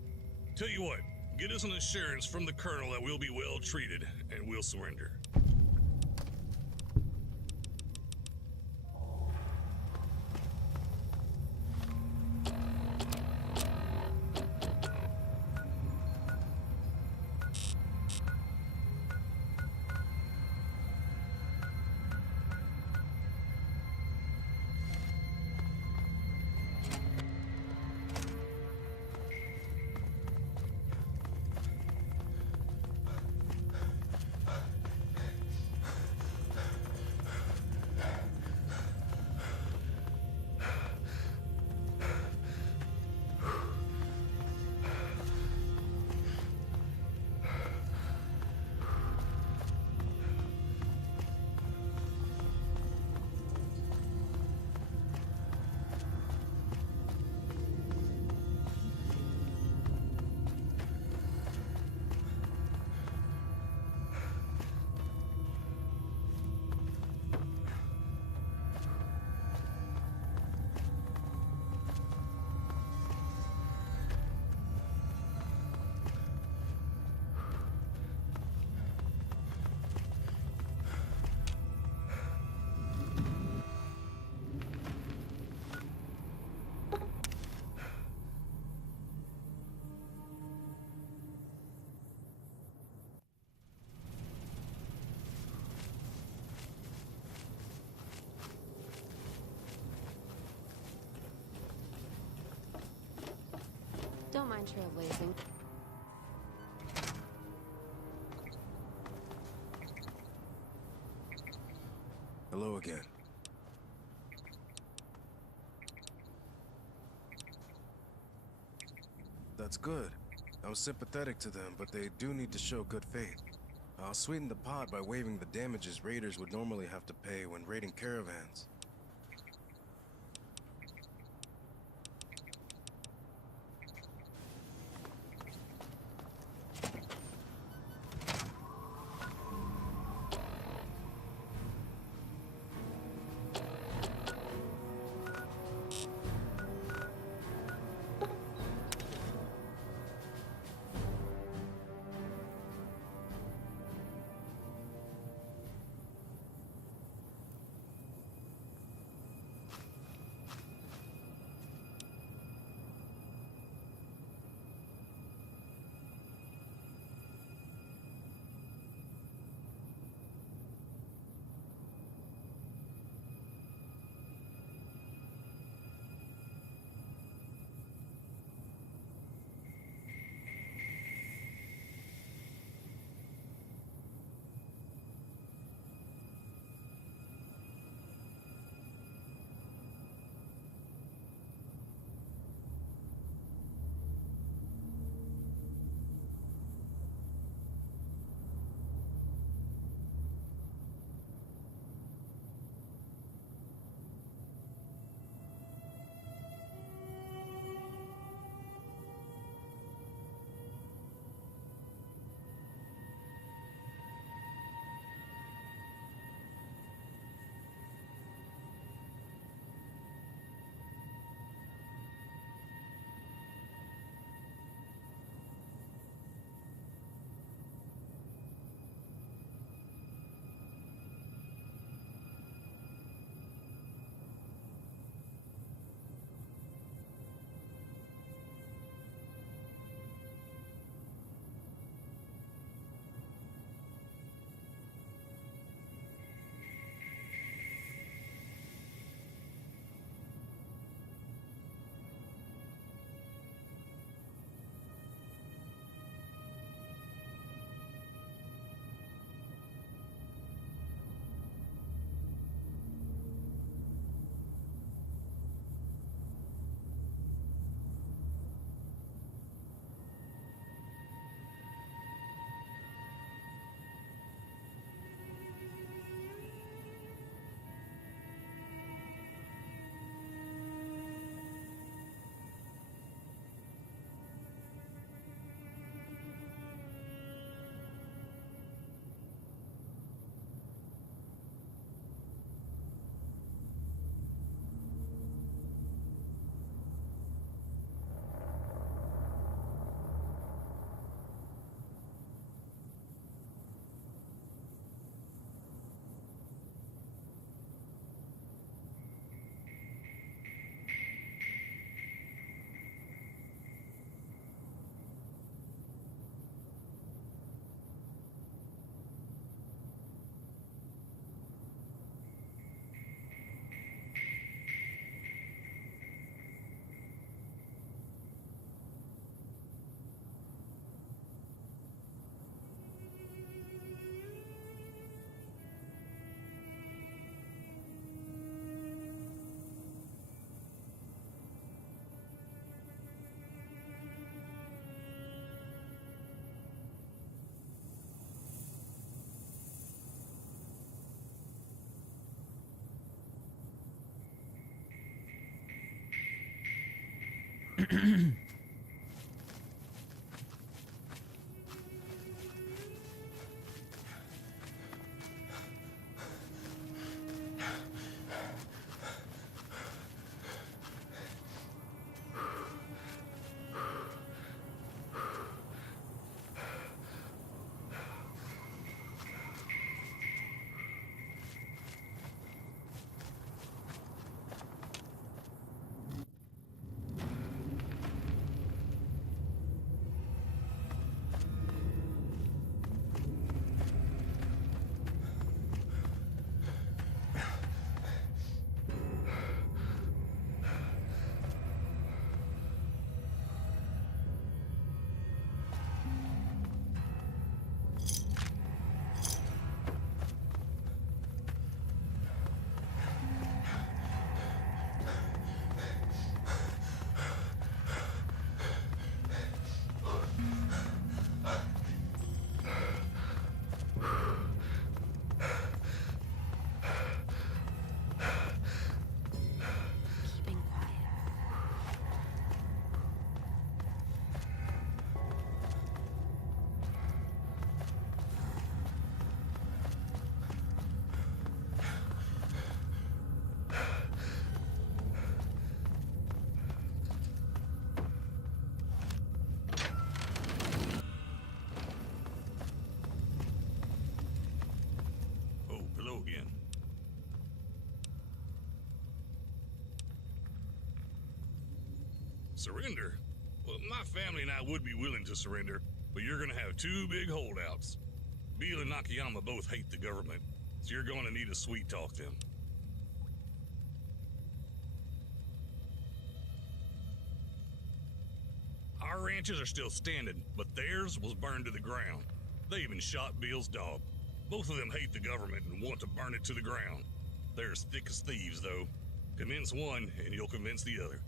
Tell you what, get us an assurance from the colonel that we'll be well treated, and we'll surrender. Don't mind trailblazing. Hello again. That's good. I'm sympathetic to them, but they do need to show good faith. I'll sweeten the pot by waiving the damages raiders would normally have to pay when raiding caravans. Keeping quiet. Oh, hello again. Surrender? Well, my family and I would be willing to surrender, but you're gonna have two big holdouts. Beale and Nakayama both hate the government, so you're gonna need to sweet talk them. Our ranches are still standing, but theirs was burned to the ground. They even shot Beale's dog. Both of them hate the government and want to burn it to the ground. They're as thick as thieves, though. Convince one, and you'll convince the other.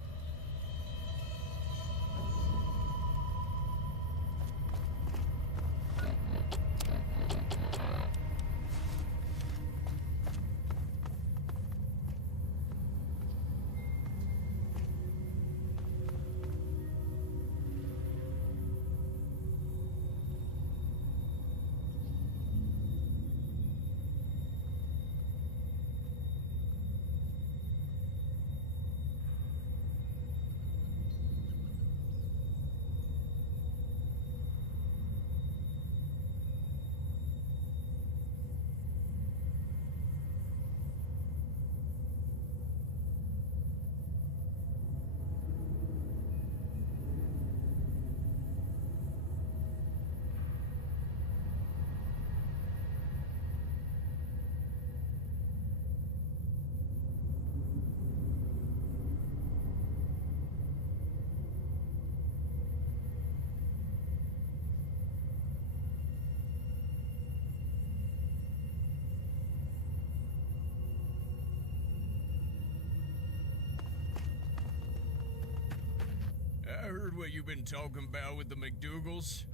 I heard what you've been talking about with the McDougalls.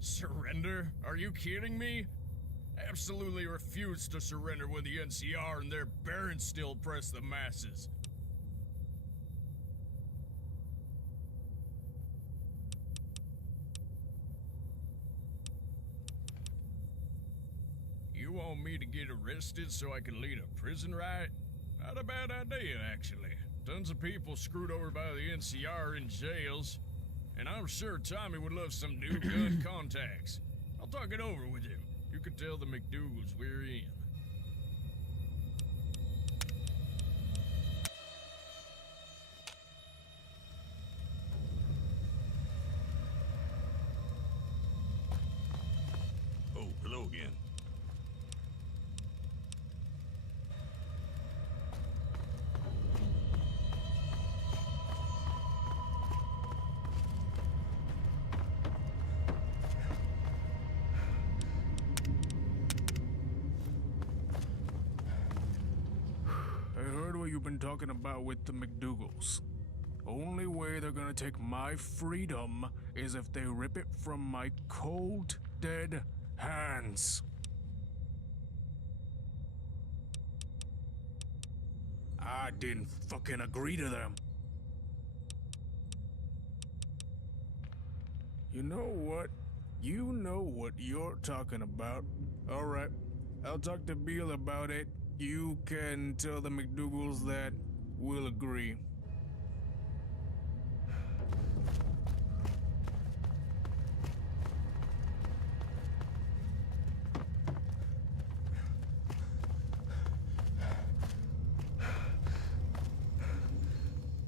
Surrender? Are you kidding me? Absolutely refuse to surrender when the NCR and their barons still oppress the masses. You want me to get arrested so I can lead a prison riot? Not a bad idea, actually. Tons of people screwed over by the NCR in jails. And I'm sure Tommy would love some new gun contacts. I'll talk it over with him. You can tell the McDougalls we're in. Oh, hello again. I heard what you've been talking about with the McDougalls. Only way they're gonna take my freedom is if they rip it from my cold, dead hands. I didn't fucking agree to them. You know what? You know what you're talking about. Alright, I'll talk to Beale about it. You can tell the McDougalls that we'll agree.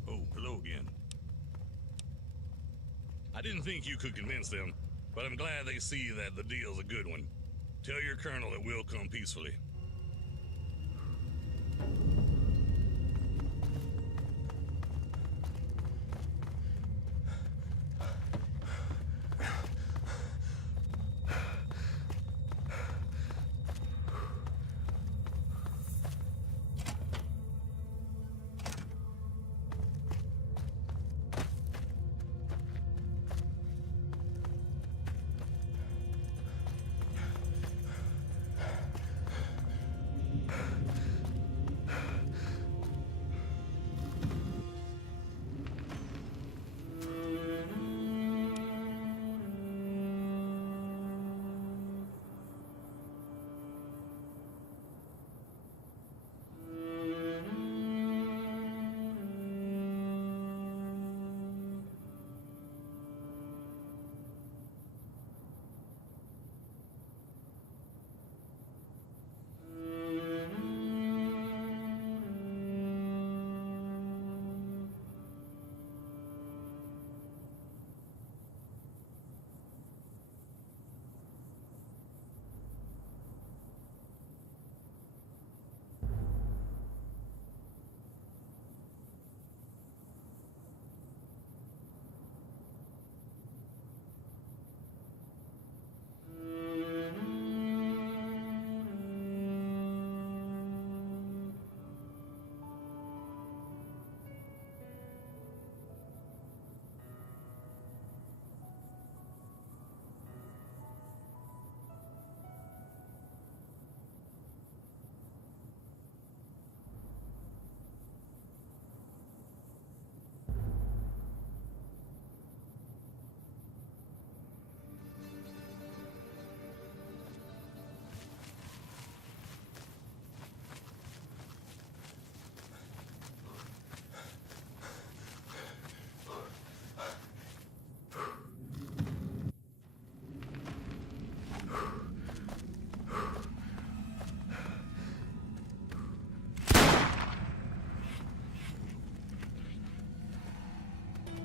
Oh, hello again. I didn't think you could convince them, but I'm glad they see that the deal's a good one. Tell your colonel that we'll come peacefully.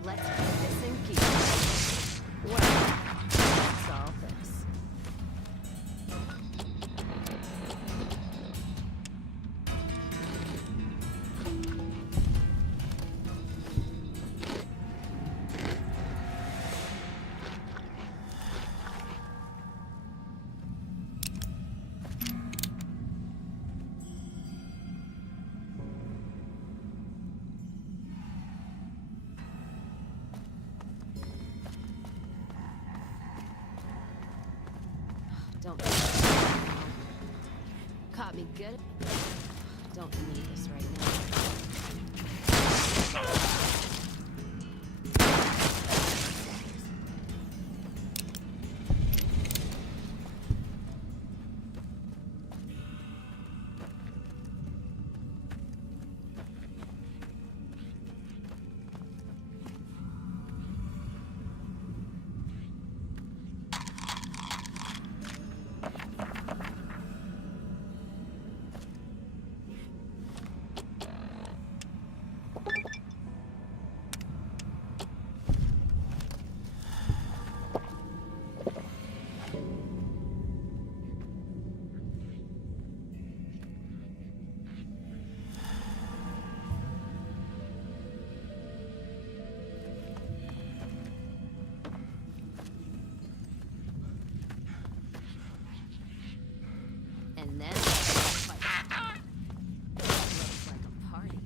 Let's put this in gear. Well, that's all this. Don't caught me good. Don't need this right and then looks like a party.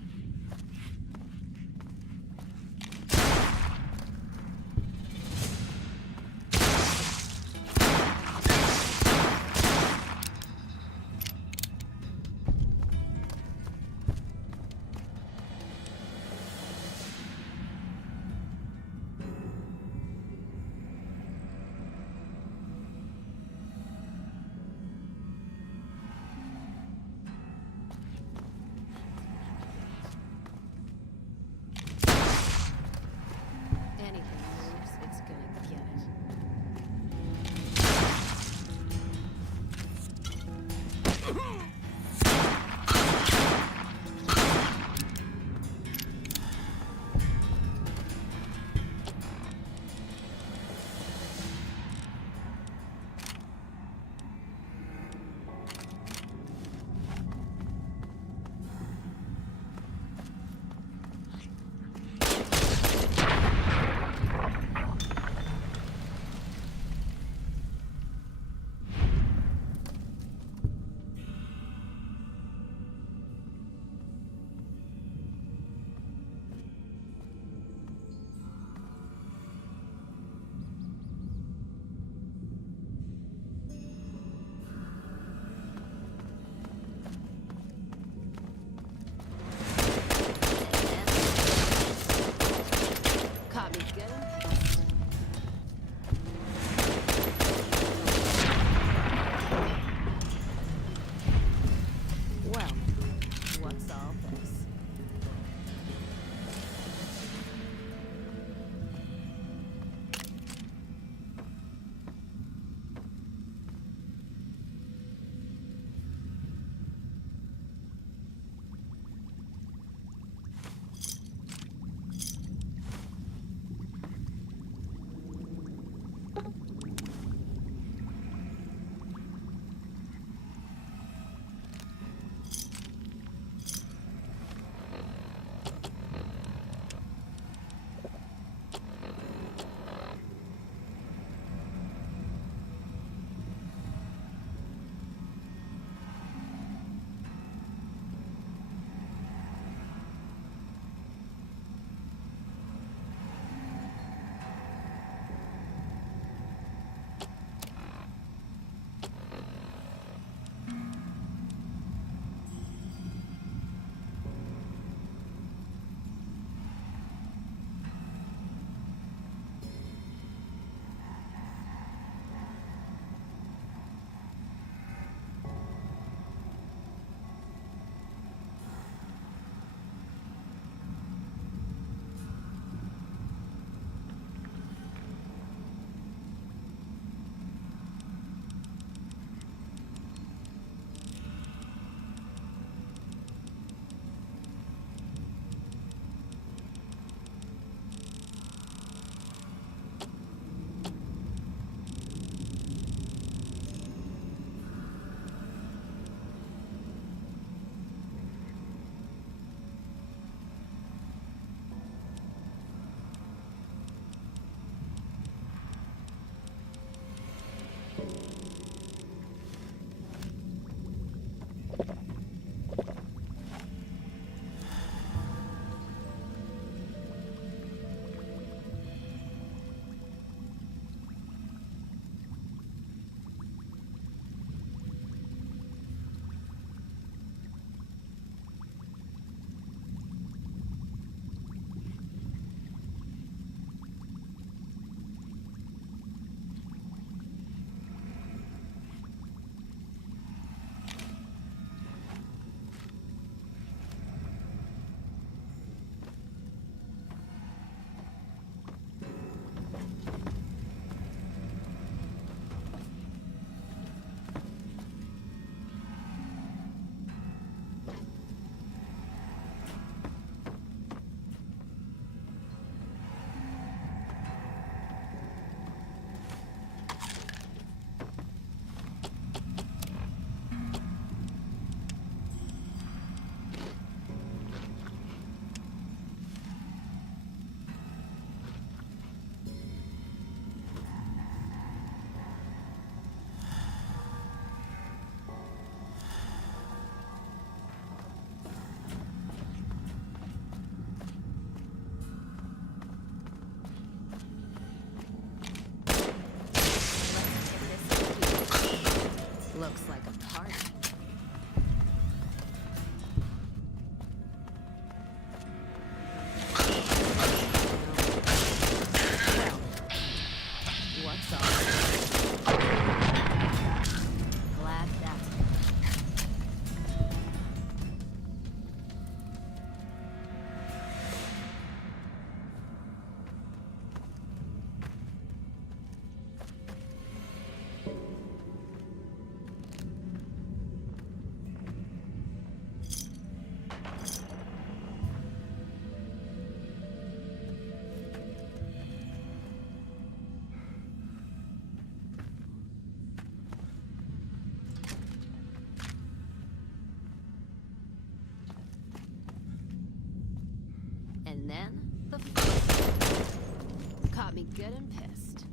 good and pissed.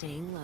Staying low.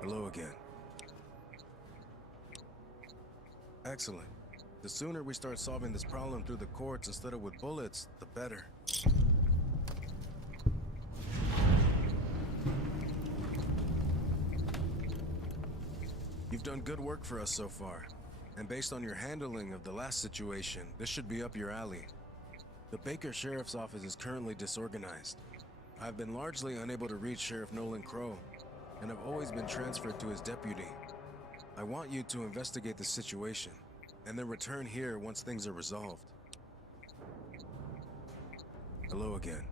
Hello again. Excellent. The sooner we start solving this problem through the courts instead of with bullets, the better. You've done good work for us so far, and based on your handling of the last situation, this should be up your alley. The Baker Sheriff's Office is currently disorganized. I've been largely unable to reach Sheriff Nolan Crow, and have always been transferred to his deputy. I want you to investigate the situation, and then return here once things are resolved. Hello again.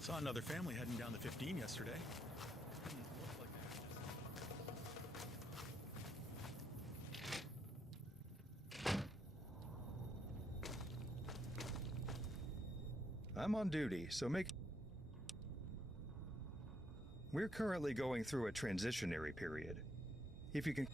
Saw another family heading down the 15 yesterday. Didn't look like they I'm on duty, so make... We're currently going through a transitionary period. If you can...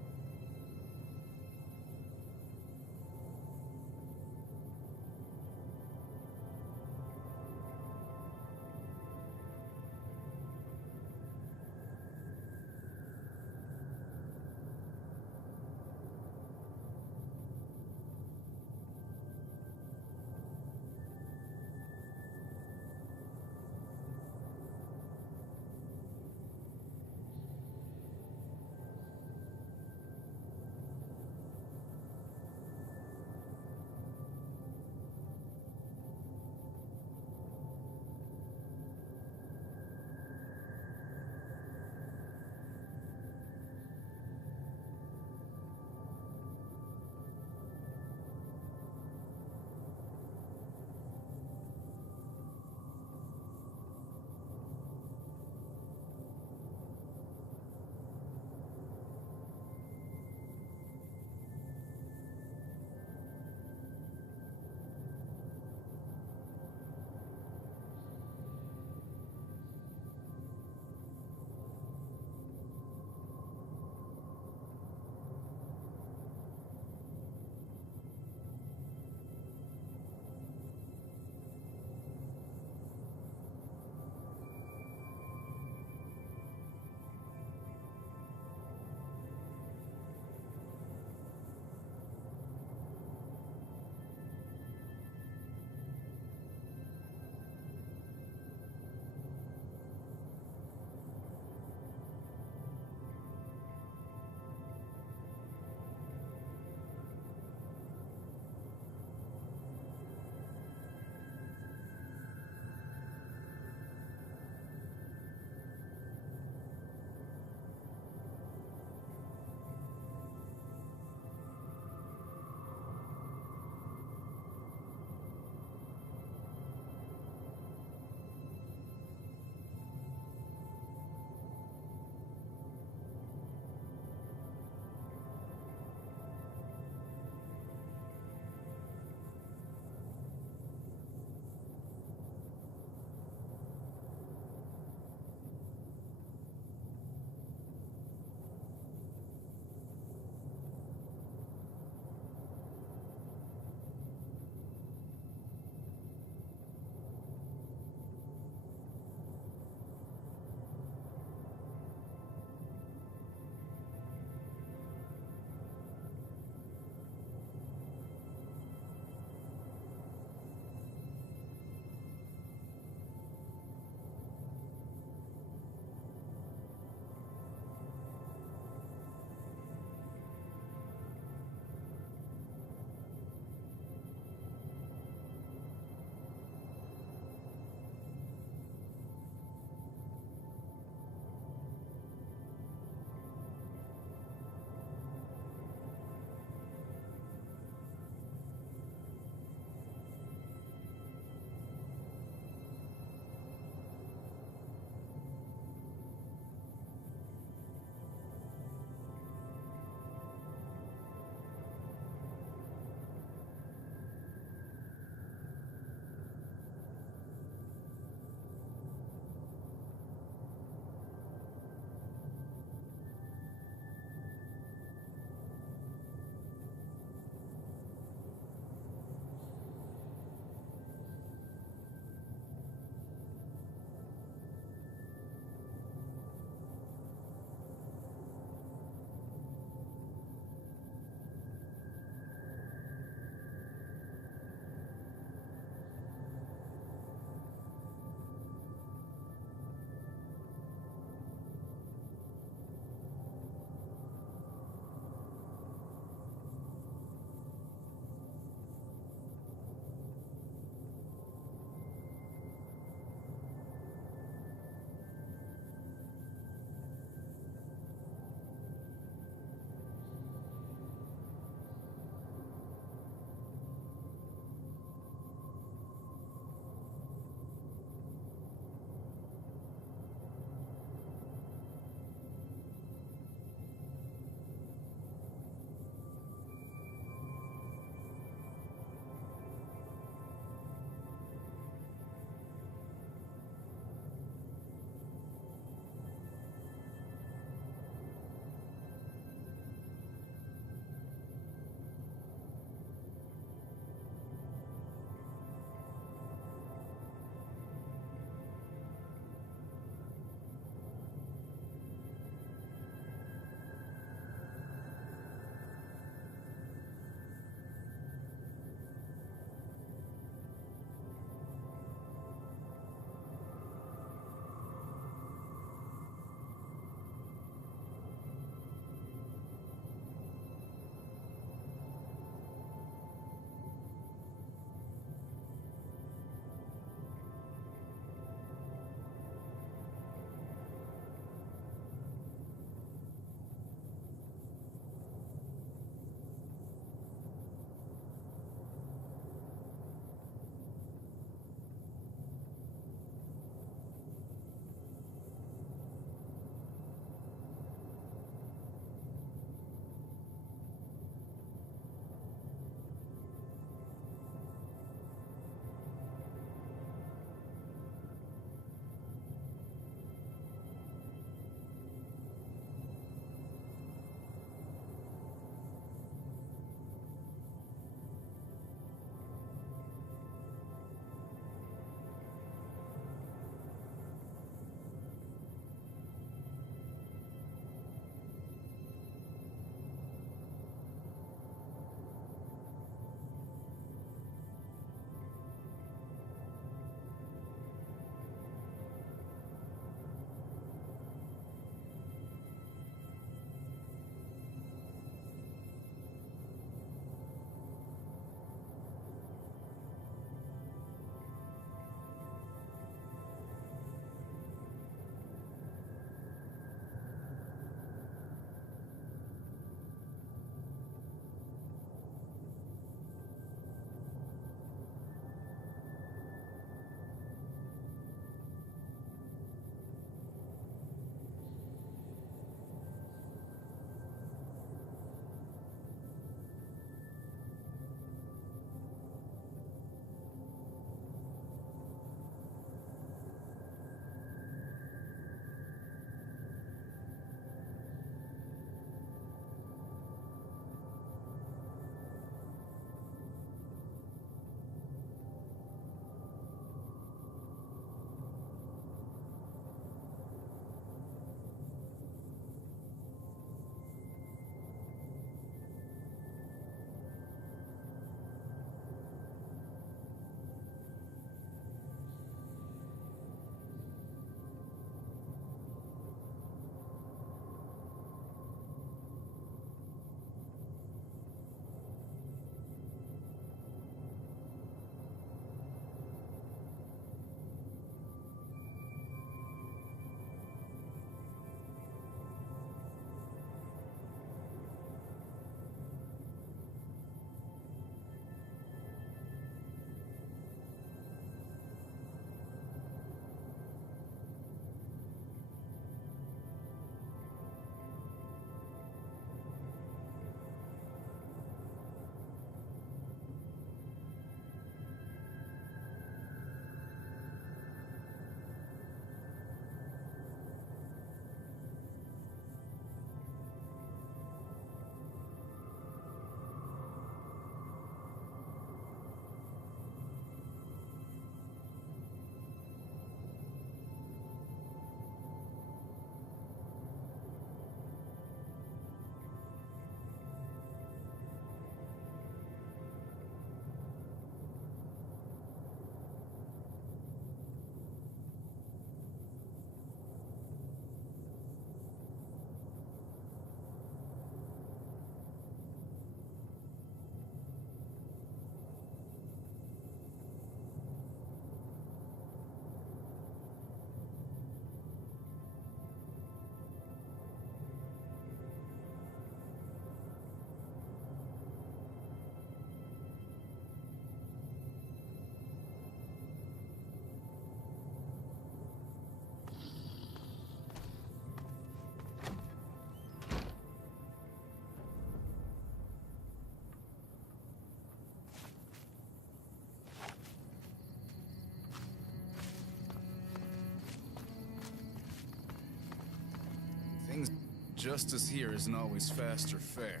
Things. Justice here isn't always fast or fair,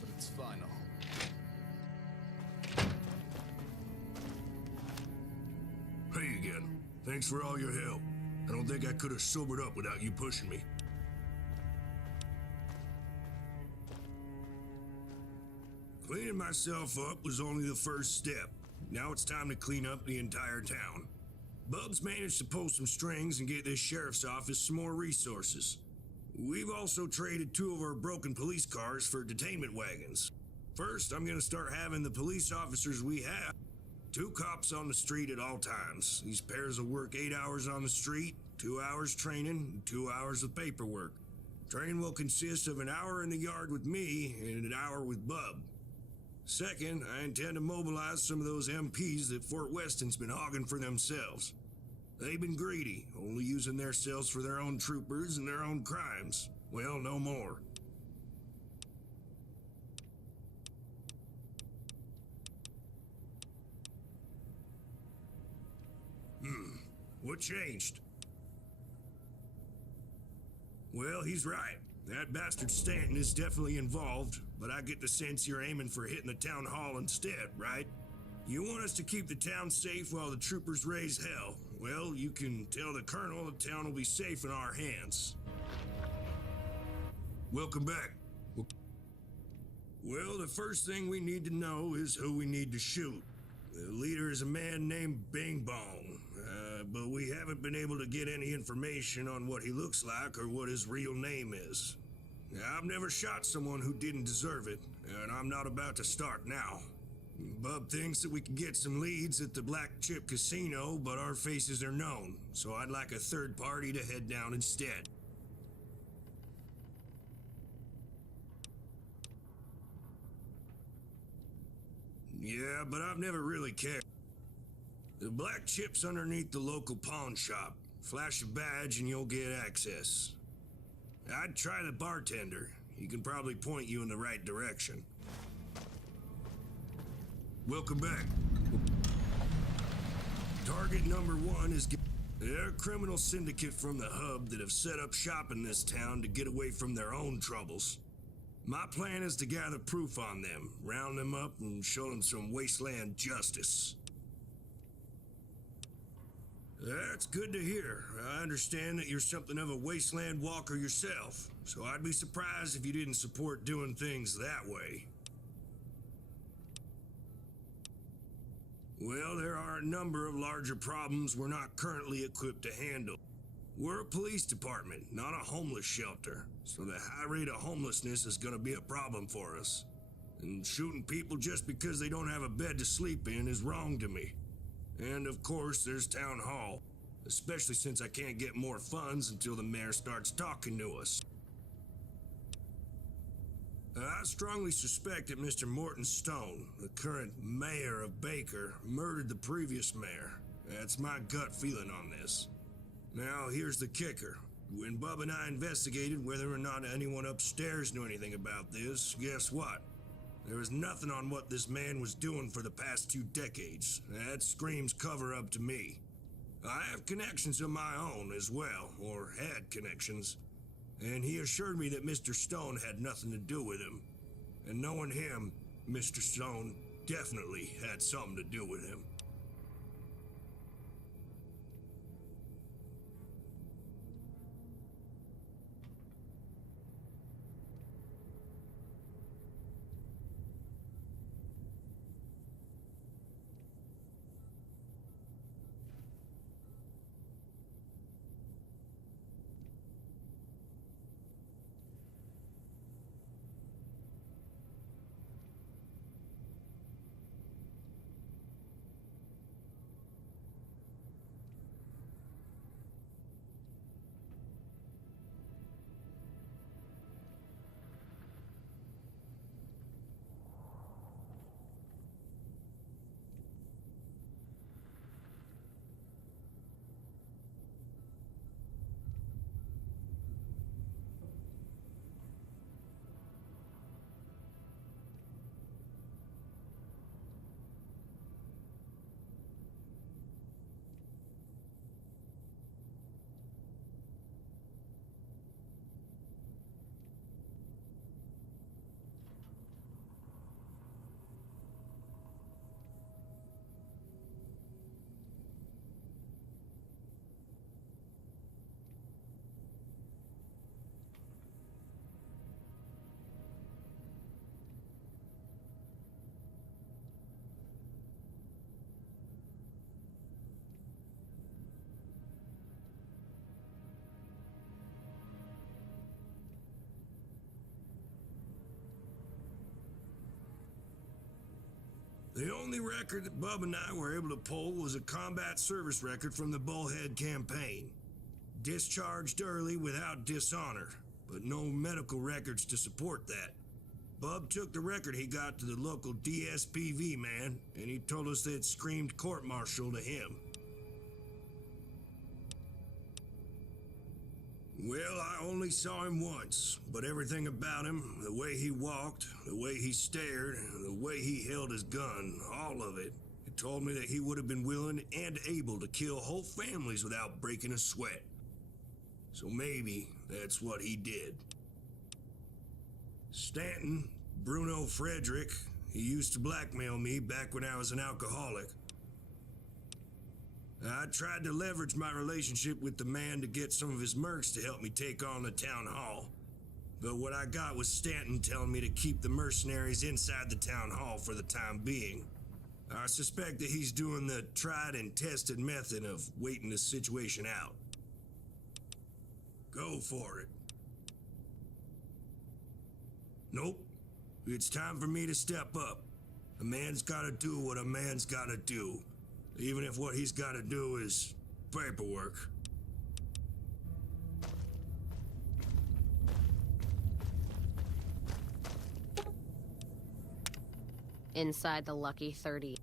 but it's final. Hey again. Thanks for all your help. I don't think I could have sobered up without you pushing me. Cleaning myself up was only the first step. Now it's time to clean up the entire town. Bub's managed to pull some strings and get this sheriff's office some more resources. We've also traded 2 of our broken police cars for detainment wagons. First, I'm gonna start having the police officers we have 2 cops on the street at all times. These pairs will work 8 hours on the street, 2 hours training, and 2 hours of paperwork. Training will consist of an hour in the yard with me and an hour with Bub. Second, I intend to mobilize some of those MPs that Fort Weston's been hogging for themselves. They've been greedy, only using their cells for their own troopers and their own crimes. Well, no more. What changed? Well, he's right. That bastard Stanton is definitely involved, but I get the sense you're aiming for hitting the town hall instead, right? You want us to keep the town safe while the troopers raise hell. Well, you can tell the colonel the town will be safe in our hands. Welcome back. Well, the first thing we need to know is who we need to shoot. The leader is a man named Bing Bong, but we haven't been able to get any information on what he looks like or what his real name is. I've never shot someone who didn't deserve it, and I'm not about to start now. Bub thinks that we can get some leads at the Black Chip Casino, but our faces are known, so I'd like a third party to head down instead. Yeah, but I've never really cared. The Black Chip's underneath the local pawn shop. Flash a badge and you'll get access. I'd try the bartender. He can probably point you in the right direction. Welcome back. Target number 1 is... They're a criminal syndicate from the hub that have set up shop in this town to get away from their own troubles. My plan is to gather proof on them, round them up, and show them some wasteland justice. That's good to hear. I understand that you're something of a wasteland walker yourself, so I'd be surprised if you didn't support doing things that way. Well, there are a number of larger problems we're not currently equipped to handle. We're a police department, not a homeless shelter, so the high rate of homelessness is going to be a problem for us. And shooting people just because they don't have a bed to sleep in is wrong to me. And of course, there's Town Hall, especially since I can't get more funds until the mayor starts talking to us. I strongly suspect that Mr. Morton Stone, the current mayor of Baker, murdered the previous mayor. That's my gut feeling on this. Now, here's the kicker. When Bub and I investigated whether or not anyone upstairs knew anything about this, guess what? There was nothing on what this man was doing for the past 2 decades. That screams cover-up to me. I have connections of my own as well, or had connections. And he assured me that Mr. Stone had nothing to do with him. And knowing him, Mr. Stone definitely had something to do with him. The only record that Bub and I were able to pull was a combat service record from the Bullhead campaign. Discharged early without dishonor, but no medical records to support that. Bub took the record he got to the local DSPV man, and he told us they'd screamed court-martial to him. Well, I only saw him once, but everything about him, the way he walked, the way he stared, the way he held his gun, all of it, it told me that he would have been willing and able to kill whole families without breaking a sweat. So maybe that's what he did. Stanton, Bruno Frederick, he used to blackmail me back when I was an alcoholic. I tried to leverage my relationship with the man to get some of his mercs to help me take on the town hall. But what I got was Stanton telling me to keep the mercenaries inside the town hall for the time being. I suspect that he's doing the tried and tested method of waiting the situation out. Go for it. Nope. It's time for me to step up. A man's gotta do what a man's gotta do. Even if what he's gotta do is paperwork. Inside the Lucky 30.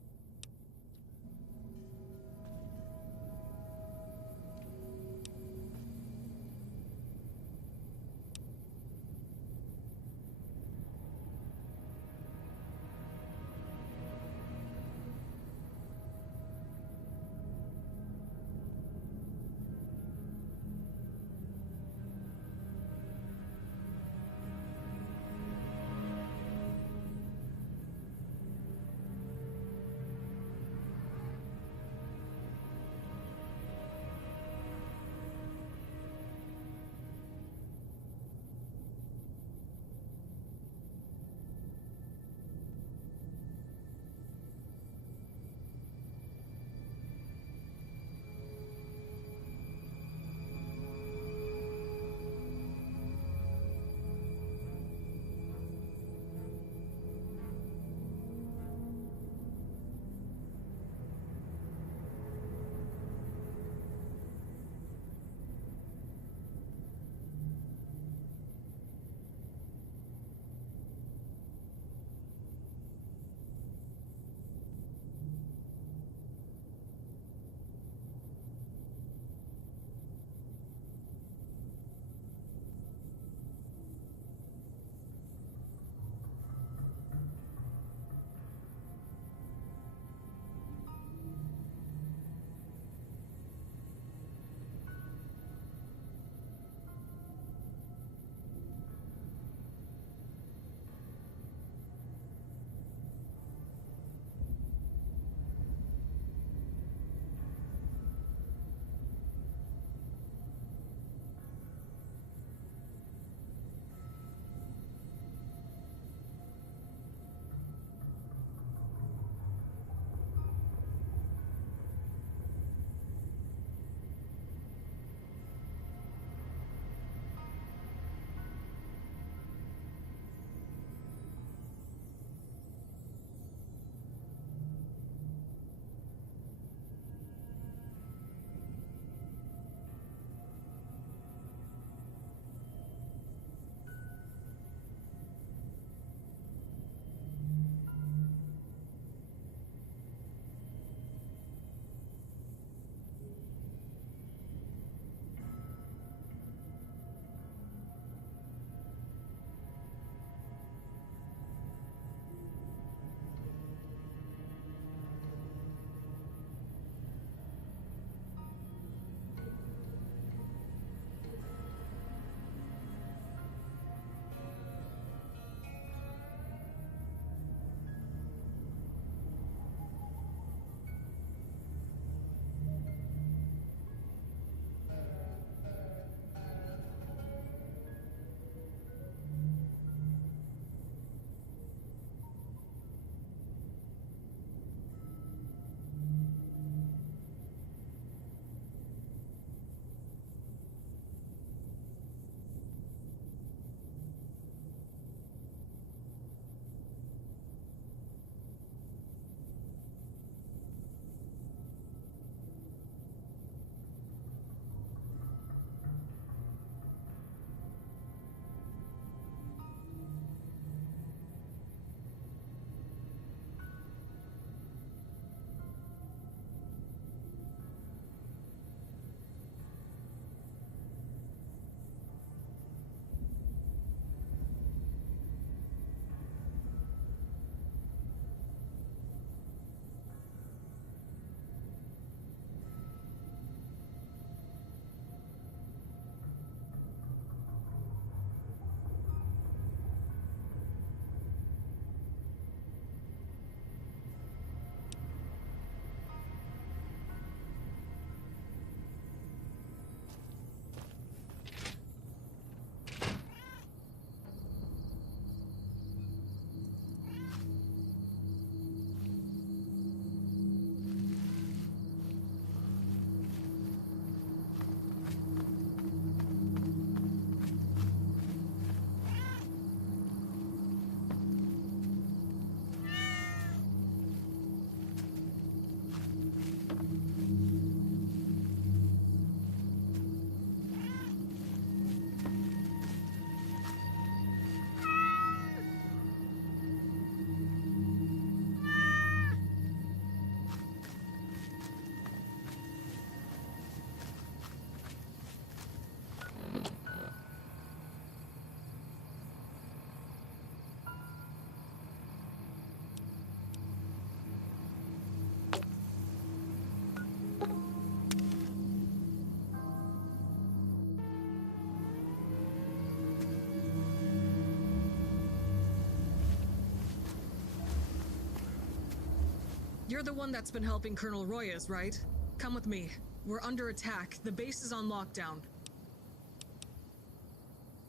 You're the one that's been helping Colonel Royas, right? Come with me. We're under attack. The base is on lockdown.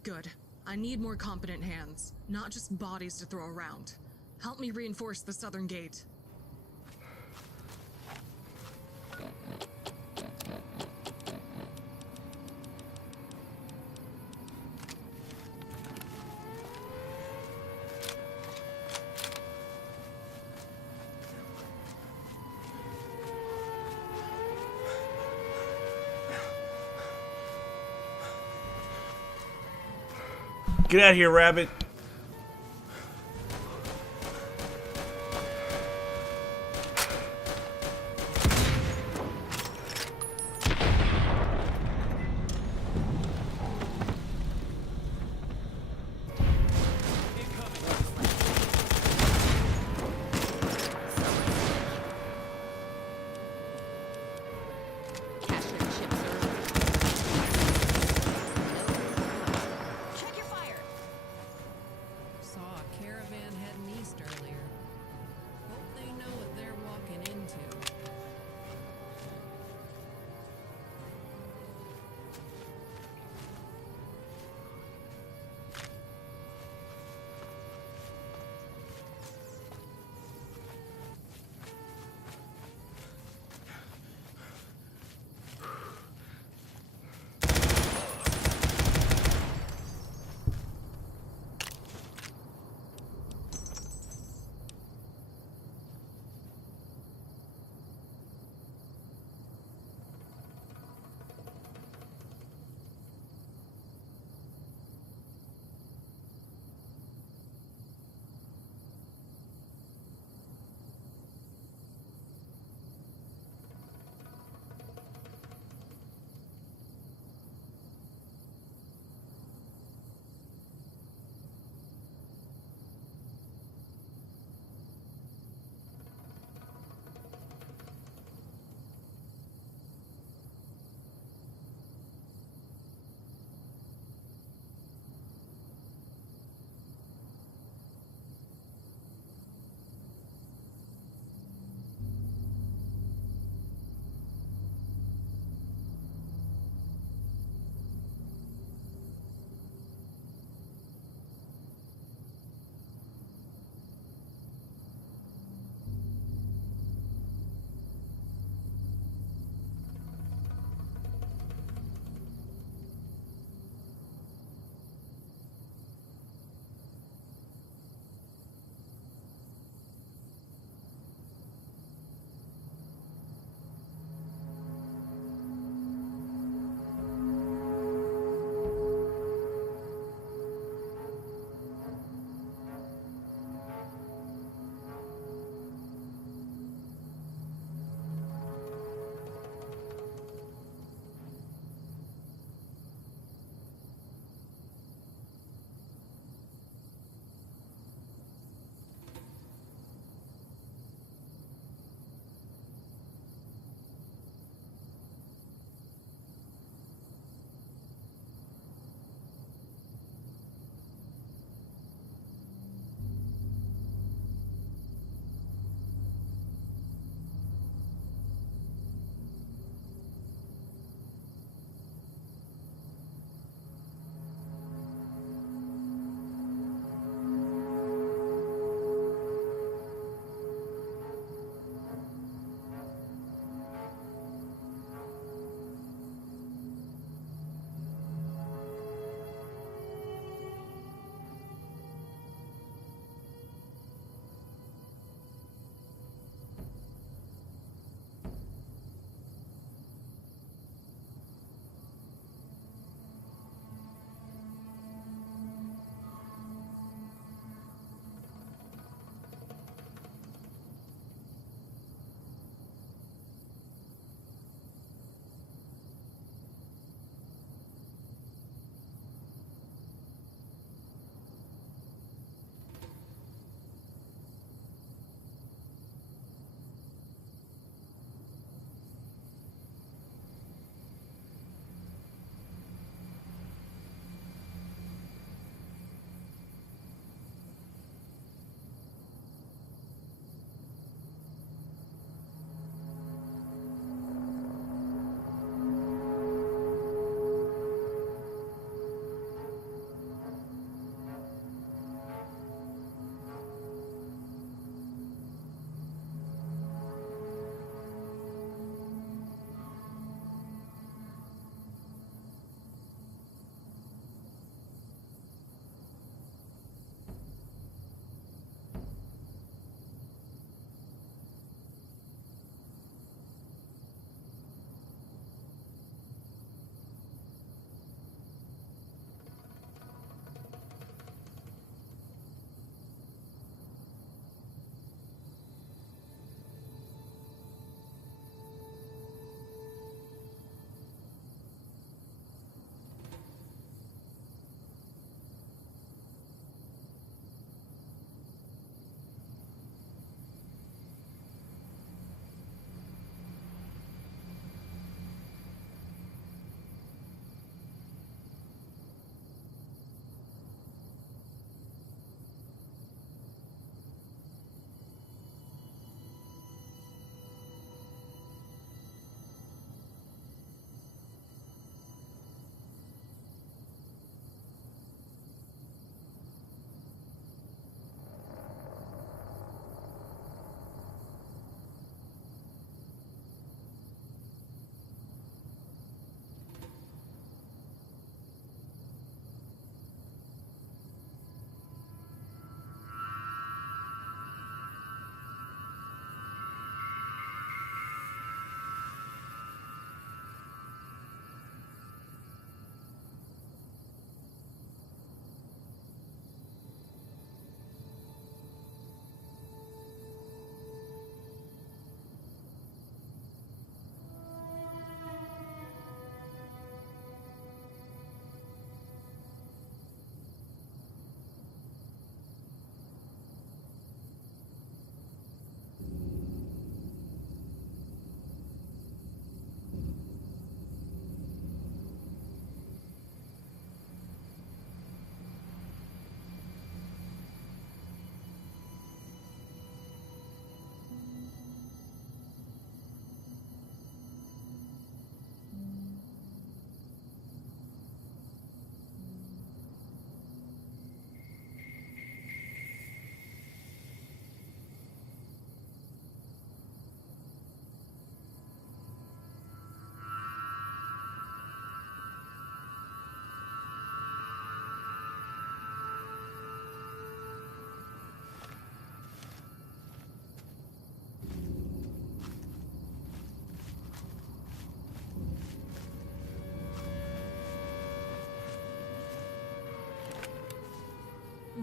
Good. I need more competent hands, not just bodies to throw around. Help me reinforce the southern gate. Get out of here, rabbit.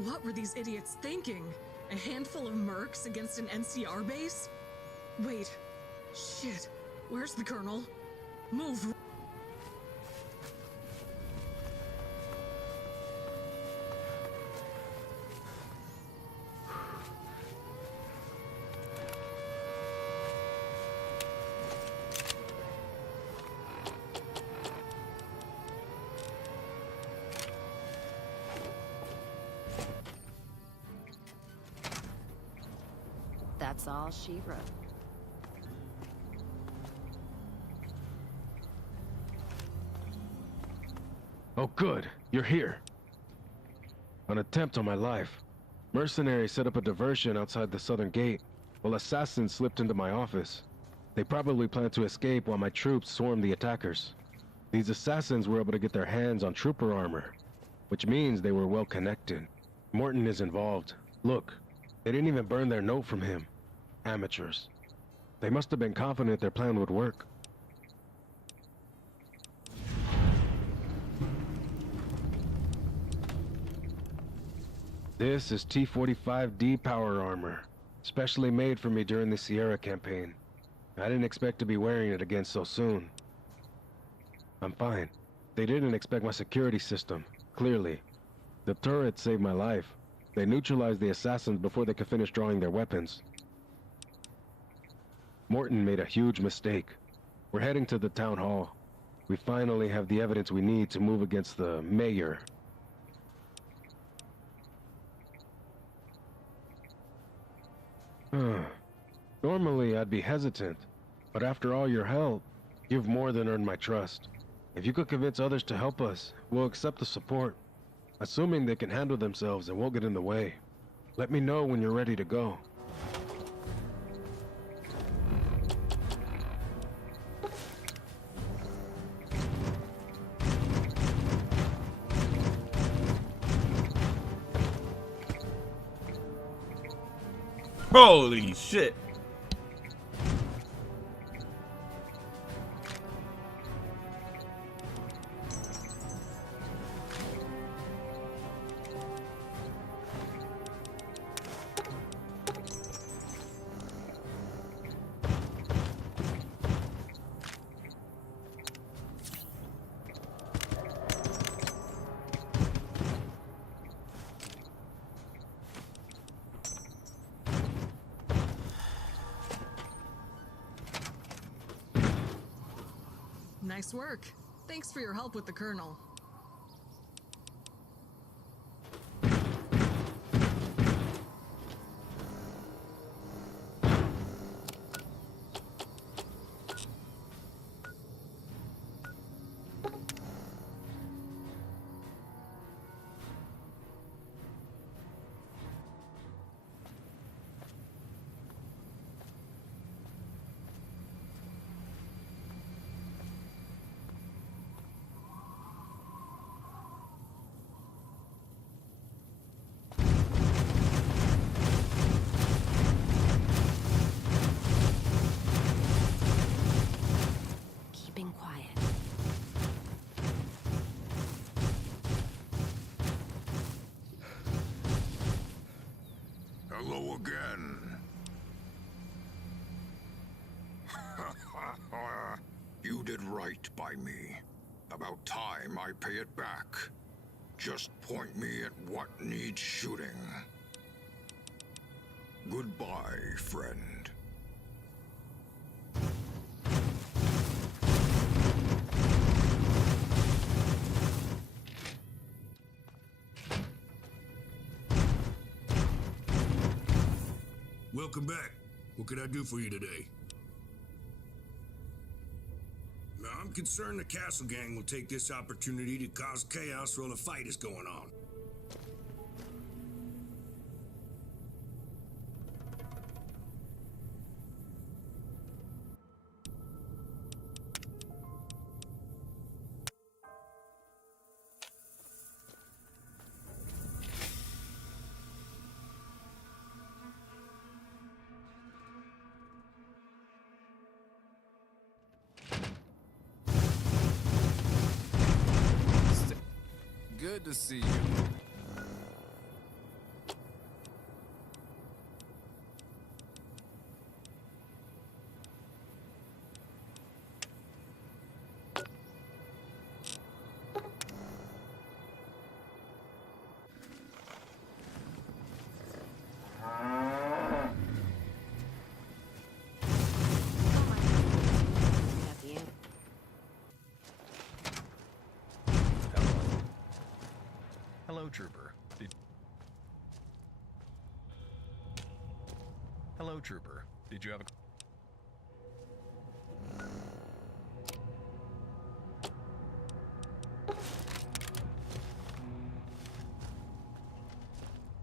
What were these idiots thinking? A handful of mercs against an NCR base? Wait. Shit. Where's the colonel? Move. That's all she wrote. Oh good, you're here. An attempt on my life. Mercenaries set up a diversion outside the southern gate, while assassins slipped into my office. They probably planned to escape while my troops swarmed the attackers. These assassins were able to get their hands on trooper armor, which means they were well connected. Morton is involved. Look, they didn't even burn their note from him. Amateurs. They must have been confident their plan would work. This is T-45D power armor, specially made for me during the Sierra campaign. I didn't expect to be wearing it again so soon. I'm fine. They didn't expect my security system, clearly. The turret saved my life. They neutralized the assassins before they could finish drawing their weapons. Morton made a huge mistake. We're heading to the town hall. We finally have the evidence we need to move against the mayor. Normally, I'd be hesitant, but after all your help, you've more than earned my trust. If you could convince others to help us, we'll accept the support, assuming they can handle themselves and won't get in the way. Let me know when you're ready to go. Holy shit. Nice work. Thanks for your help with the colonel. Keeping quiet. Hello again. You did right by me. About time I pay it back. Just point me at what needs shooting. Goodbye, friend. Welcome back. What can I do for you today? Now, I'm concerned the Castle Gang will take this opportunity to cause chaos while the fight is going on. Good to see you. Hello, Trooper. Hello, Trooper. Did you have a...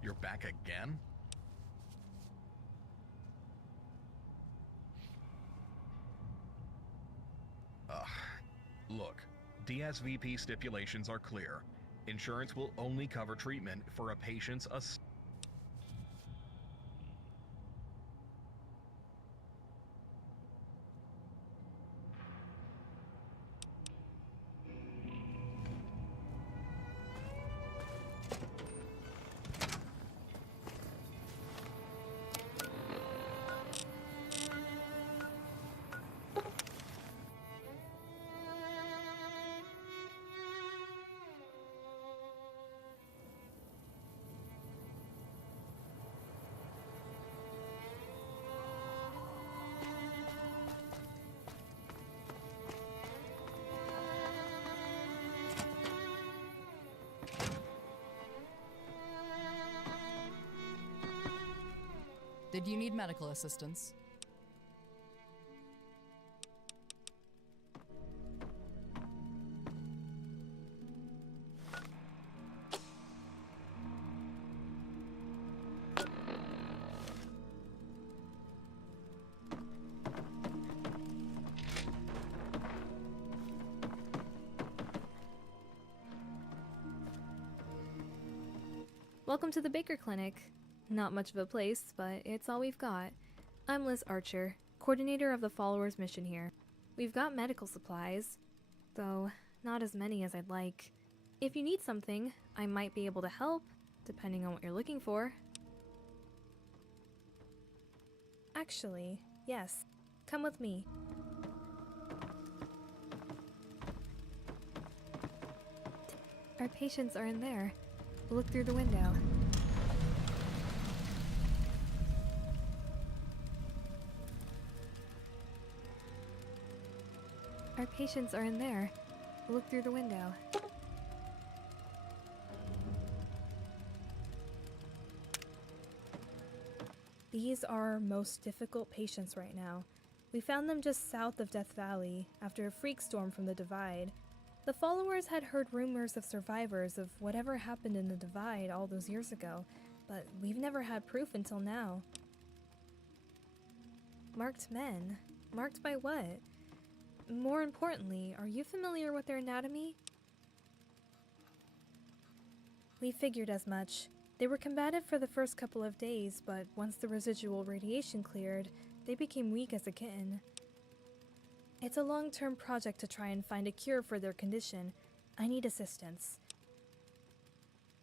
You're back again? Look, DSVP stipulations are clear. Insurance will only cover treatment for a patient's Did you need medical assistance? Welcome to the Baker Clinic. Not much of a place, but it's all we've got. I'm Liz Archer, coordinator of the Followers mission here. We've got medical supplies, though not as many as I'd like. If you need something, I might be able to help, depending on what you're looking for. Actually, yes. Come with me. Our patients are in there. Look through the window. Our patients are in there. Look through the window. These are our most difficult patients right now. We found them just south of Death Valley after a freak storm from the Divide. The Followers had heard rumors of survivors of whatever happened in the Divide all those years ago, but we've never had proof until now. Marked men? Marked by what? More importantly, are you familiar with their anatomy? We figured as much. They were combative for the first couple of days, but once the residual radiation cleared, they became weak as a kitten. It's a long-term project to try and find a cure for their condition. I need assistance.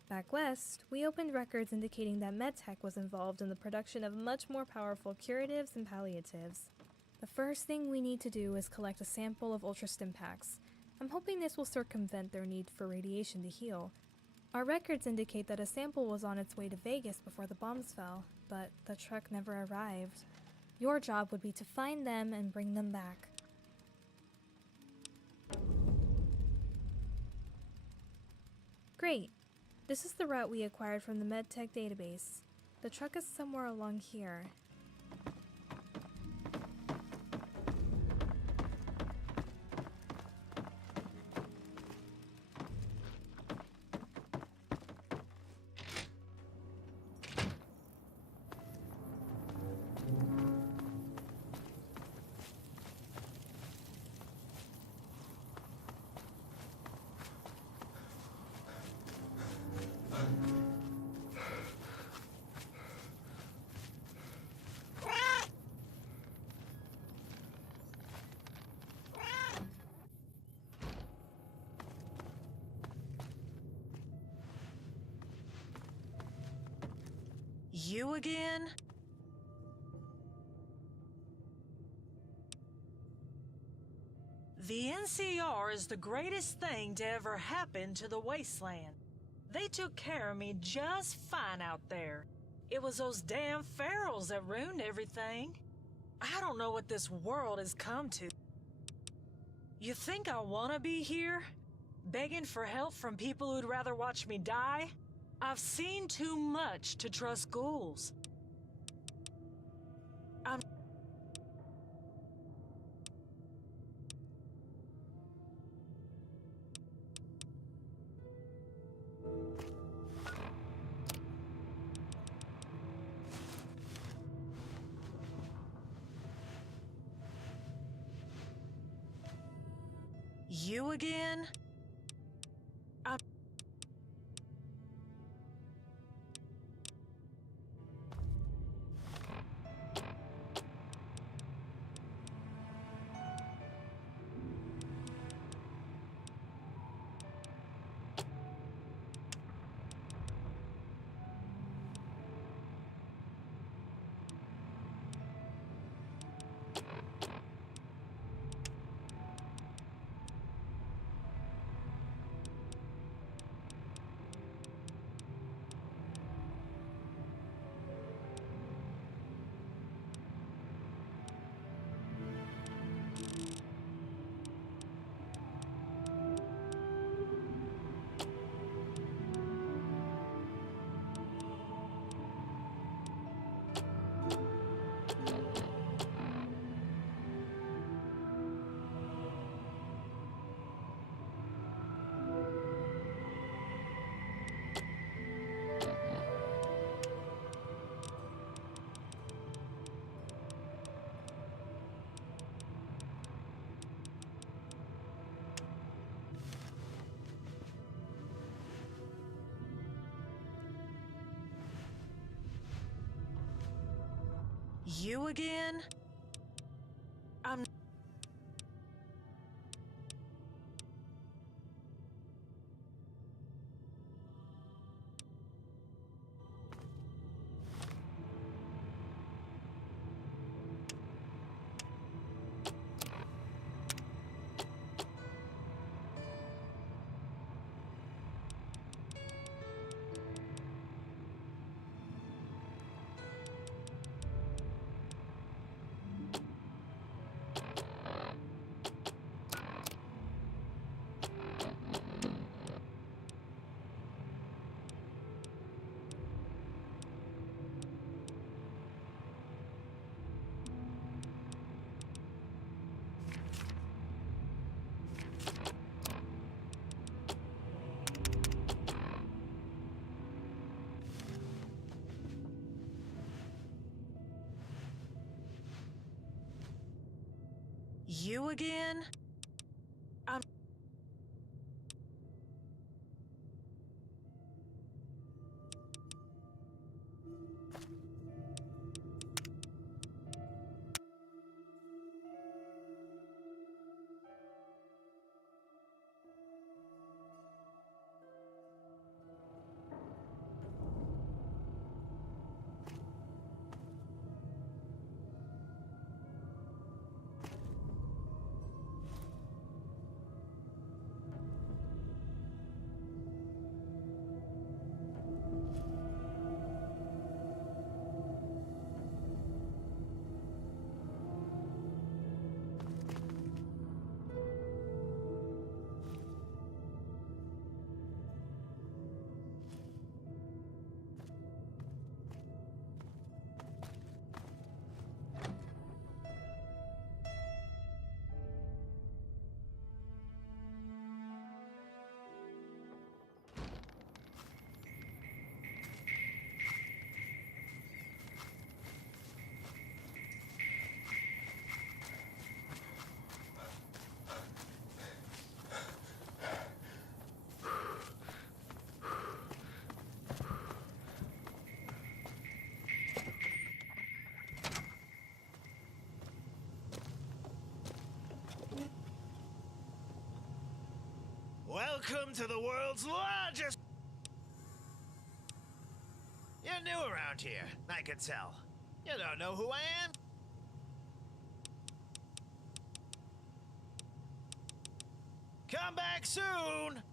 Back west, we opened records indicating that MedTech was involved in the production of much more powerful curatives and palliatives. The first thing we need to do is collect a sample of ultrastim packs. I'm hoping this will circumvent their need for radiation to heal. Our records indicate that a sample was on its way to Vegas before the bombs fell, but the truck never arrived. Your job would be to find them and bring them back. Great. This is the route we acquired from the MedTech database. The truck is somewhere along here. You again? The NCR is the greatest thing to ever happen to the wasteland. They took care of me just fine out there. It was those damn ferals that ruined everything. I don't know what this world has come to. You think I want to be here? Begging for help from people who'd rather watch me die? I've seen too much to trust ghouls. I'm... You again? You again? I'm... You again? I'm... Welcome to the world's largest... You're new around here, I can tell. You don't know who I am? Come back soon!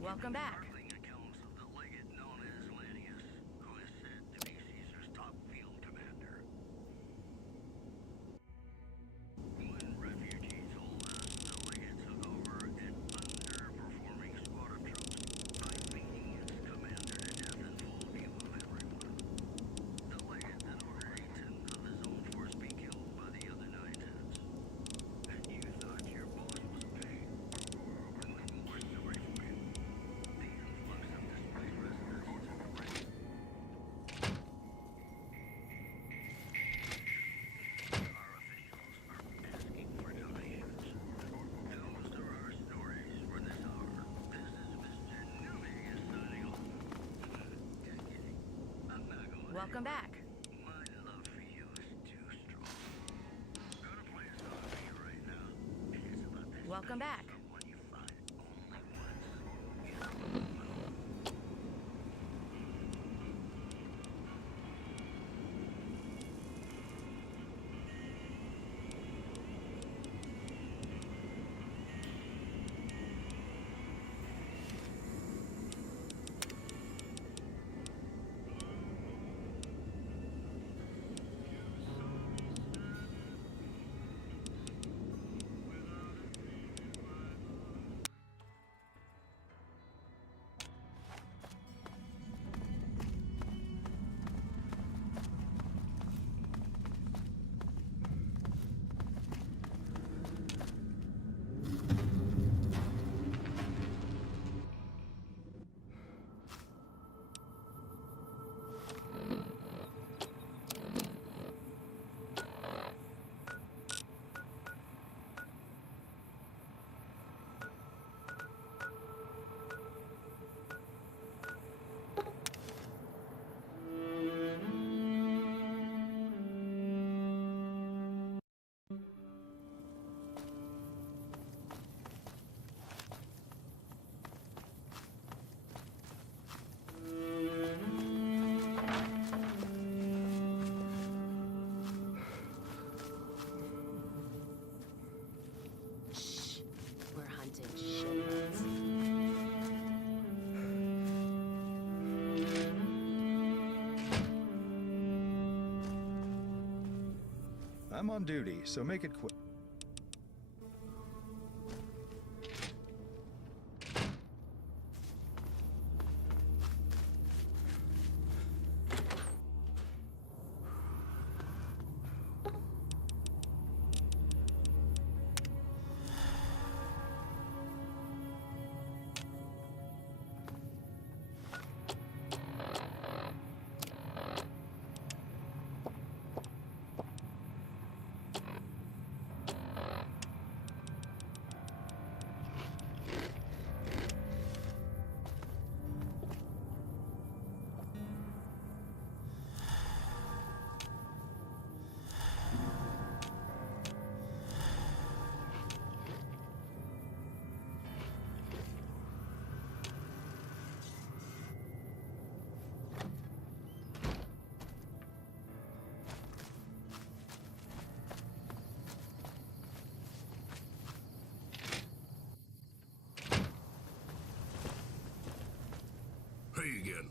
Welcome back. Welcome back. Welcome back. We're hunting shitheads. I'm on duty, so make it quick. Hey again.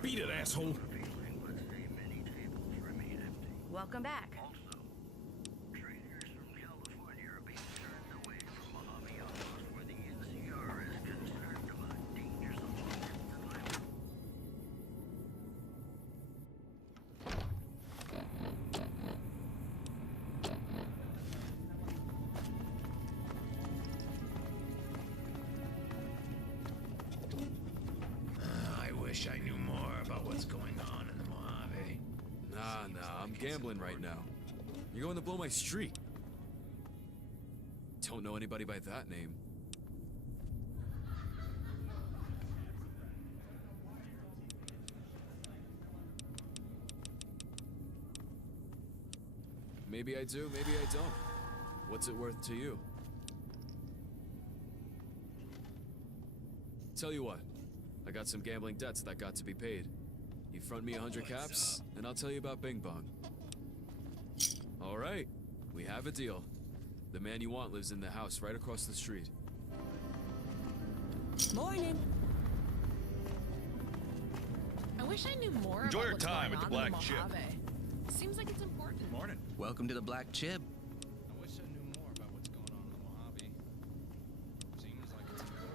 Beat it, asshole. Welcome back. I wish I knew more about what's going on in the Mojave. Nah, I'm gambling right now. You're going to blow my streak. Don't know anybody by that name. Maybe I do, maybe I don't. What's it worth to you? Tell you what, I got some gambling debts that got to be paid. You front me 100 caps, and I'll tell you about Bing Bong. All right, we have a deal. The man you want lives in the house right across the street. Morning. wish I knew more Enjoy about your what's time going at the on in Black Chip. Mojave. Seems like it's important. Morning. Welcome to the Black Chip. I wish I knew more about what's going on in the Mojave. Seems like it's important.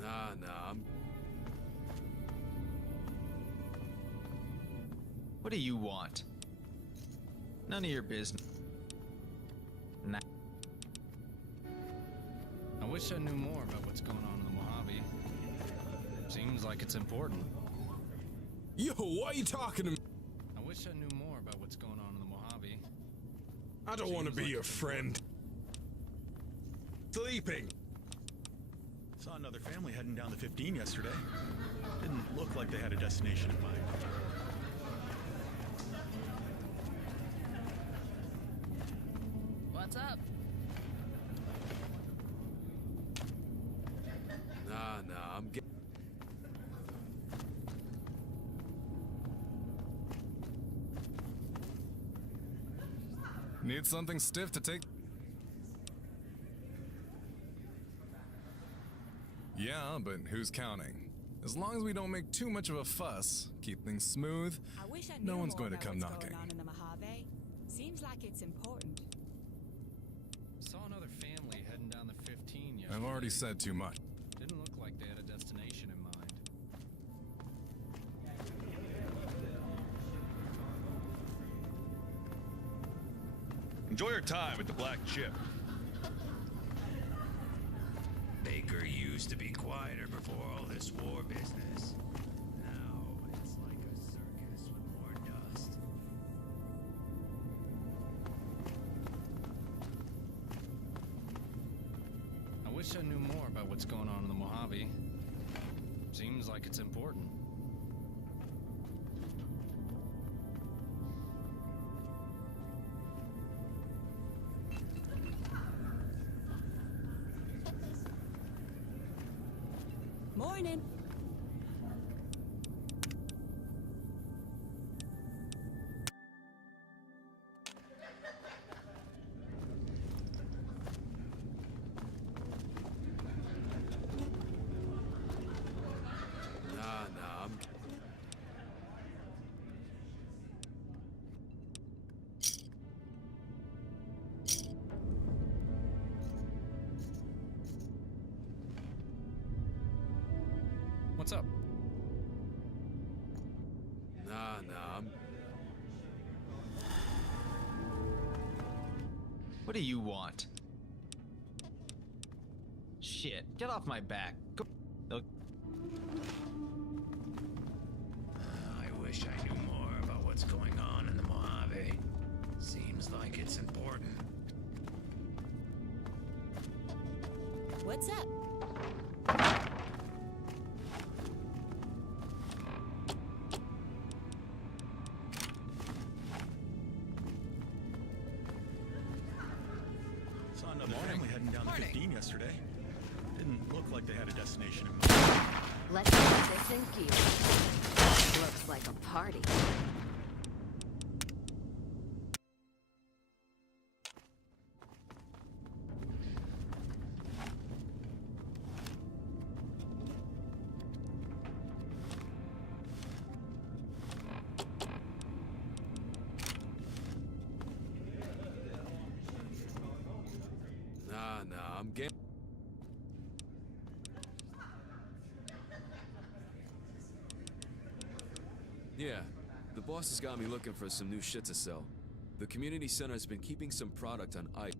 Nah, I'm... What do you want? None of your business. Nah. I wish I knew more about what's going on in the Mojave. Seems like it's important. Yo, why are you talking to me? I wish I knew more about what's going on in the Mojave. I don't want to be your friend. Sleeping. Saw another family heading down the 15 yesterday. Didn't look like they had a destination in mind. What's up? Nah, I'm getting... Need something stiff to take? Yeah, but who's counting? As long as we don't make too much of a fuss, keep things smooth, I wish I no knew one's more going to about come what's knocking. going on in the Mojave. Seems like it's important. Saw another family heading down the 15 yesterday. I've already said too much. Didn't look like they had a destination in mind. Enjoy your time at the Black Chip. Baker used to be quieter before all this war business. Now it's like a circus with more dust. I wish I knew more about what's going on in the Mojave. Seems like it's important. Morning. Nah, I'm... What's up? Nah, I'm... What do you want? Shit, get off my back. Go. I wish I knew more about what's going on in the Mojave. Seems like it's important. What's up? Saw another family heading down the 15 yesterday. Didn't look like they had a destination in mind. Let's get this in gear. Looks like a party. Nah, I'm game. Yeah, the boss has got me looking for some new shit to sell. The community center has been keeping some product on ice.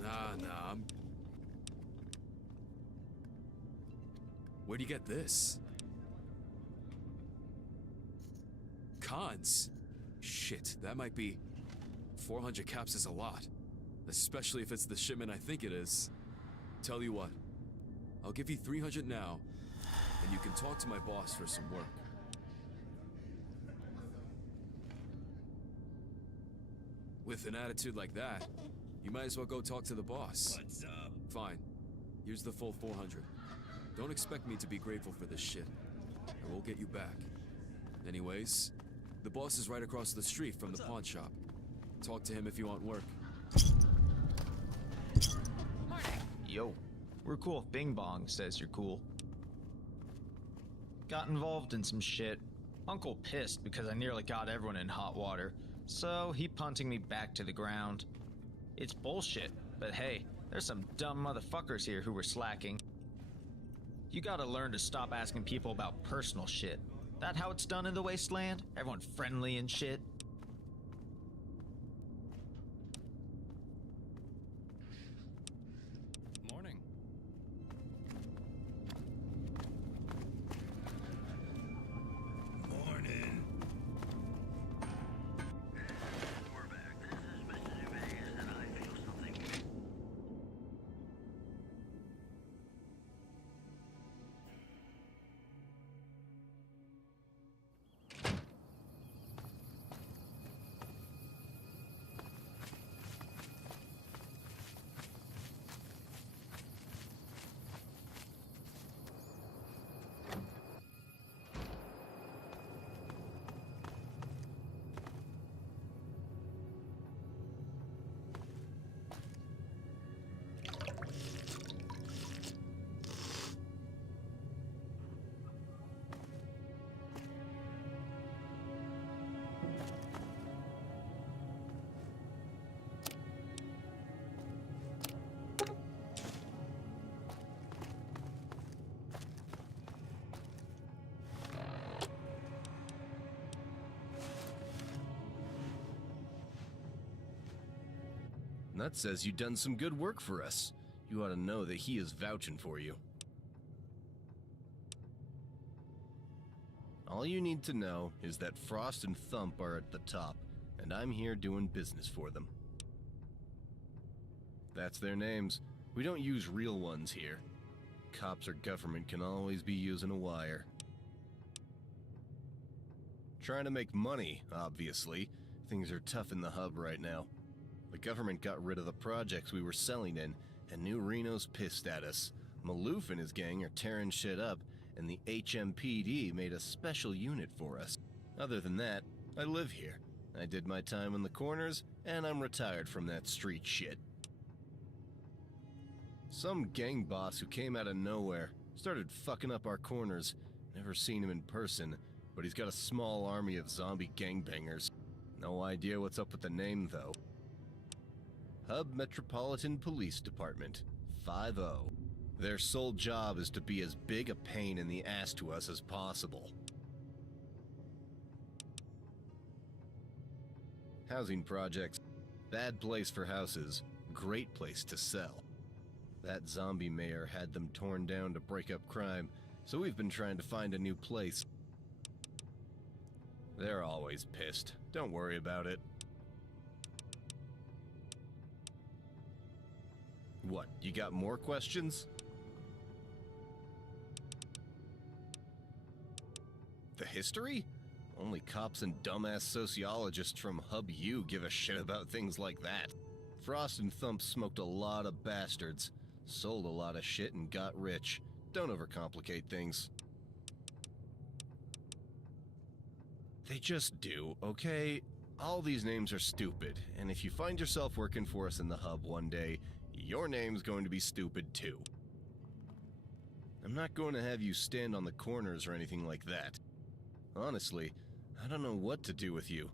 Nah, I'm... Where'd you get this? Cons? Shit, that might be... 400 caps is a lot. Especially if it's the shipment I think it is. Tell you what, I'll give you 300 now, and you can talk to my boss for some work. With an attitude like that, you might as well go talk to the boss. What's up? Fine. Here's the full 400. Don't expect me to be grateful for this shit. I will get you back. Anyways, the boss is right across the street from the pawn shop. Talk to him if you want work. Yo, we're cool if Bing Bong says you're cool. Got involved in some shit. Uncle pissed because I nearly got everyone in hot water, so he punting me back to the ground. It's bullshit, but hey, there's some dumb motherfuckers here who were slacking. You gotta learn to stop asking people about personal shit. That how it's done in the wasteland? Everyone friendly and shit? Morning. Morning. That says you done some good work for us. You ought to know that he is vouching for you. All you need to know is that Frost and Thump are at the top, and I'm here doing business for them. That's their names. We don't use real ones here. Cops or government can always be using a wire. Trying to make money, obviously. Things are tough in the hub right now. The government got rid of the projects we were selling in, and New Reno's pissed at us. Maloof and his gang are tearing shit up, and the HMPD made a special unit for us. Other than that, I live here. I did my time in the corners, and I'm retired from that street shit. Some gang boss who came out of nowhere started fucking up our corners. Never seen him in person, but he's got a small army of zombie gangbangers. No idea what's up with the name, though. Hub Metropolitan Police Department, 5-0. Their sole job is to be as big a pain in the ass to us as possible. Housing projects. Bad place for houses, great place to sell. That zombie mayor had them torn down to break up crime, so we've been trying to find a new place. They're always pissed. Don't worry about it. What, you got more questions? The history? Only cops and dumbass sociologists from Hub U give a shit about things like that. Frost and Thump smoked a lot of bastards, sold a lot of shit and got rich. Don't overcomplicate things. They just do, okay? All these names are stupid, and if you find yourself working for us in the Hub one day, your name's going to be stupid too. I'm not going to have you stand on the corners or anything like that. Honestly, I don't know what to do with you.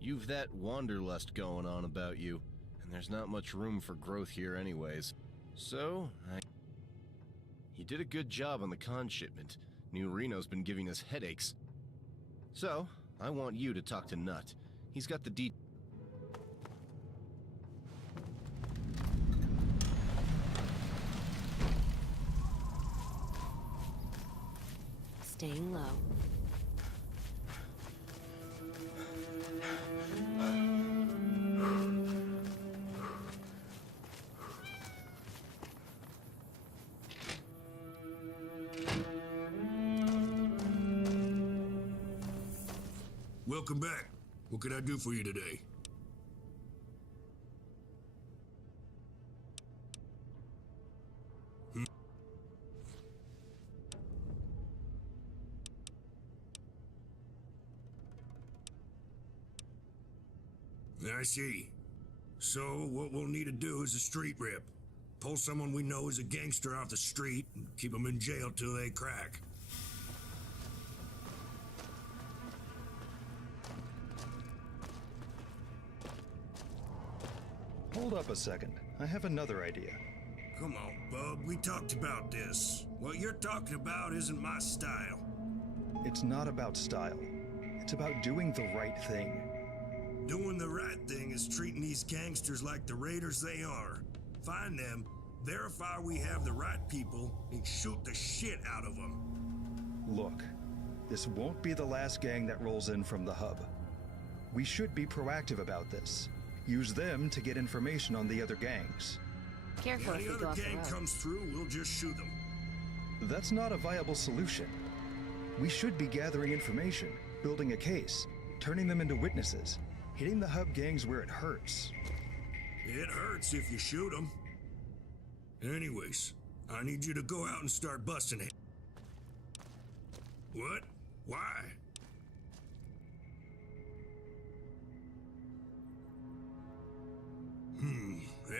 You've that wanderlust going on about you, and there's not much room for growth here anyways. So, You did a good job on the con shipment. New Reno's been giving us headaches. So, I want you to talk to Nut. He's got the Staying low. Welcome back. What can I do for you today? I see. So, what we'll need to do is a street rip. Pull someone we know is a gangster off the street and keep them in jail till they crack. Hold up a second. I have another idea. Come on, bub, we talked about this. What you're talking about isn't my style. It's not about style. It's about doing the right thing. Doing the right thing is treating these gangsters like the raiders they are. Find them, verify we have the right people, and shoot the shit out of them. Look, this won't be the last gang that rolls in from the hub. We should be proactive about this. Use them to get information on the other gangs. Careful if Any you go other off the gang road. comes through, we'll just shoot them. That's not a viable solution. We should be gathering information, building a case, turning them into witnesses, hitting the hub gangs where it hurts. It hurts if you shoot them. Anyways, I need you to go out and start busting it. What? Why?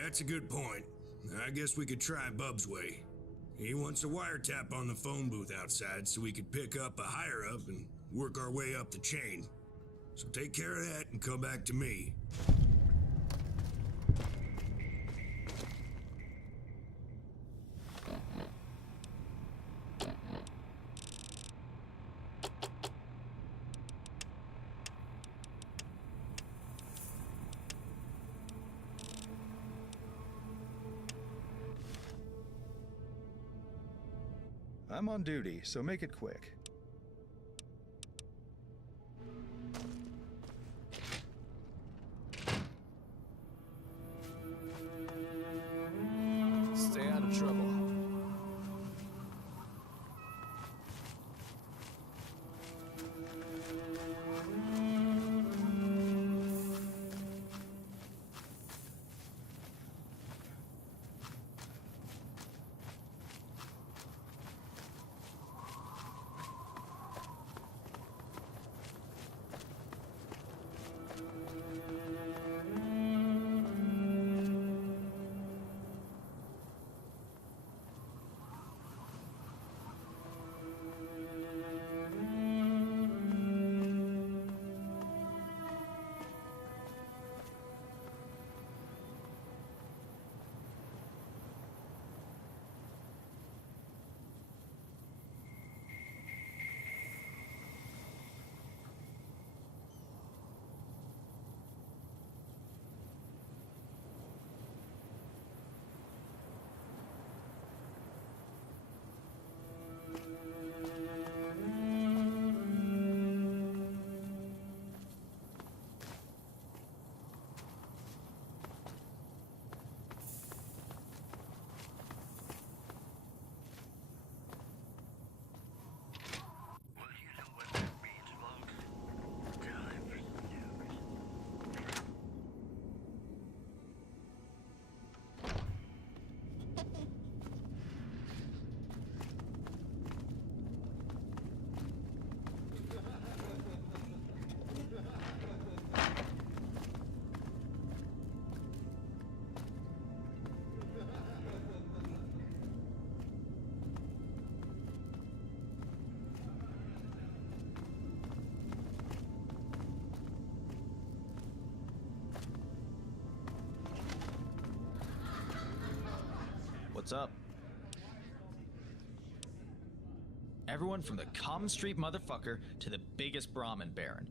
That's a good point. I guess we could try Bub's way. He wants a wiretap on the phone booth outside so we could pick up a higher up and work our way up the chain. So take care of that and come back to me. I'm on duty, so make it quick. Stay out of trouble. What's up? Everyone from the common street motherfucker to the biggest Brahmin baron.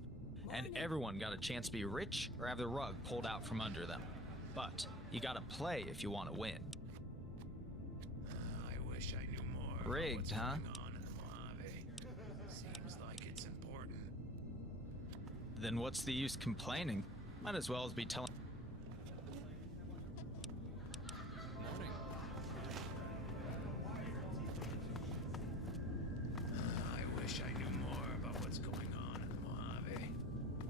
And everyone got a chance to be rich or have the rug pulled out from under them. But you gotta play if you want to win. I wish I knew more. about Rigged, what's huh? going on in the Mojave. Seems like it's important. Then what's the use complaining? Might as well as be telling. I wish I knew more about what's going on in the Mojave.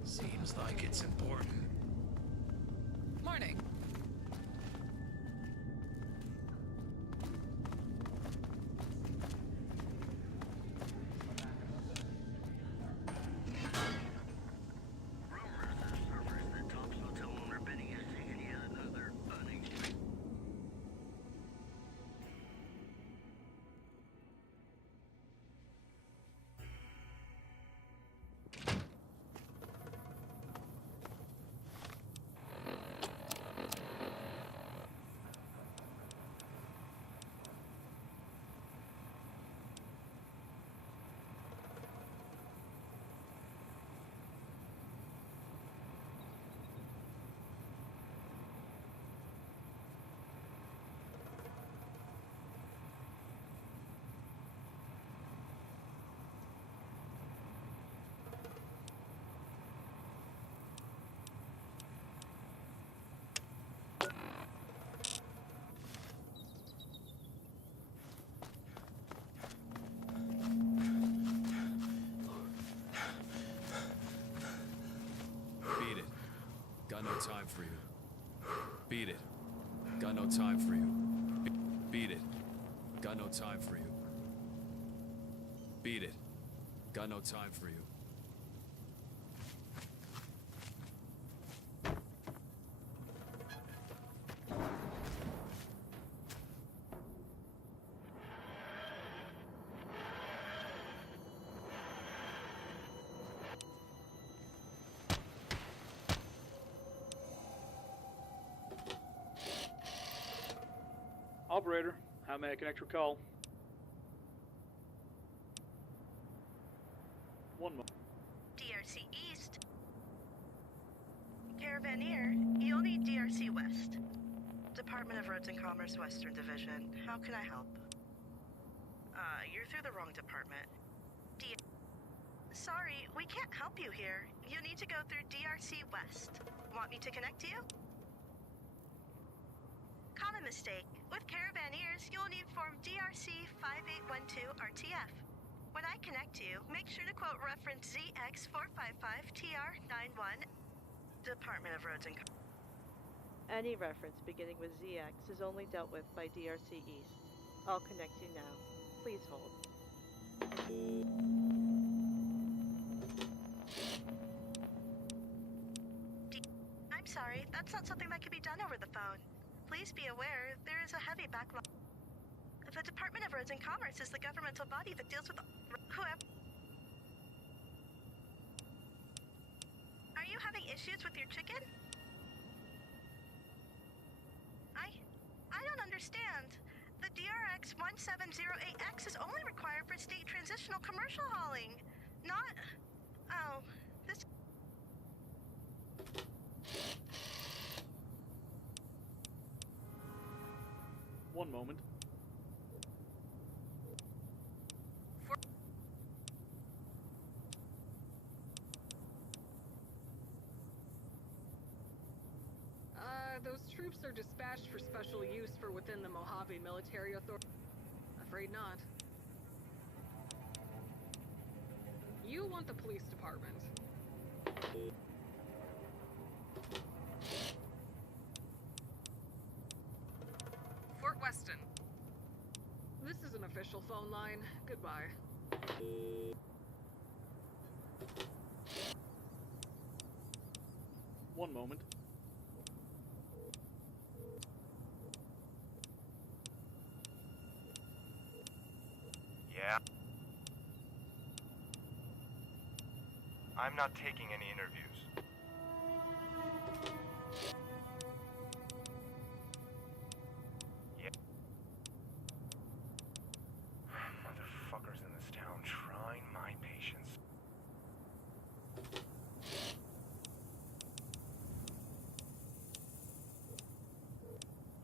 Seems like it's important. Morning. Got no time for you. Beat it. Got no time for you. Beat it. Got no time for you. Beat it. Got no time for you. Operator, how may I connect your call? One moment. DRC East. Caravaneer, you'll need DRC West. Department of Roads and Commerce Western Division. How can I help? You're through the wrong department. Sorry, we can't help you here. You need to go through DRC West. Want me to connect you? Common mistake. With Caravaneers, you'll need Form DRC 5812 RTF. When I connect you, make sure to quote reference ZX455TR91, Department of Roads and Any reference beginning with ZX is only dealt with by DRC East. I'll connect you now. Please hold. I'm sorry, that's not something that can be done over the phone. Please be aware, there is a heavy backlog. The Department of Roads and Commerce is the governmental body that deals with whoever. Are you having issues with your chicken? I don't understand. The DRX 1708X is only required for state transitional commercial hauling, not... Oh, this... One moment. Those troops are dispatched for special use for within the Mojave Military Authority. Afraid not. You want the police department. Fort Weston. This is an official phone line. Goodbye. One moment. Yeah. I'm not taking any interviews. Yeah. Motherfuckers in this town trying my patience.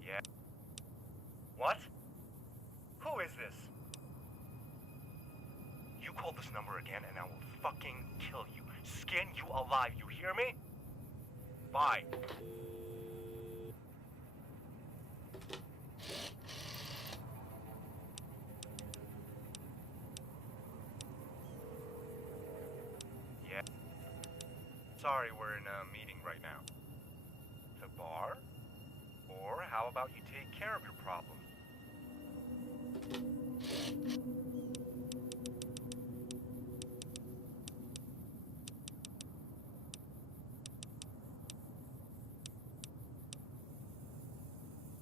Yeah. What? Who is this? You call this number again and I will fucking kill you. Skin you alive, you hear me? Bye. Yeah. Sorry, we're in a meeting right now. The bar? Or how about you take care of your problem?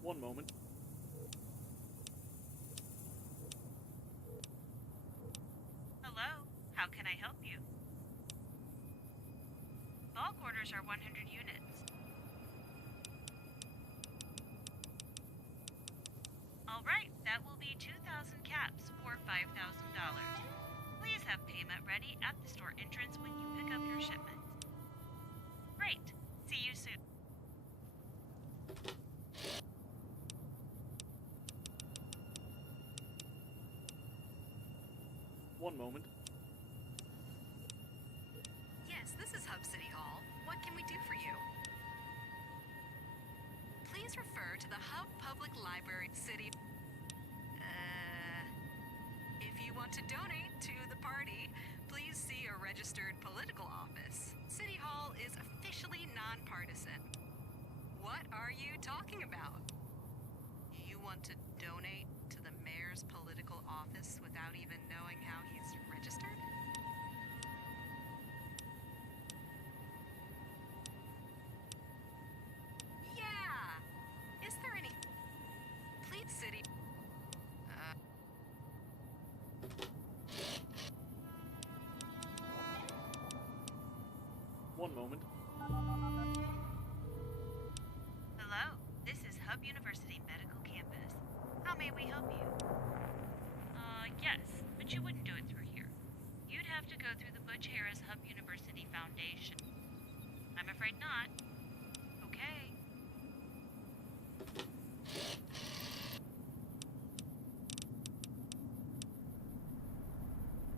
One moment. Hello, how can I help you? Bulk orders are 100 units. All right, that will be 2,000 caps for $5,000. Please have payment ready at the store entrance when you pick up your shipment. Great. See you soon. One moment. Yes, this is Hub City Hall. What can we do for you? Please refer to the Hub Public Library City. If you want to donate to the party, please see a registered political office. City Hall is officially officially nonpartisan. What are you talking about? You want to donate to the mayor's political office without even knowing how he's registered? Yeah! Is there any Fleet City? One moment. Hello, this is Hub University Medical Campus. How may we help you? Yes, but you wouldn't do it through here. You'd have to go through the Butch Harris Hub University Foundation. I'm afraid not. Okay.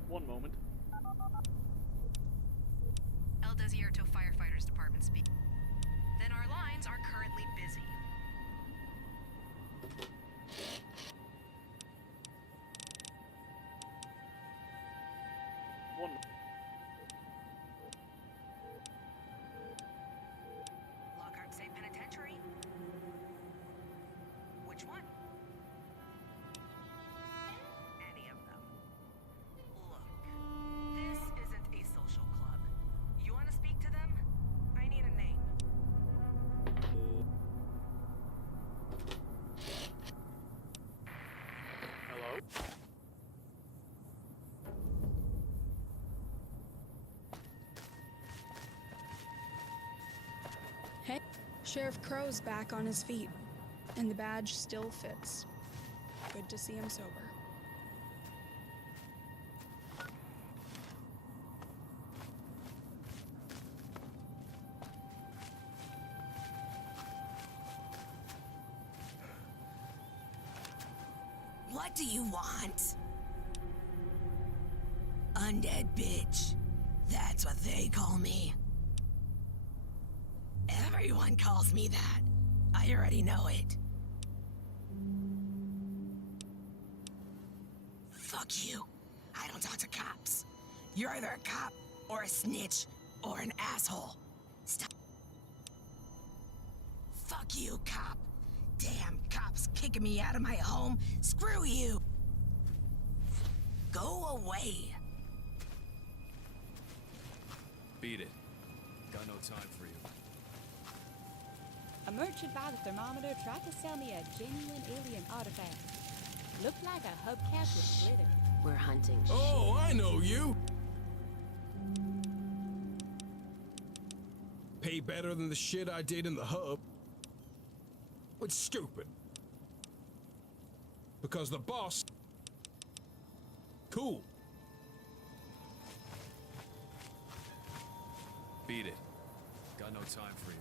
One moment. El Desierto Firefighters Department speak. Then our lines are currently busy. One. Lockhart State Penitentiary. Which one? Any of them. Look, this isn't a social club. You want to speak to them? I need a name. Hello? Hey, Sheriff Crow's back on his feet, and the badge still fits. Good to see him sober. What do you want? Undead bitch. That's what they call me. Everyone calls me that. I already know it. Fuck you. I don't talk to cops. You're either a cop, or a snitch, or an asshole. Stop. Fuck you, cop. Damn cops kicking me out of my home. Screw you. Go away. Beat it. Got no time for you. A merchant by the thermometer tried to sell me a genuine alien artifact. Looked like a hubcap with glitter. We're hunting Oh, I know you. Pay better than the shit I did in the hub. It's stupid. Because the boss... Cool. Beat it. Got no time for you.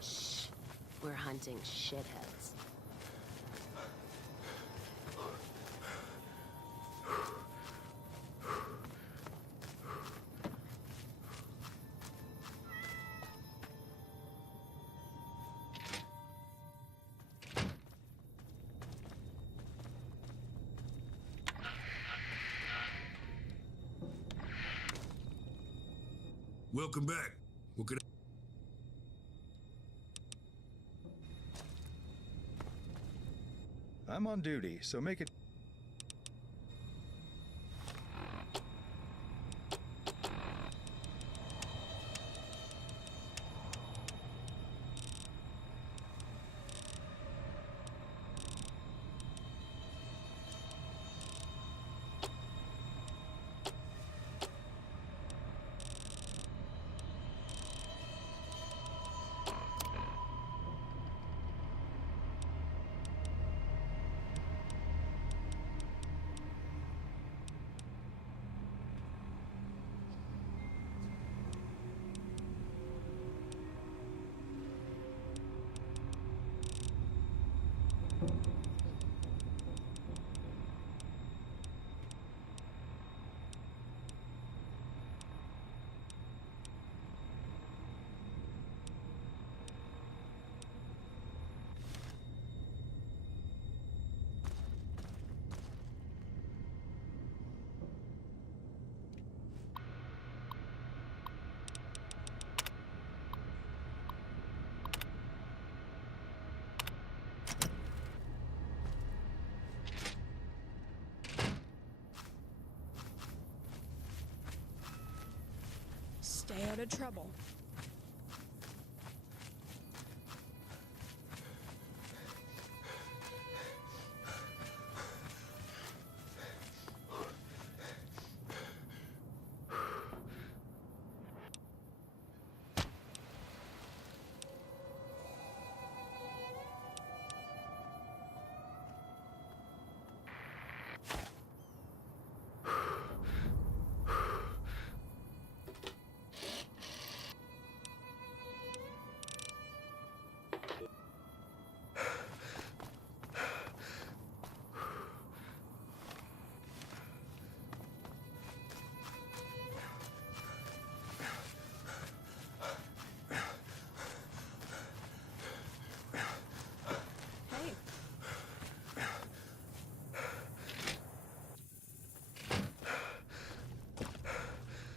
Shh. We're hunting shitheads. Welcome back. What could I'm on duty, so make it. Stay out of trouble.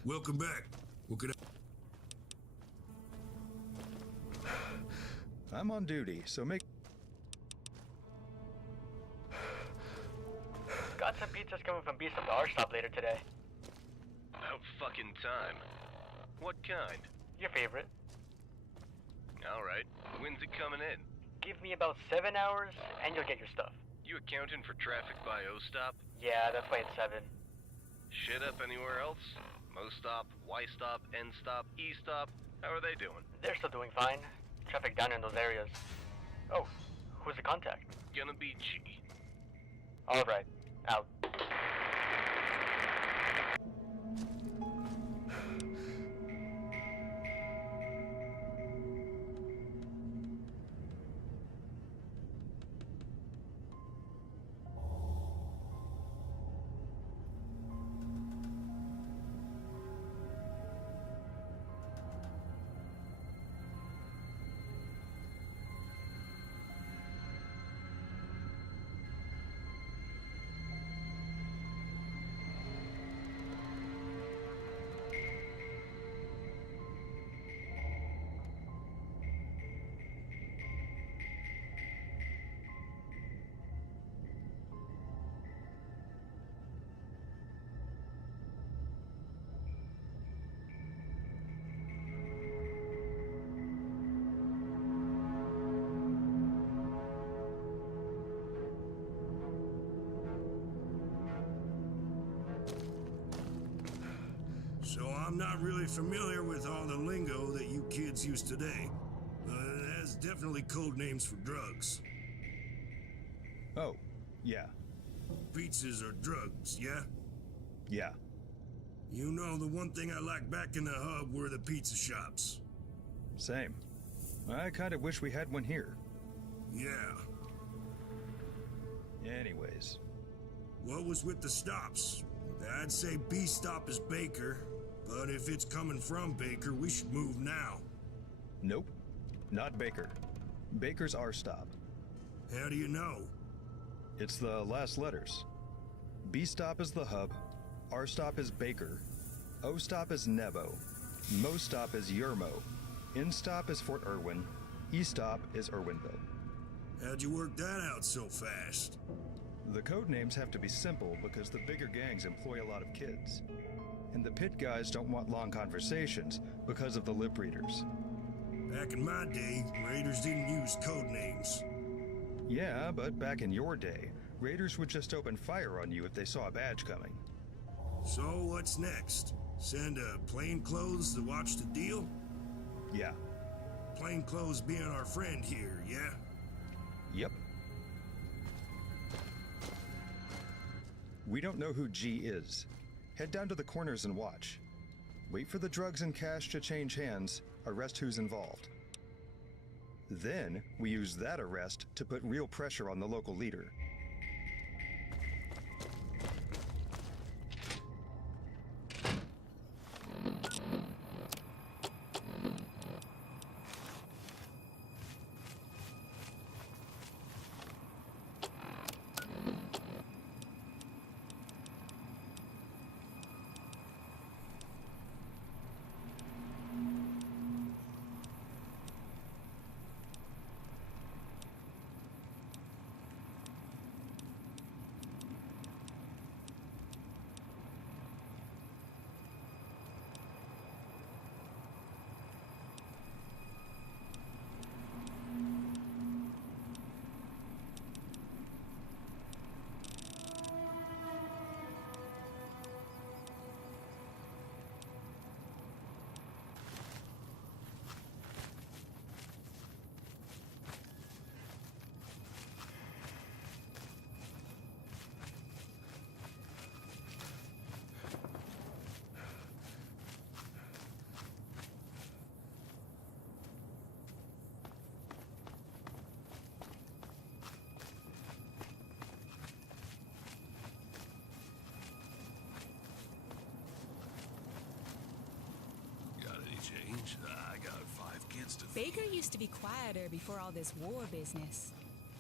Welcome back. What could I'm on duty, so make. Got some pizzas coming from Beast at the R stop later today. About fucking time. What kind? Your favorite. Alright. When's it coming in? Give me about 7 hours and you'll get your stuff. You accounting for traffic by O-stop? Yeah, that's why it's 7. Shit up anywhere else? Mo-stop, Y-stop, N-stop, E-stop? How are they doing? They're still doing fine. Traffic down in those areas. Oh, who's the contact? Gonna be G. Alright, out. So I'm not really familiar with all the lingo that you kids use today. But it has definitely code names for drugs. Oh, yeah. Pizzas are drugs, yeah? Yeah. You know, the one thing I liked back in the hub were the pizza shops. Same. I kind of wish we had one here. Yeah. Anyways. What was with the stops? I'd say B stop is Baker, but if it's coming from Baker, we should move now. Nope. Not Baker. Baker's our stop. How do you know? It's the last letters. B stop is the hub. R stop is Baker. O stop is Nebo. Mo stop is Yermo. N stop is Fort Irwin. E stop is Irwinville. How'd you work that out so fast? The code names have to be simple because the bigger gangs employ a lot of kids. And the pit guys don't want long conversations because of the lip readers. Back in my day, raiders didn't use code names. Yeah, but back in your day, raiders would just open fire on you if they saw a badge coming. So what's next? Send a plainclothes to watch the deal? Yeah. Plainclothes being our friend here, yeah? Yep. We don't know who G is. Head down to the corners and watch. Wait for the drugs and cash to change hands, arrest who's involved. Then, we use that arrest to put real pressure on the local leader. Change? I got 5 kids to feed. Baker used to be quieter before all this war business.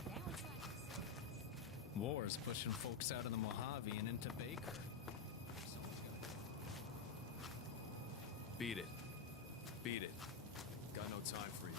Now it's like War's pushing folks out of the Mojave and into Baker. Beat it. Beat it. Got no time for you.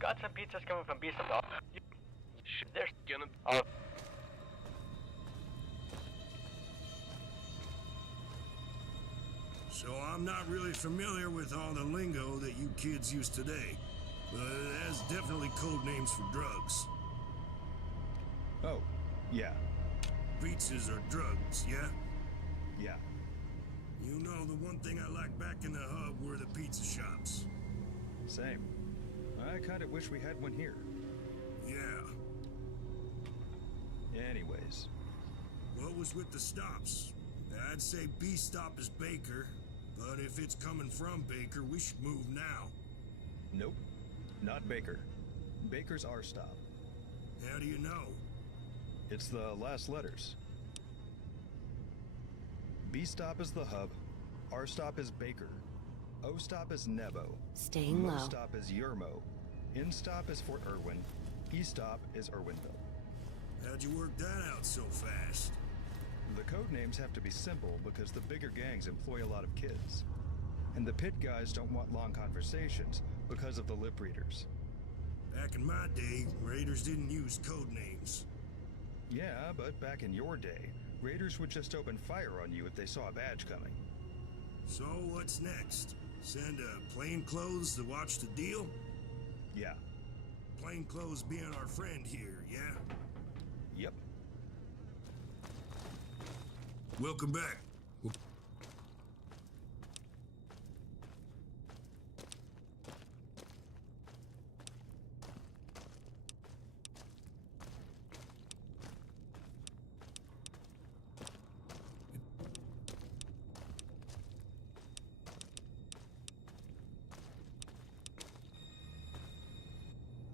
Got some pizzas coming from Beast of There's gonna. Oh. So I'm not really familiar with all the lingo that you kids use today. But it has definitely code names for drugs. Oh, yeah. Pizzas are drugs, yeah? Yeah. You know, the one thing I liked back in the hub were the pizza shops. Same. I kind of wish we had one here. Yeah. Anyways. What was with the stops? I'd say B stop is Baker, but if it's coming from Baker, we should move now. Nope. Not Baker. Baker's our stop. How do you know? It's the last letters. B stop is the hub. R stop is Baker. O-stop is Nebo. Staying low. Mo-stop is Yermo. In-stop is Fort Irwin. E-stop is Irwinville. How'd you work that out so fast? The code names have to be simple because the bigger gangs employ a lot of kids. And the pit guys don't want long conversations because of the lip readers. Back in my day, raiders didn't use code names. Yeah, but back in your day, raiders would just open fire on you if they saw a badge coming. So what's next? Send plainclothes to watch the deal? Yeah. Plainclothes being our friend here, yeah? Yep. Welcome back.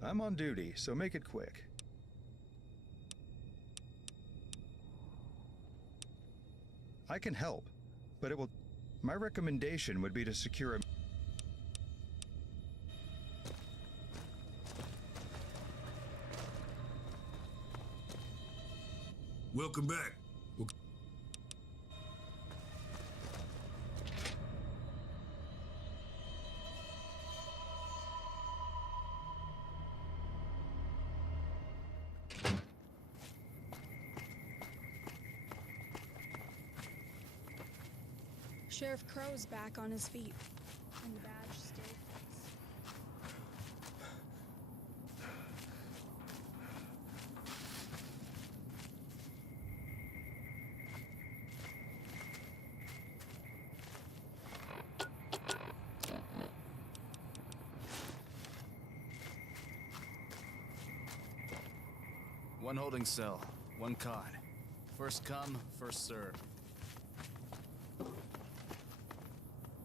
I'm on duty, so make it quick. I can help, but it will... My recommendation would be to secure a... Welcome back. Sheriff Crow's back on his feet, and the badge still fits. One holding cell, one cot. First come, first serve.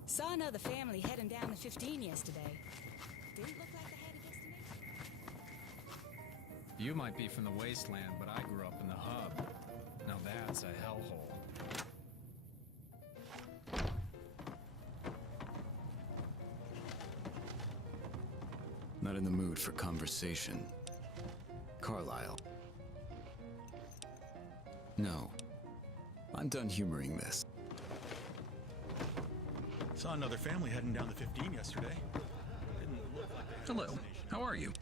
Saw another family heading down the 15 yesterday. Didn't look like they had a destination. You might be from the wasteland, but I grew up in the hub. Now that's a hellhole. Not in the mood for conversation. Carlisle. No. I'm done humoring this. Saw another family heading down the 15 yesterday. Didn't look like they had a Hello, destination. how are you?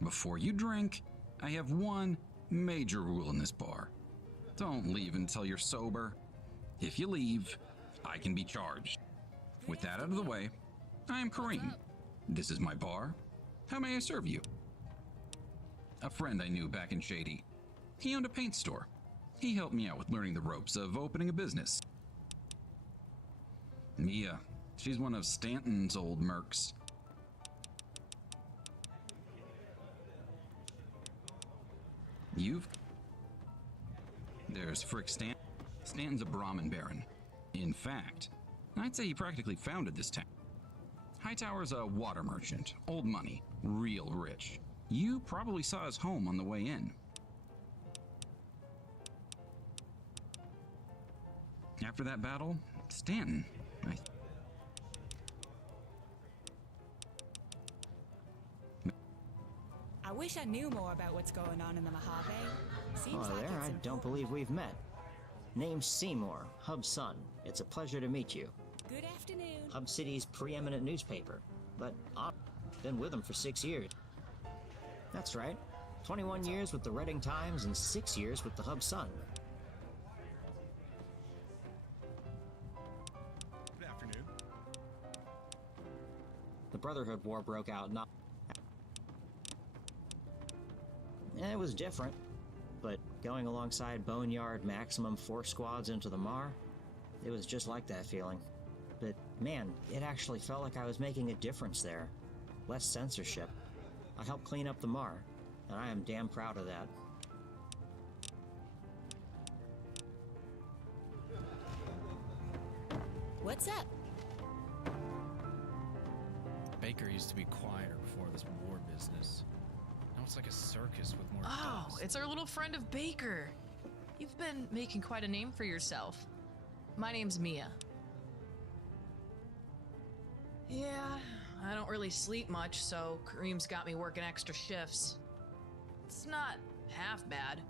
Before you drink, I have one major rule in this bar. Don't leave until you're sober. If you leave, I can be charged. With that out of the way, I am Kareem. This is my bar. How may I serve you? A friend I knew back in Shady. He owned a paint store. He helped me out with learning the ropes of opening a business. Mia, she's one of Stanton's old mercs. There's Frick Stanton. Stanton's a Brahmin baron. In fact, I'd say he practically founded this town. Hightower's a water merchant, old money, real rich. You probably saw his home on the way in. After that battle, Stanton, I wish I knew more about what's going on in the Mojave. Seems Hello like there, it's I don't believe we've met. Name's Seymour, Hub's son. It's a pleasure to meet you. Good afternoon. Hub City's preeminent newspaper, but I've been with them for 6 years. That's right, 21 years with the Reading Times and 6 years with the Hub Sun. Good afternoon. The Brotherhood War broke out not... It was different, but going alongside Boneyard Maximum Force squads into the Mar, it was just like that feeling. But man, it actually felt like I was making a difference there. Less censorship. I helped clean up the Mar, and I am damn proud of that. What's up? Baker used to be quieter before this war business. Now it's like a circus with more Oh, dust. it's our little friend of Baker. You've been making quite a name for yourself. My name's Mia. Yeah, I don't really sleep much, so Kareem's got me working extra shifts. It's not half bad.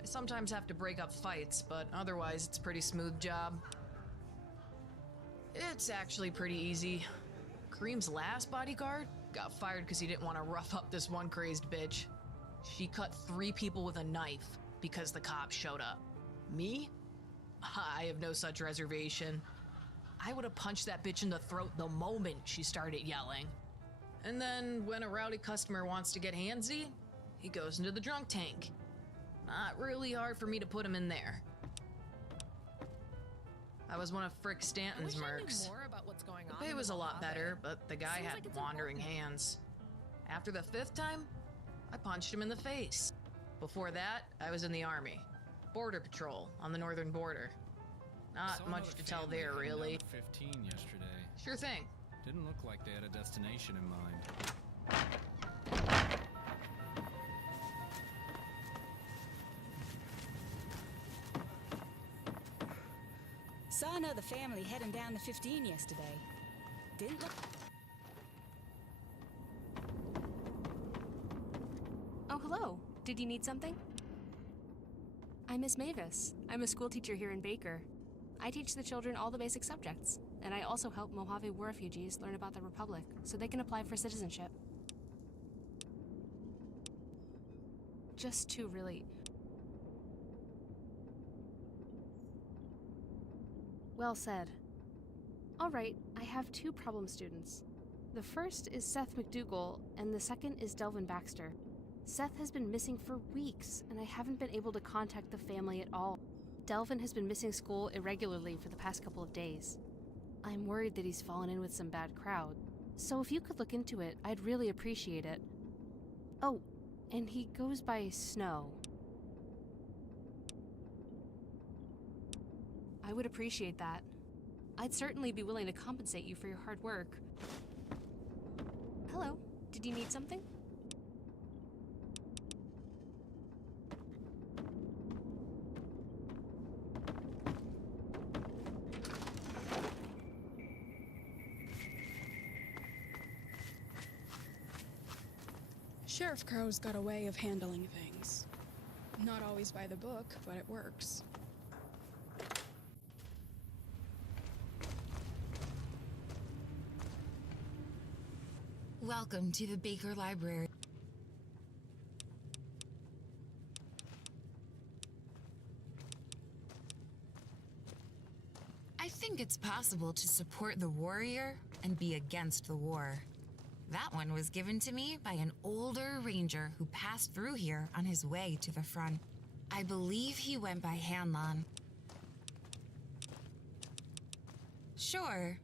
I sometimes have to break up fights, but otherwise it's a pretty smooth job. It's actually pretty easy. Kareem's last bodyguard got fired because he didn't want to rough up this one crazed bitch. She cut 3 people with a knife because the cops showed up. Me? I have no such reservation. I would have punched that bitch in the throat the moment she started yelling. And then when a rowdy customer wants to get handsy, he goes into the drunk tank. Not really hard for me to put him in there. I was one of Frick Stanton's mercs. The pay was a lot better, but the guy had wandering hands. After the 5th time, I punched him in the face. Before that, I was in the army. Border patrol on the northern border. Not much to tell there, really. 15 yesterday. Sure thing. Didn't look like they had a destination in mind. Saw another family heading down the 15 yesterday. Didn't look... Oh, hello. Did you need something? I'm Miss Mavis. I'm a school teacher here in Baker. I teach the children all the basic subjects, and I also help Mojave War refugees learn about the Republic so they can apply for citizenship. Just to really... Well said. Alright, I have 2 problem students. The first is Seth McDougal, and the second is Delvin Baxter. Seth has been missing for weeks, and I haven't been able to contact the family at all. Delvin has been missing school irregularly for the past couple of days. I'm worried that he's fallen in with some bad crowd, so if you could look into it, I'd really appreciate it. Oh, and he goes by Snow. I would appreciate that. I'd certainly be willing to compensate you for your hard work. Hello, did you need something? Sheriff Crow's got a way of handling things. Not always by the book, but it works. Welcome to the Baker Library. I think it's possible to support the warrior and be against the war. That one was given to me by an older ranger who passed through here on his way to the front. I believe he went by Hanlon. Sure.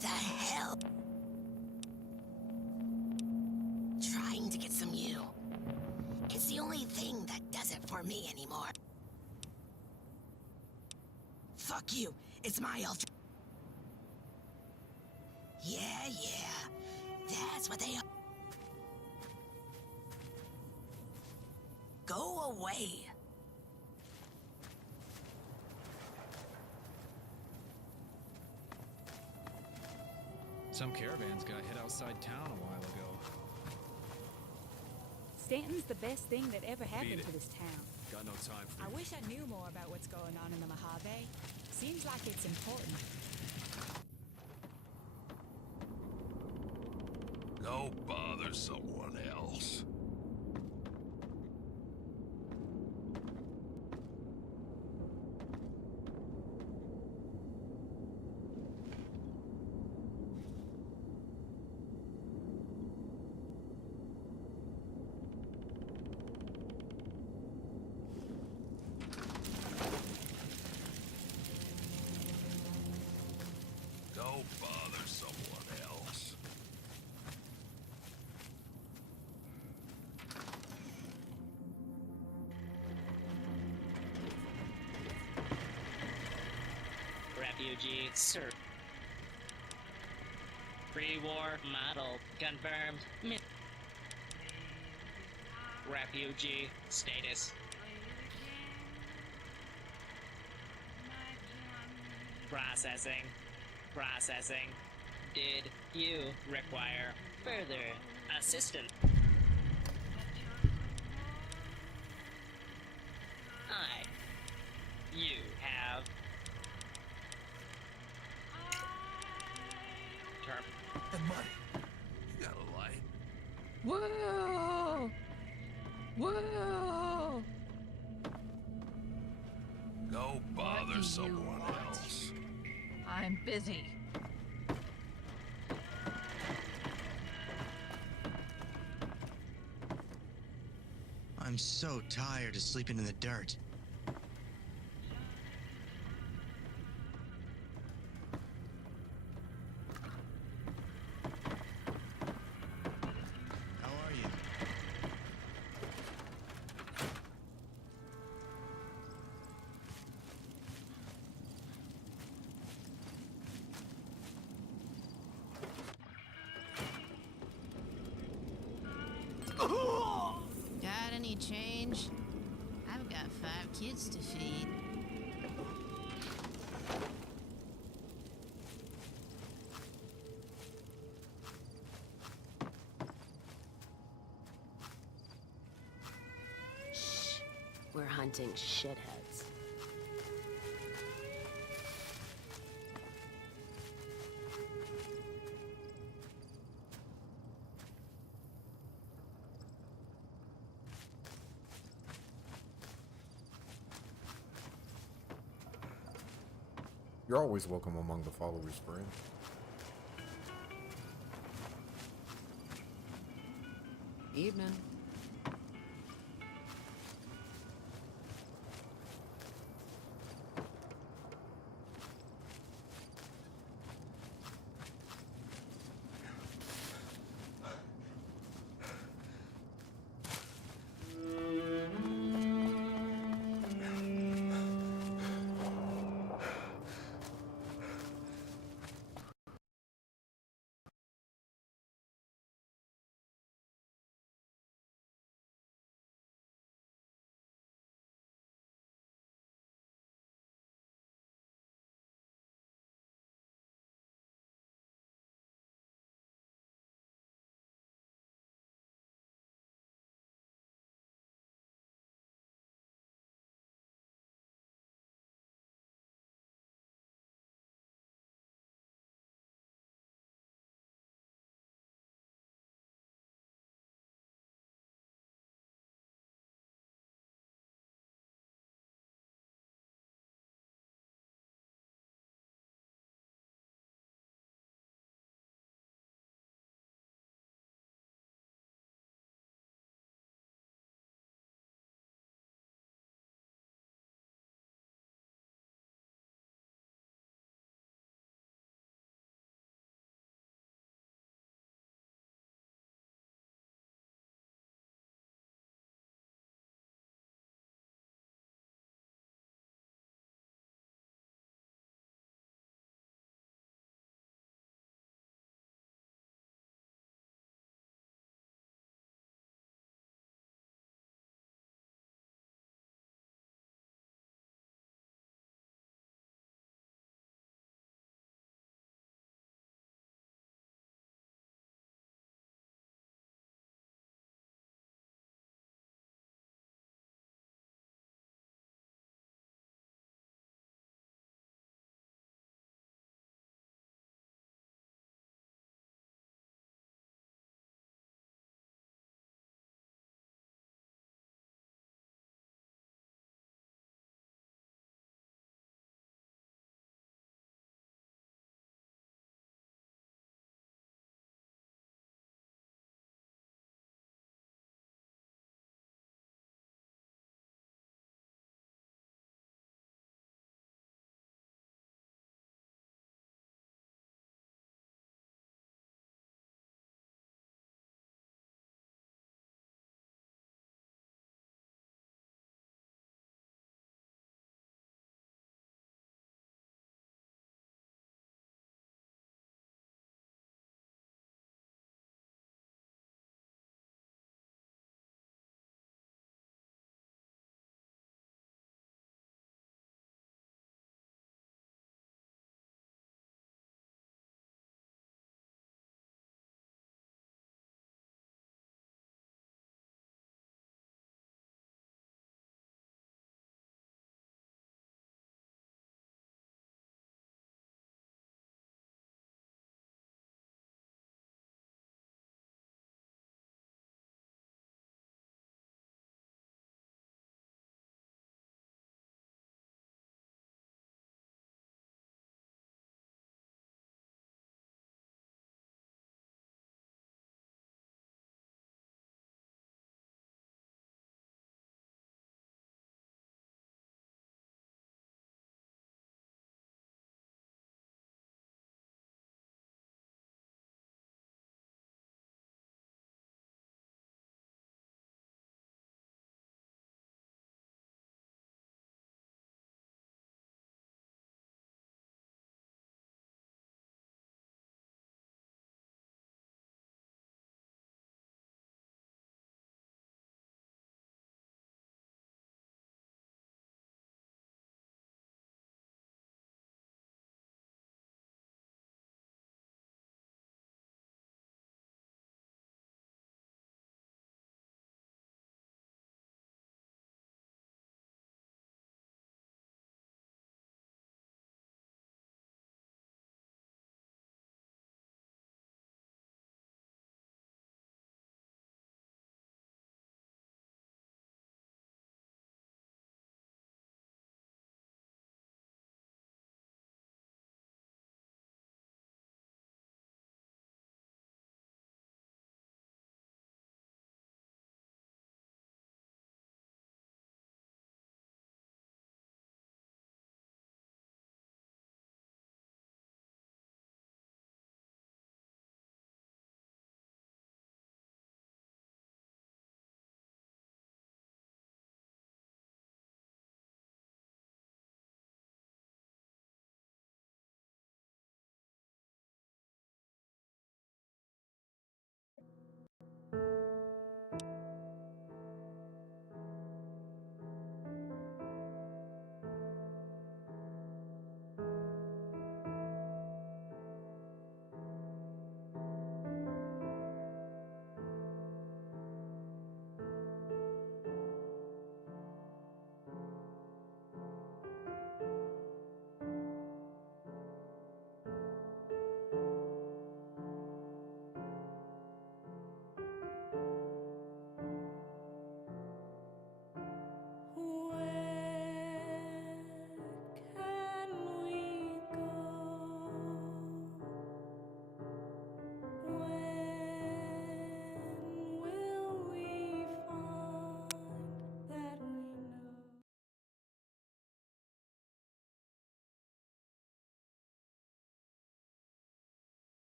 The hell? Trying to get some you. It's the only thing that does it for me anymore. Fuck you. It's my ultra. Yeah. That's what they are. Go away. Some caravans got hit outside town a while ago. Stanton's the best thing that ever happened to this town. Got no time for I wish I knew more about what's going on in the Mojave. Seems like it's important. Go bother someone else. Refugee, sir. Pre-war model confirmed. Refugee status. Processing. Processing. Did you require further assistance? You have Hey, buddy, you got a light? Whoa! Whoa! Go bother someone else. I'm busy. I'm so tired of sleeping in the dirt. How are you? Got any change? I've got 5 kids to feed. Shh. We're hunting shitheads. You're always welcome among the followers, friend. Evening.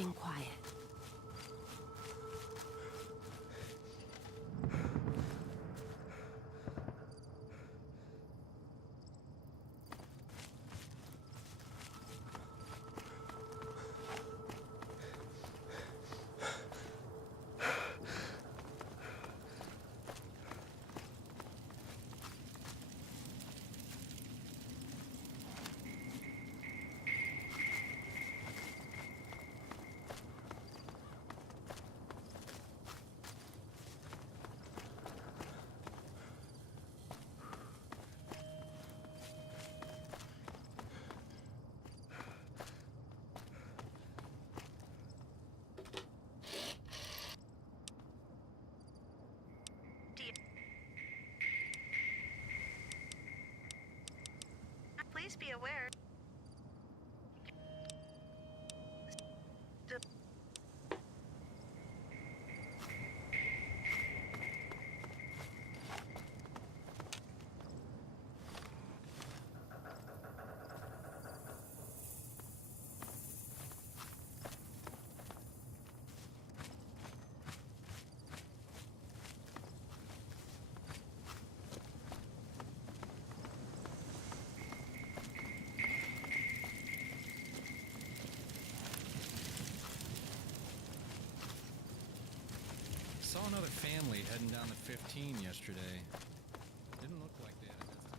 keeping quiet. Please be aware. Saw another family heading down the 15 yesterday. Didn't look like they had a destination.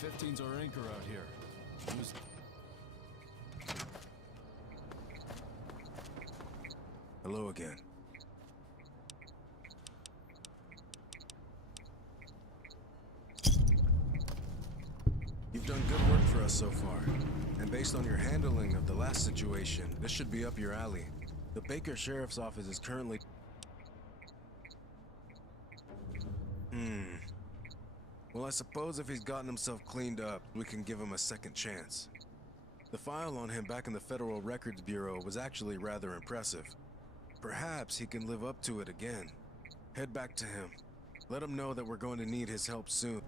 The 15's our anchor out here. Use it. Hello again. You've done good work for us so far. And based on your handling of the last situation, this should be up your alley. The Baker Sheriff's Office is currently... Well, I suppose if he's gotten himself cleaned up, we can give him a second chance. The file on him back in the Federal Records Bureau was actually rather impressive. Perhaps he can live up to it again. Head back to him. Let him know that we're going to need his help soon.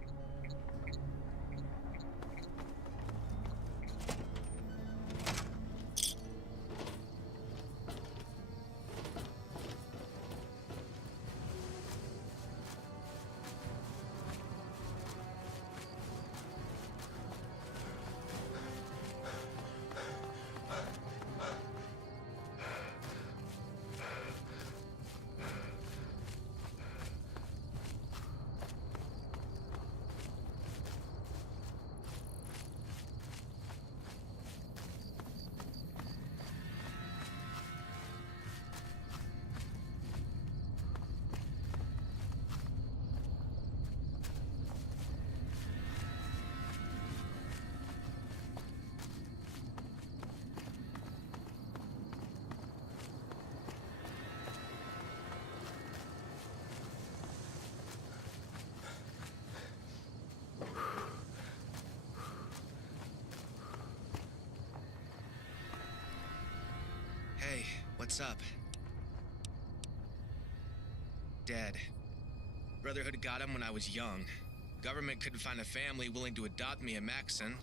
Hey, what's up? Dead. Brotherhood got him when I was young. Government couldn't find a family willing to adopt me in Maxon.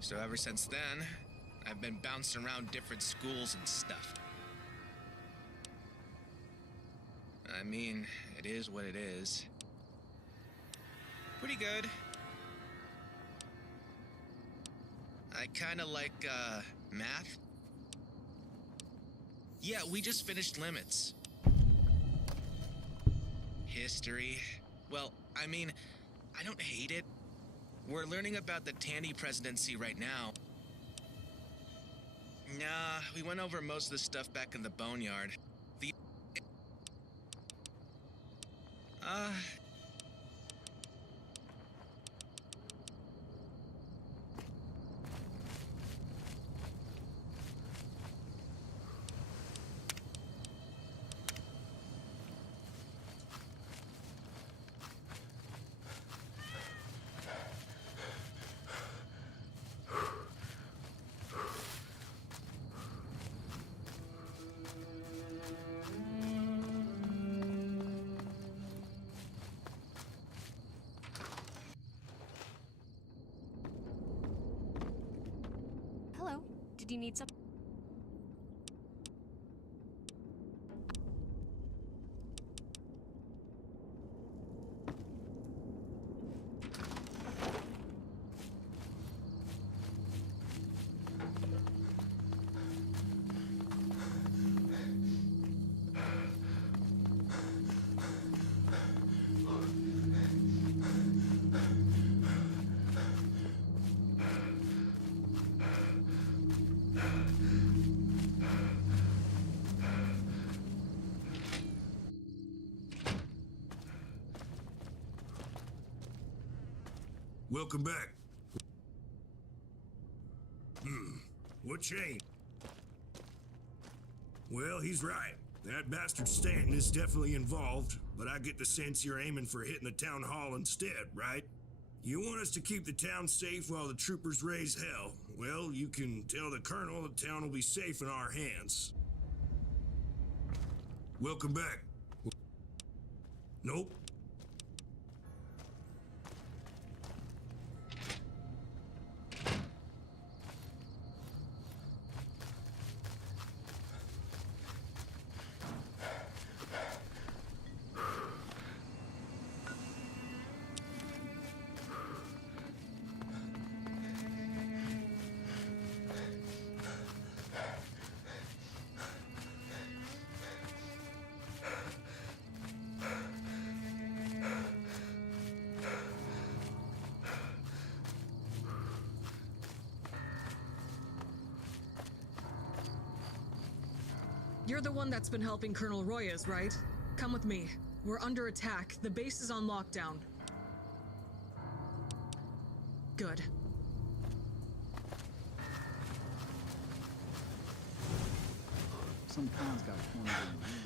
So ever since then, I've been bouncing around different schools and stuff. I mean, it is what it is. Pretty good. I kinda like, math. Yeah, we just finished limits. History. Well, I mean, I don't hate it. We're learning about the Tandy presidency right now. Nah, we went over most of the stuff back in the boneyard. Did you need some? Welcome back. What changed? Well, he's right. That bastard Stanton is definitely involved, but I get the sense you're aiming for hitting the town hall instead, right? You want us to keep the town safe while the troopers raise hell? Well, you can tell the colonel the town will be safe in our hands. Welcome back. Nope. You're the one that's been helping Colonel Royas, right? Come with me. We're under attack. The base is on lockdown. Good. Some clown's got cornered in the hand.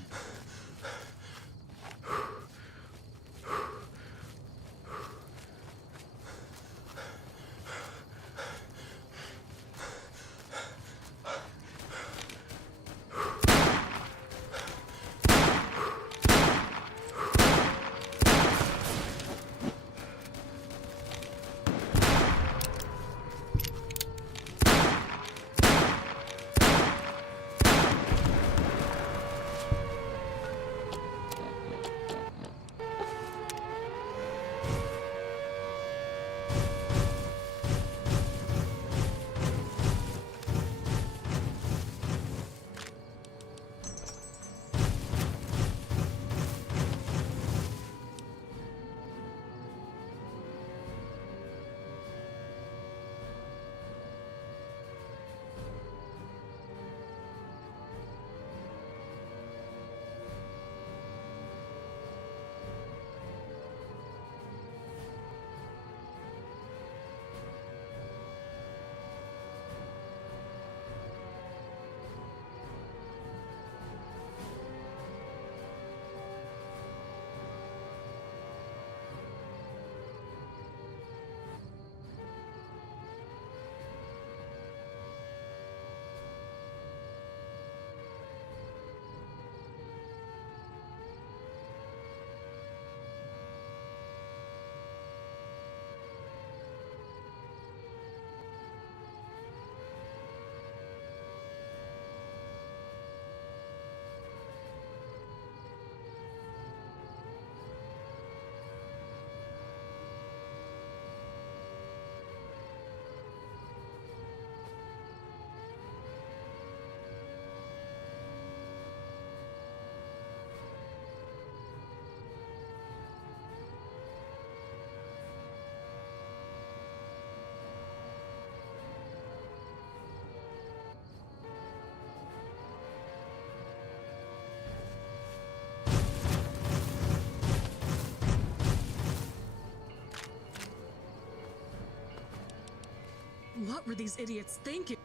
What were these idiots thinking?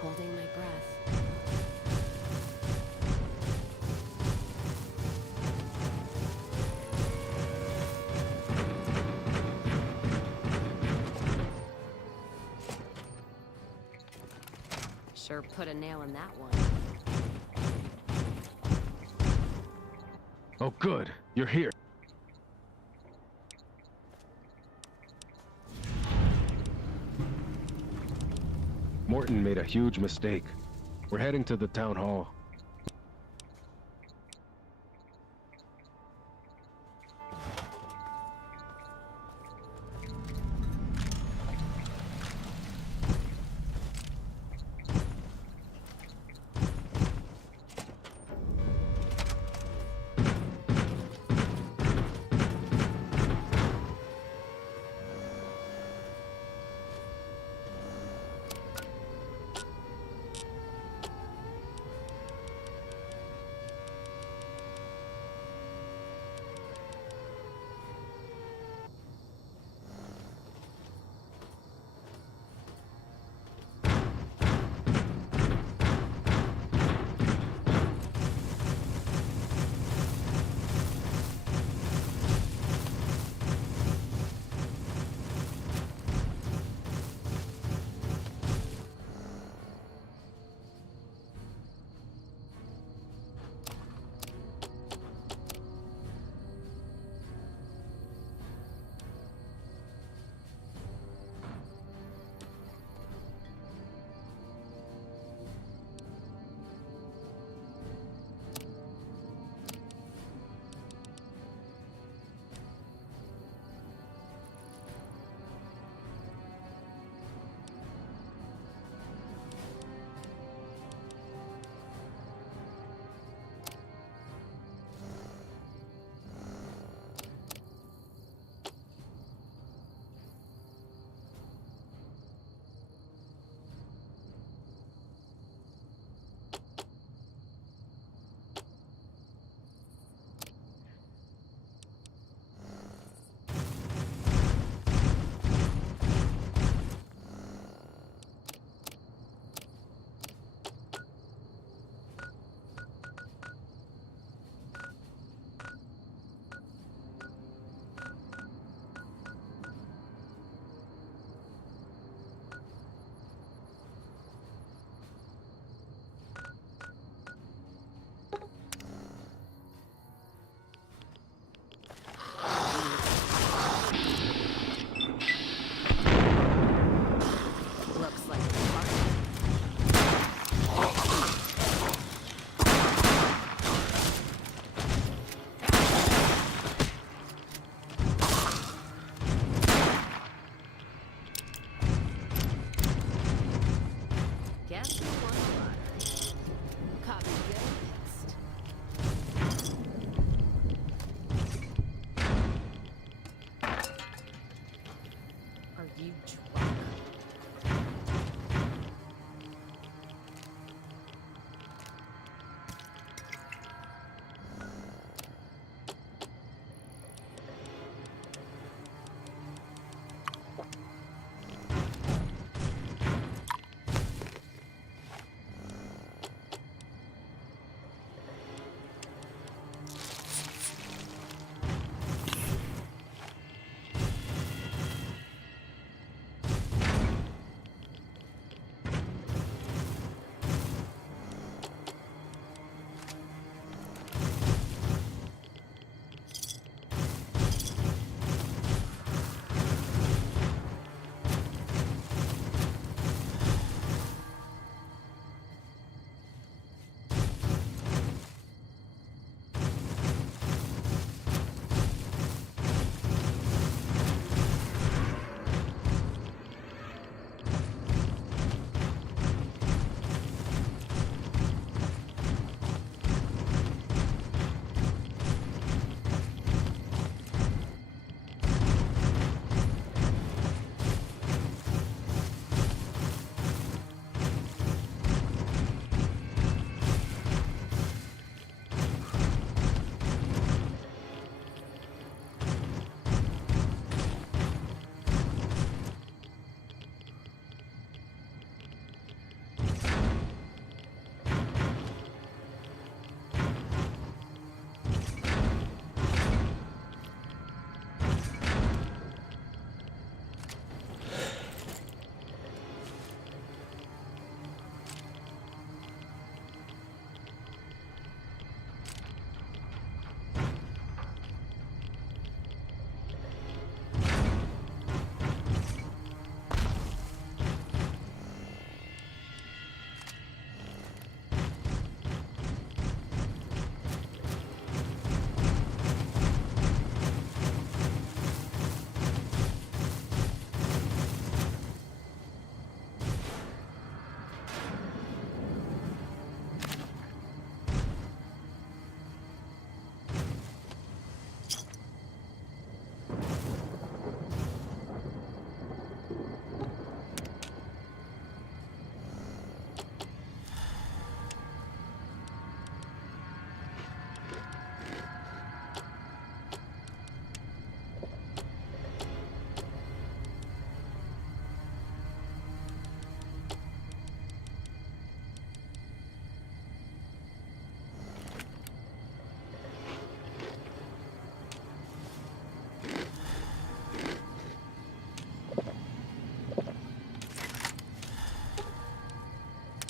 Holding my breath. Sure put a nail in that one. Oh, good. You're here. Thornton made a huge mistake. We're heading to the town hall.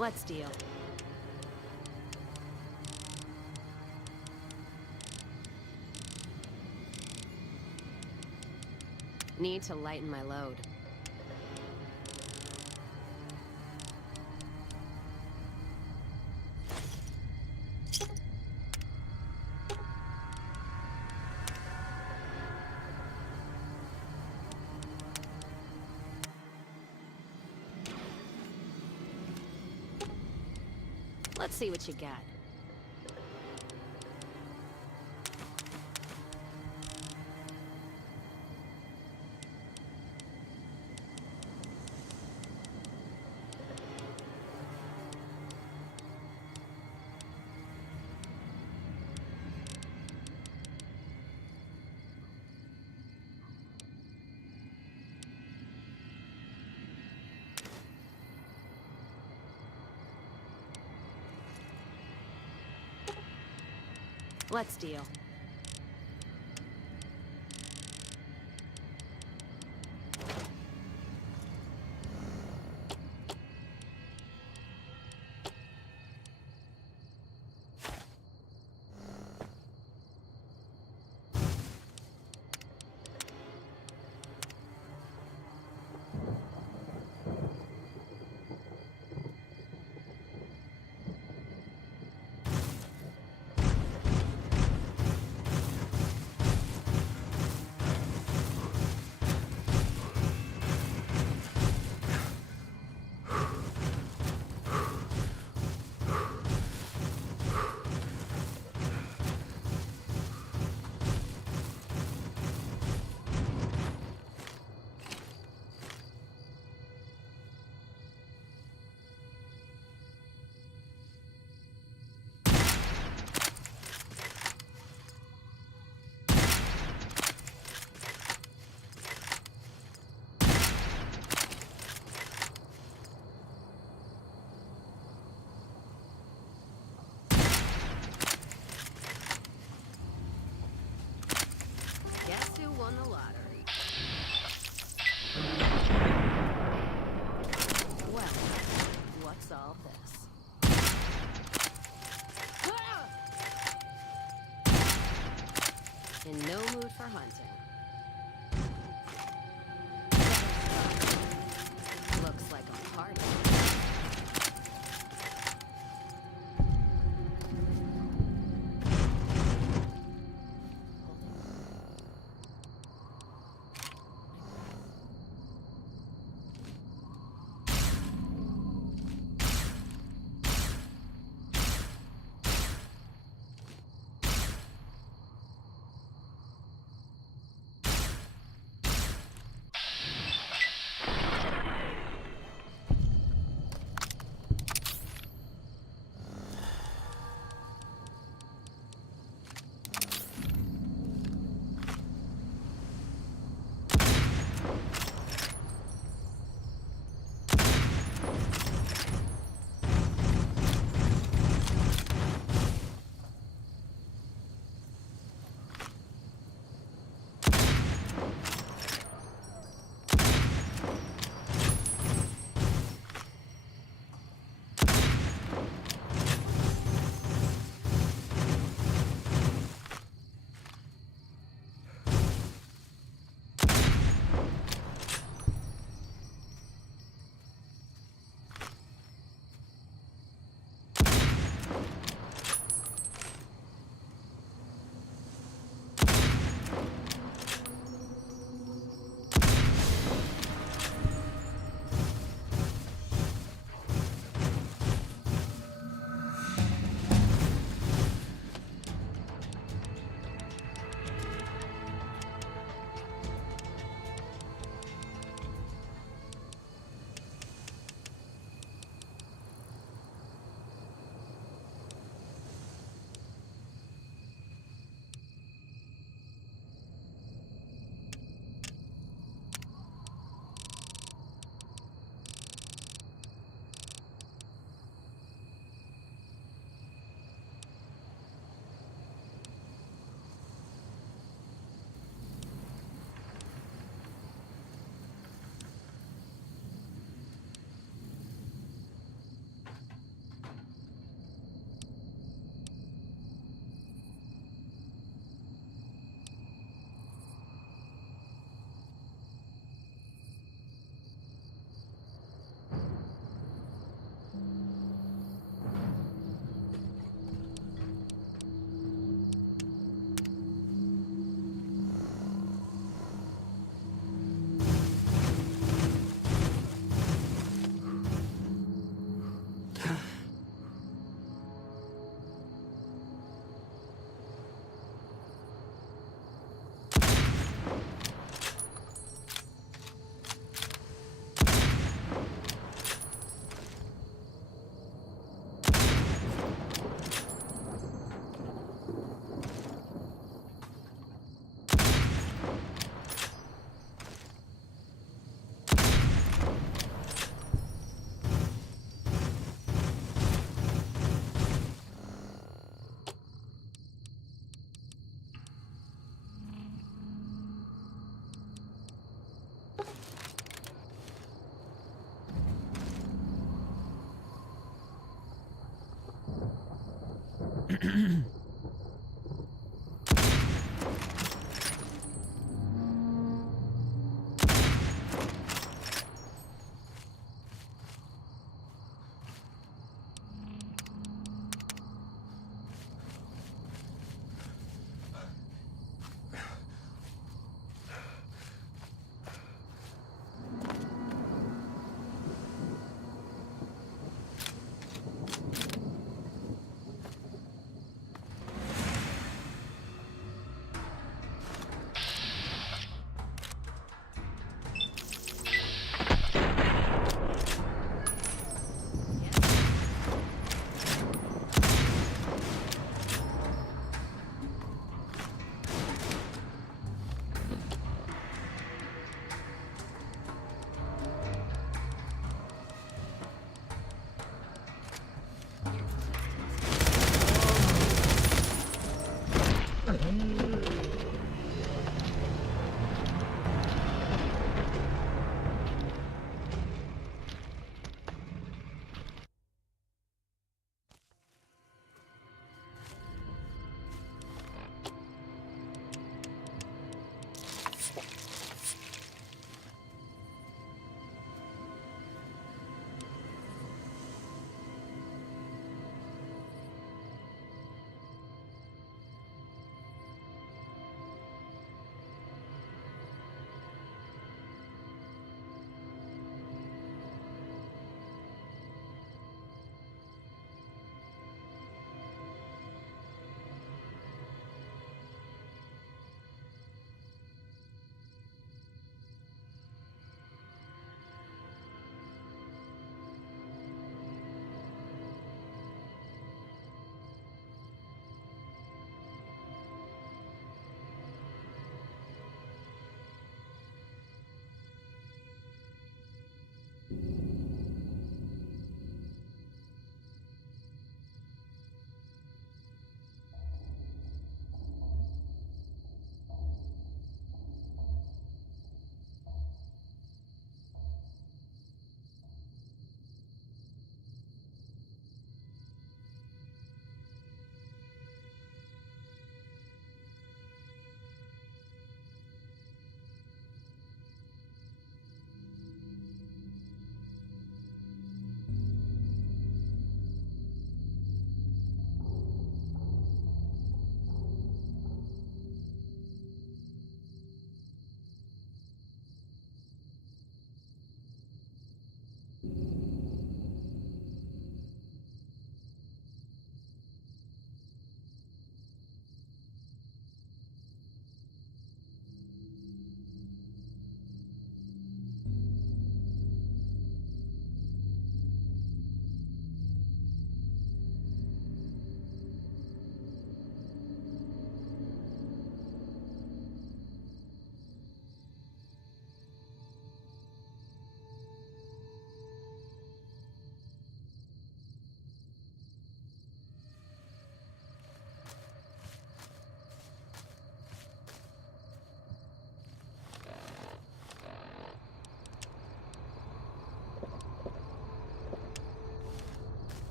Let's deal. Need to lighten my load. Let's see what you got. Let's deal. Guess who won the lottery? Well, what's all this? In no mood for hunting. Looks like a party.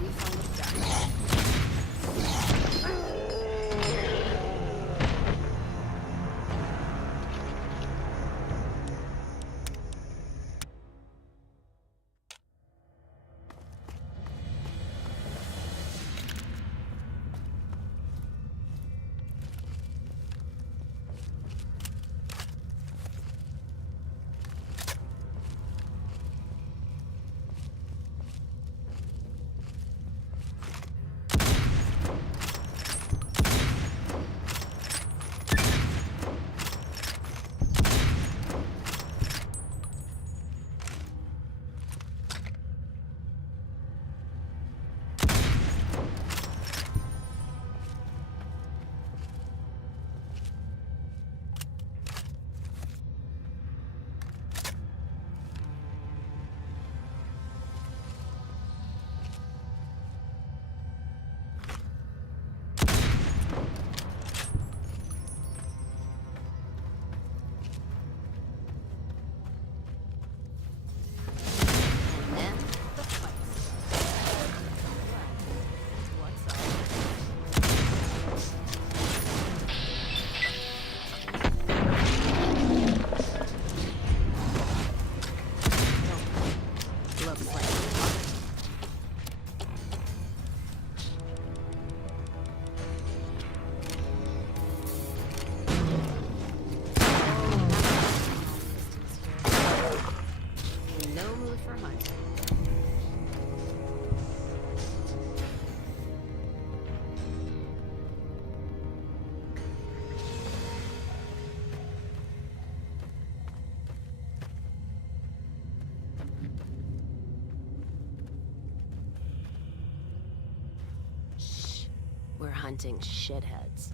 we find the duck. We're hunting shitheads.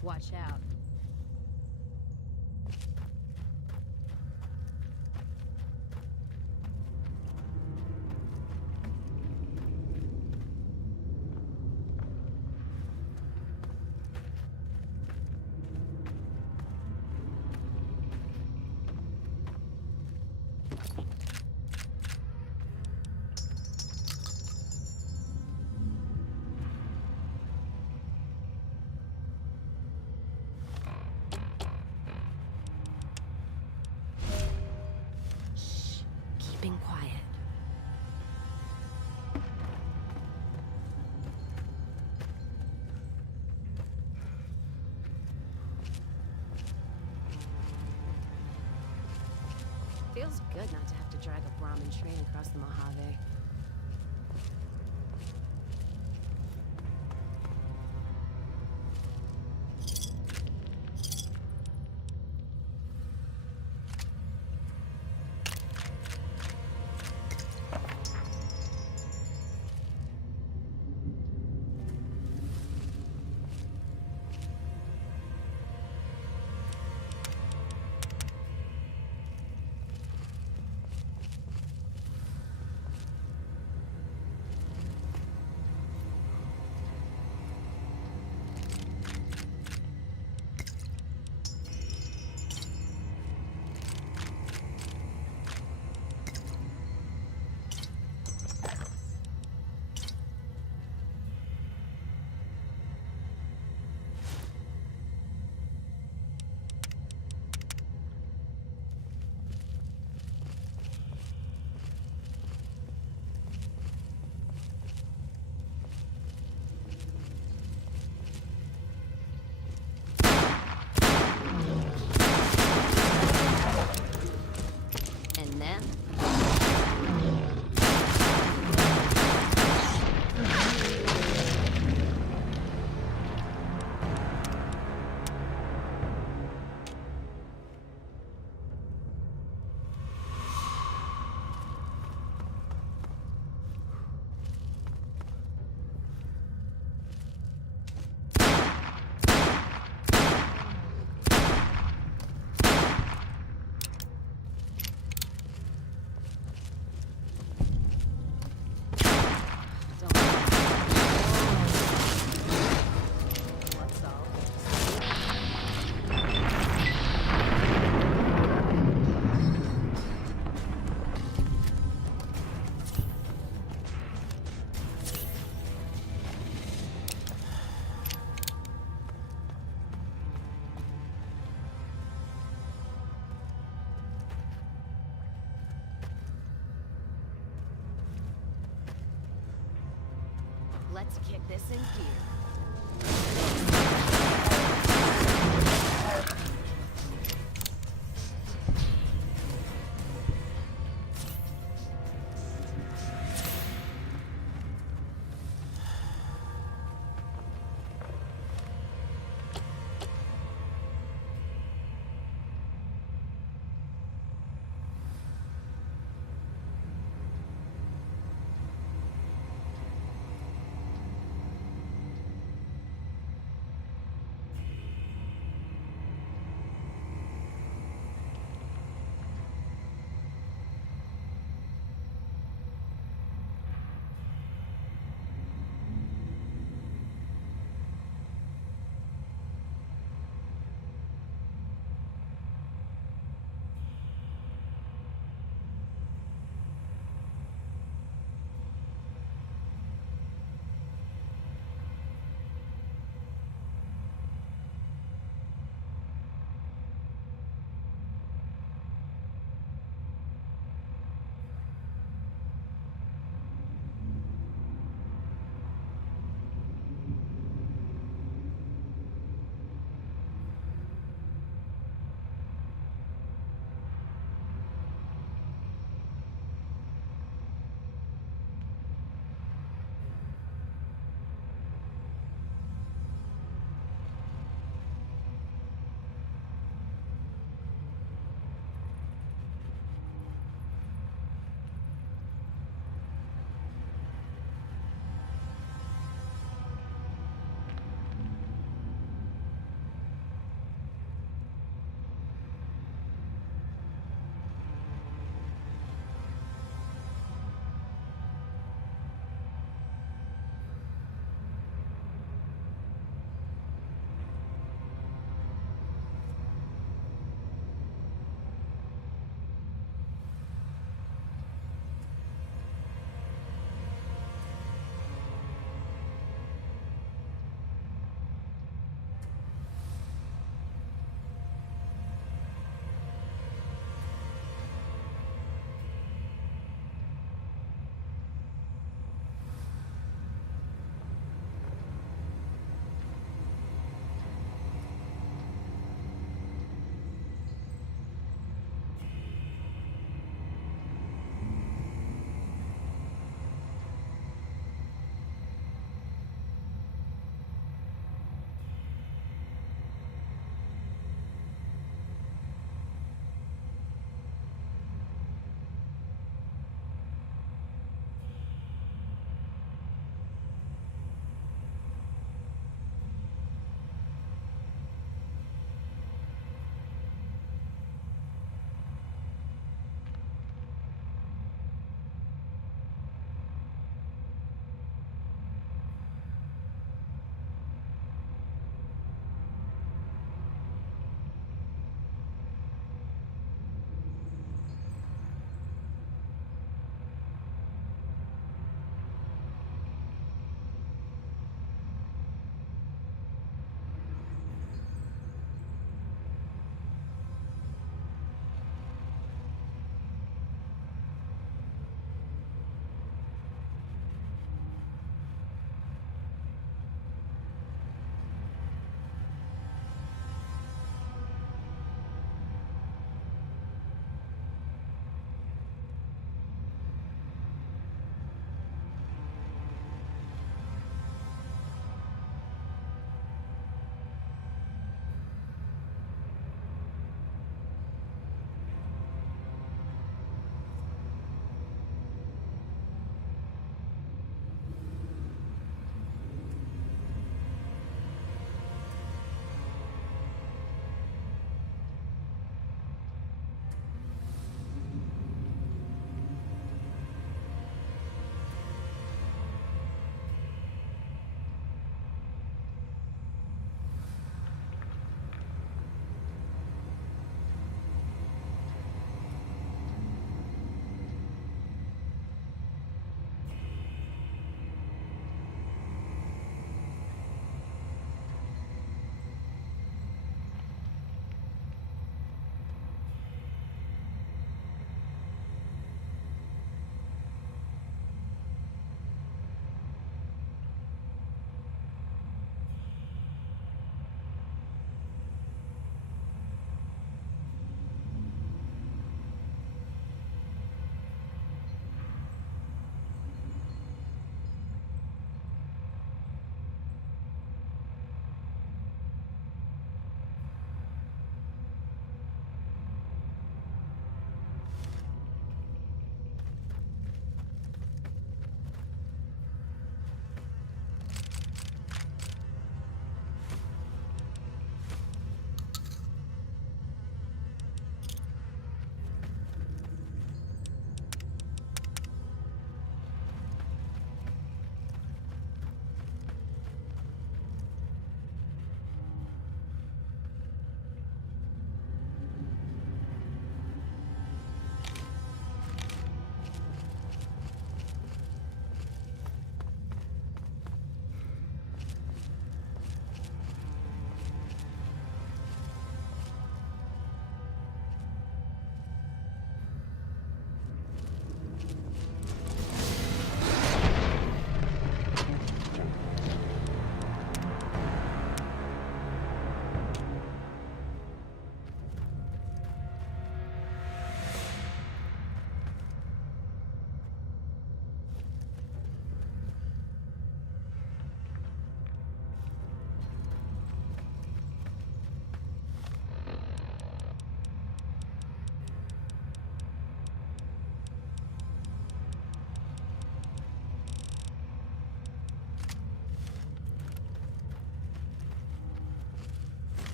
Watch out. Keeping quiet. Feels good not to have to drag a Brahmin train across the Mojave. Let's kick this in gear.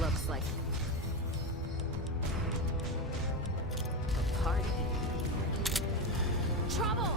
Looks like a party. Trouble!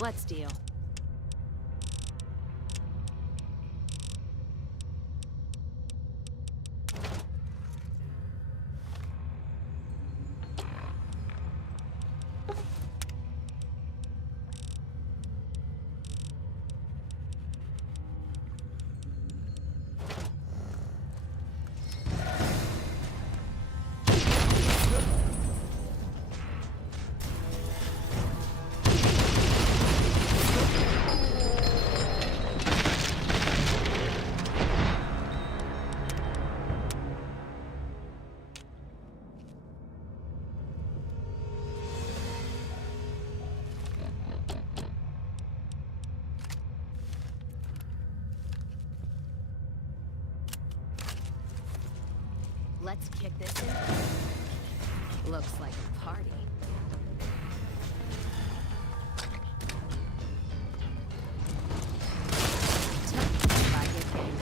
Let's deal. Let's kick this in. Looks like a party. If I get banged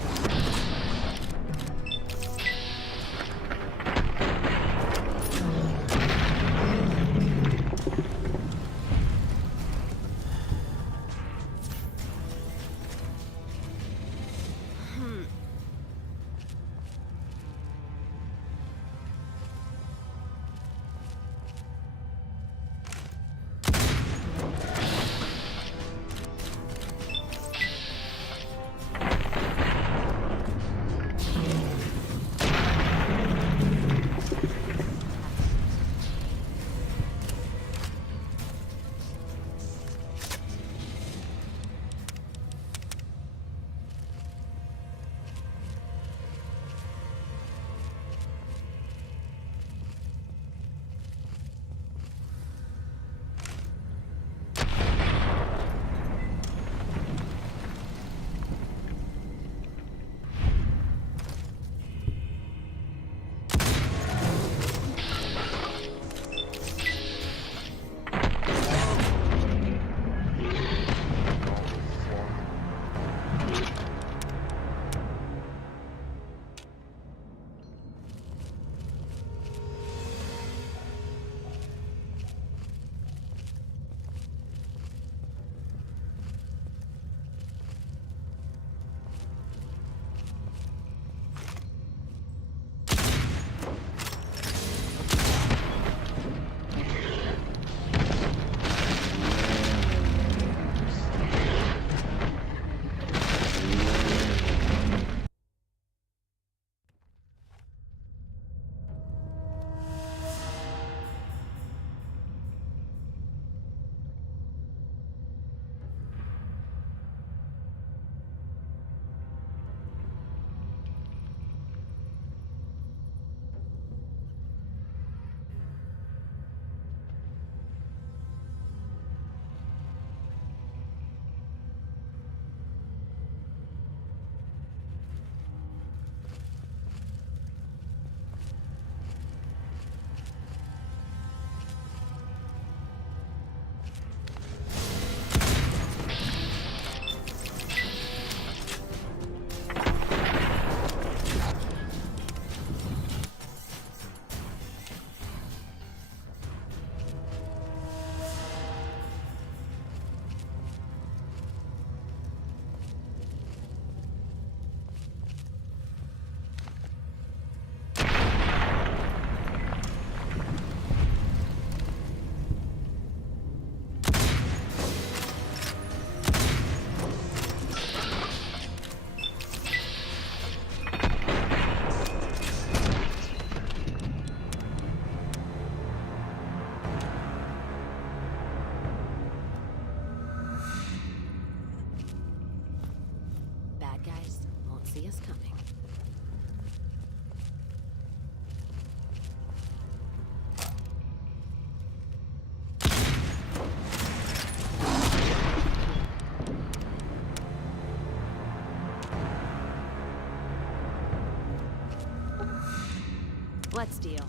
see us coming. Let's deal.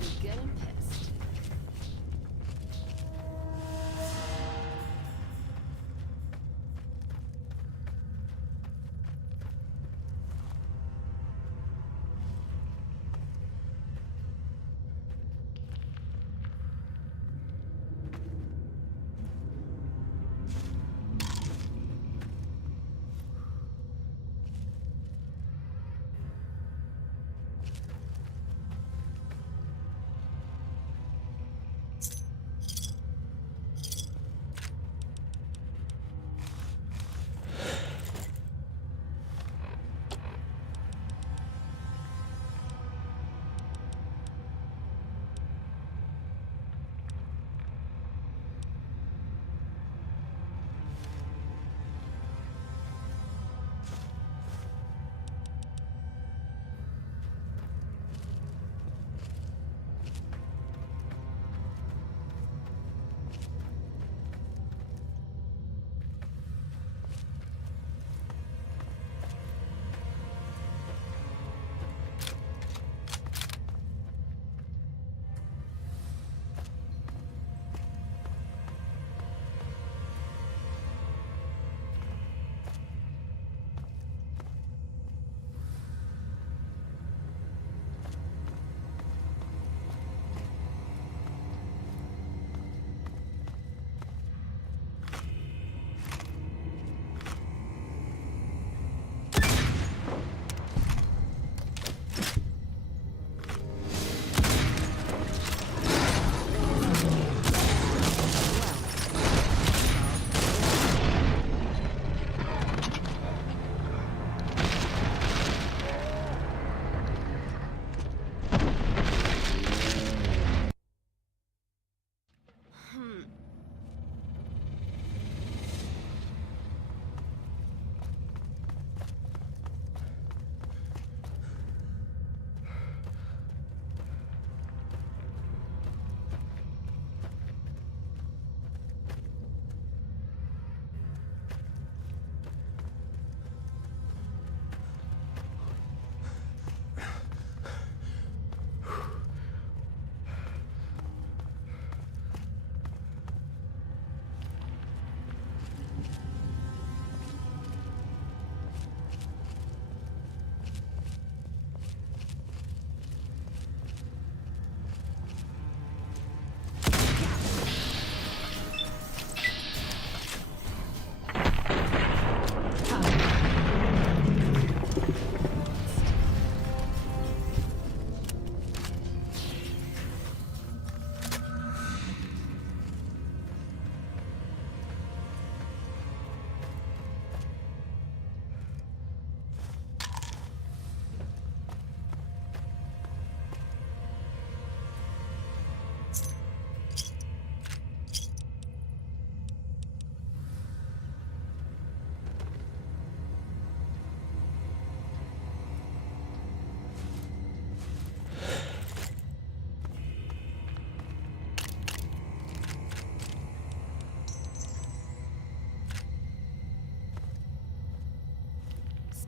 I'll be good and pissed.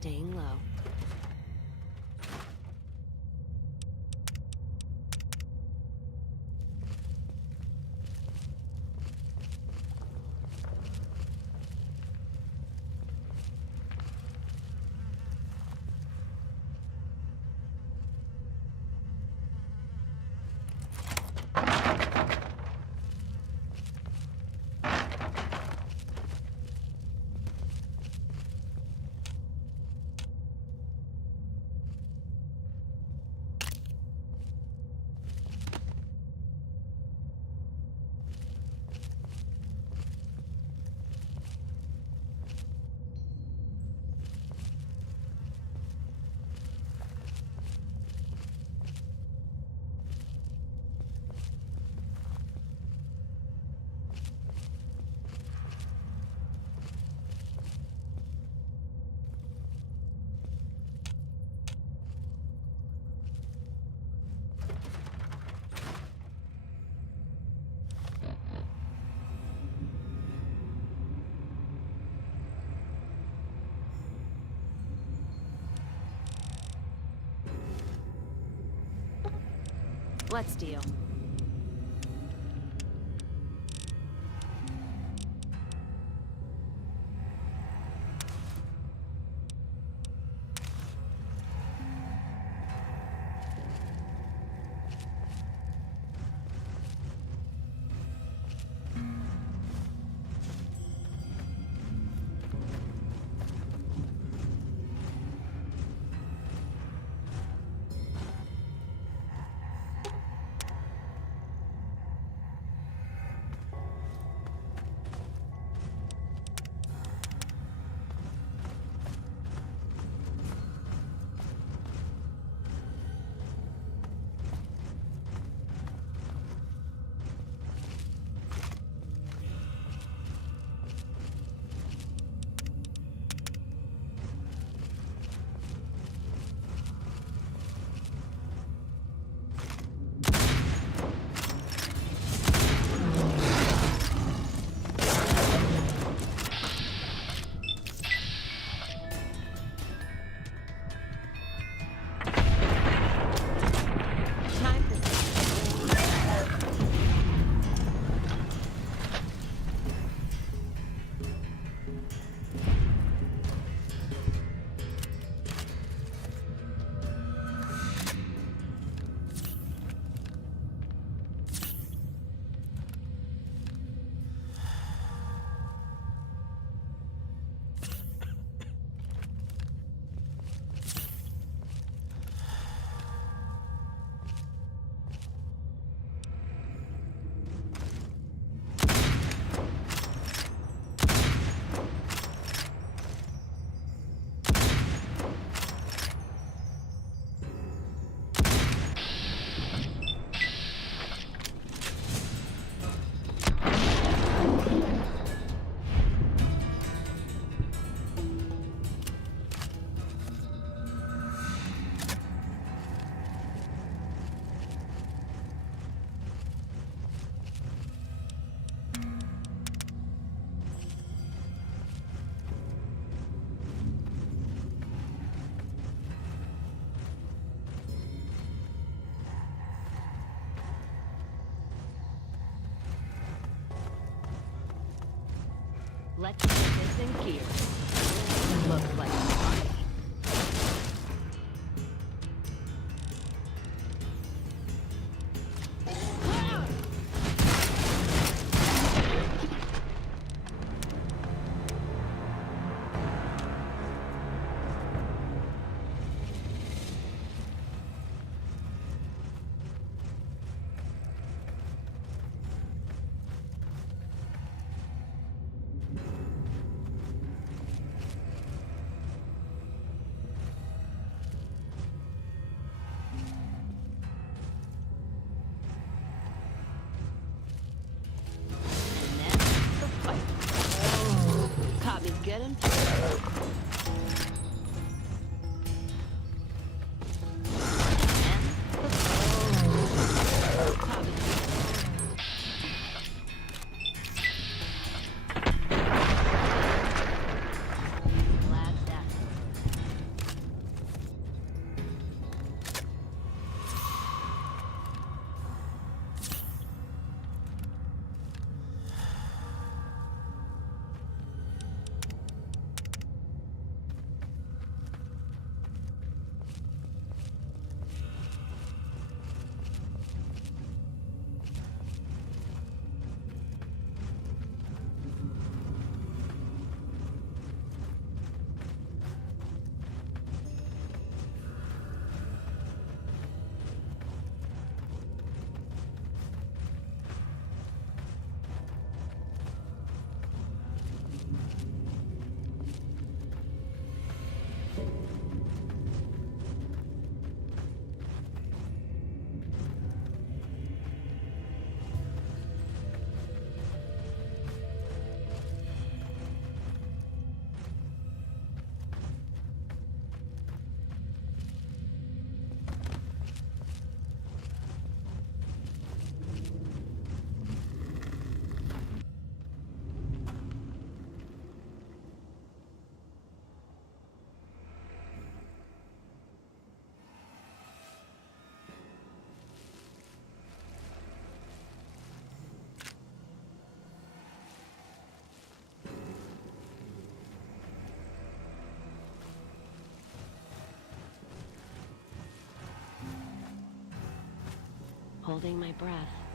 Staying low. Let's deal. Let's get this in gear. Looks like a party. Getting holding my breath.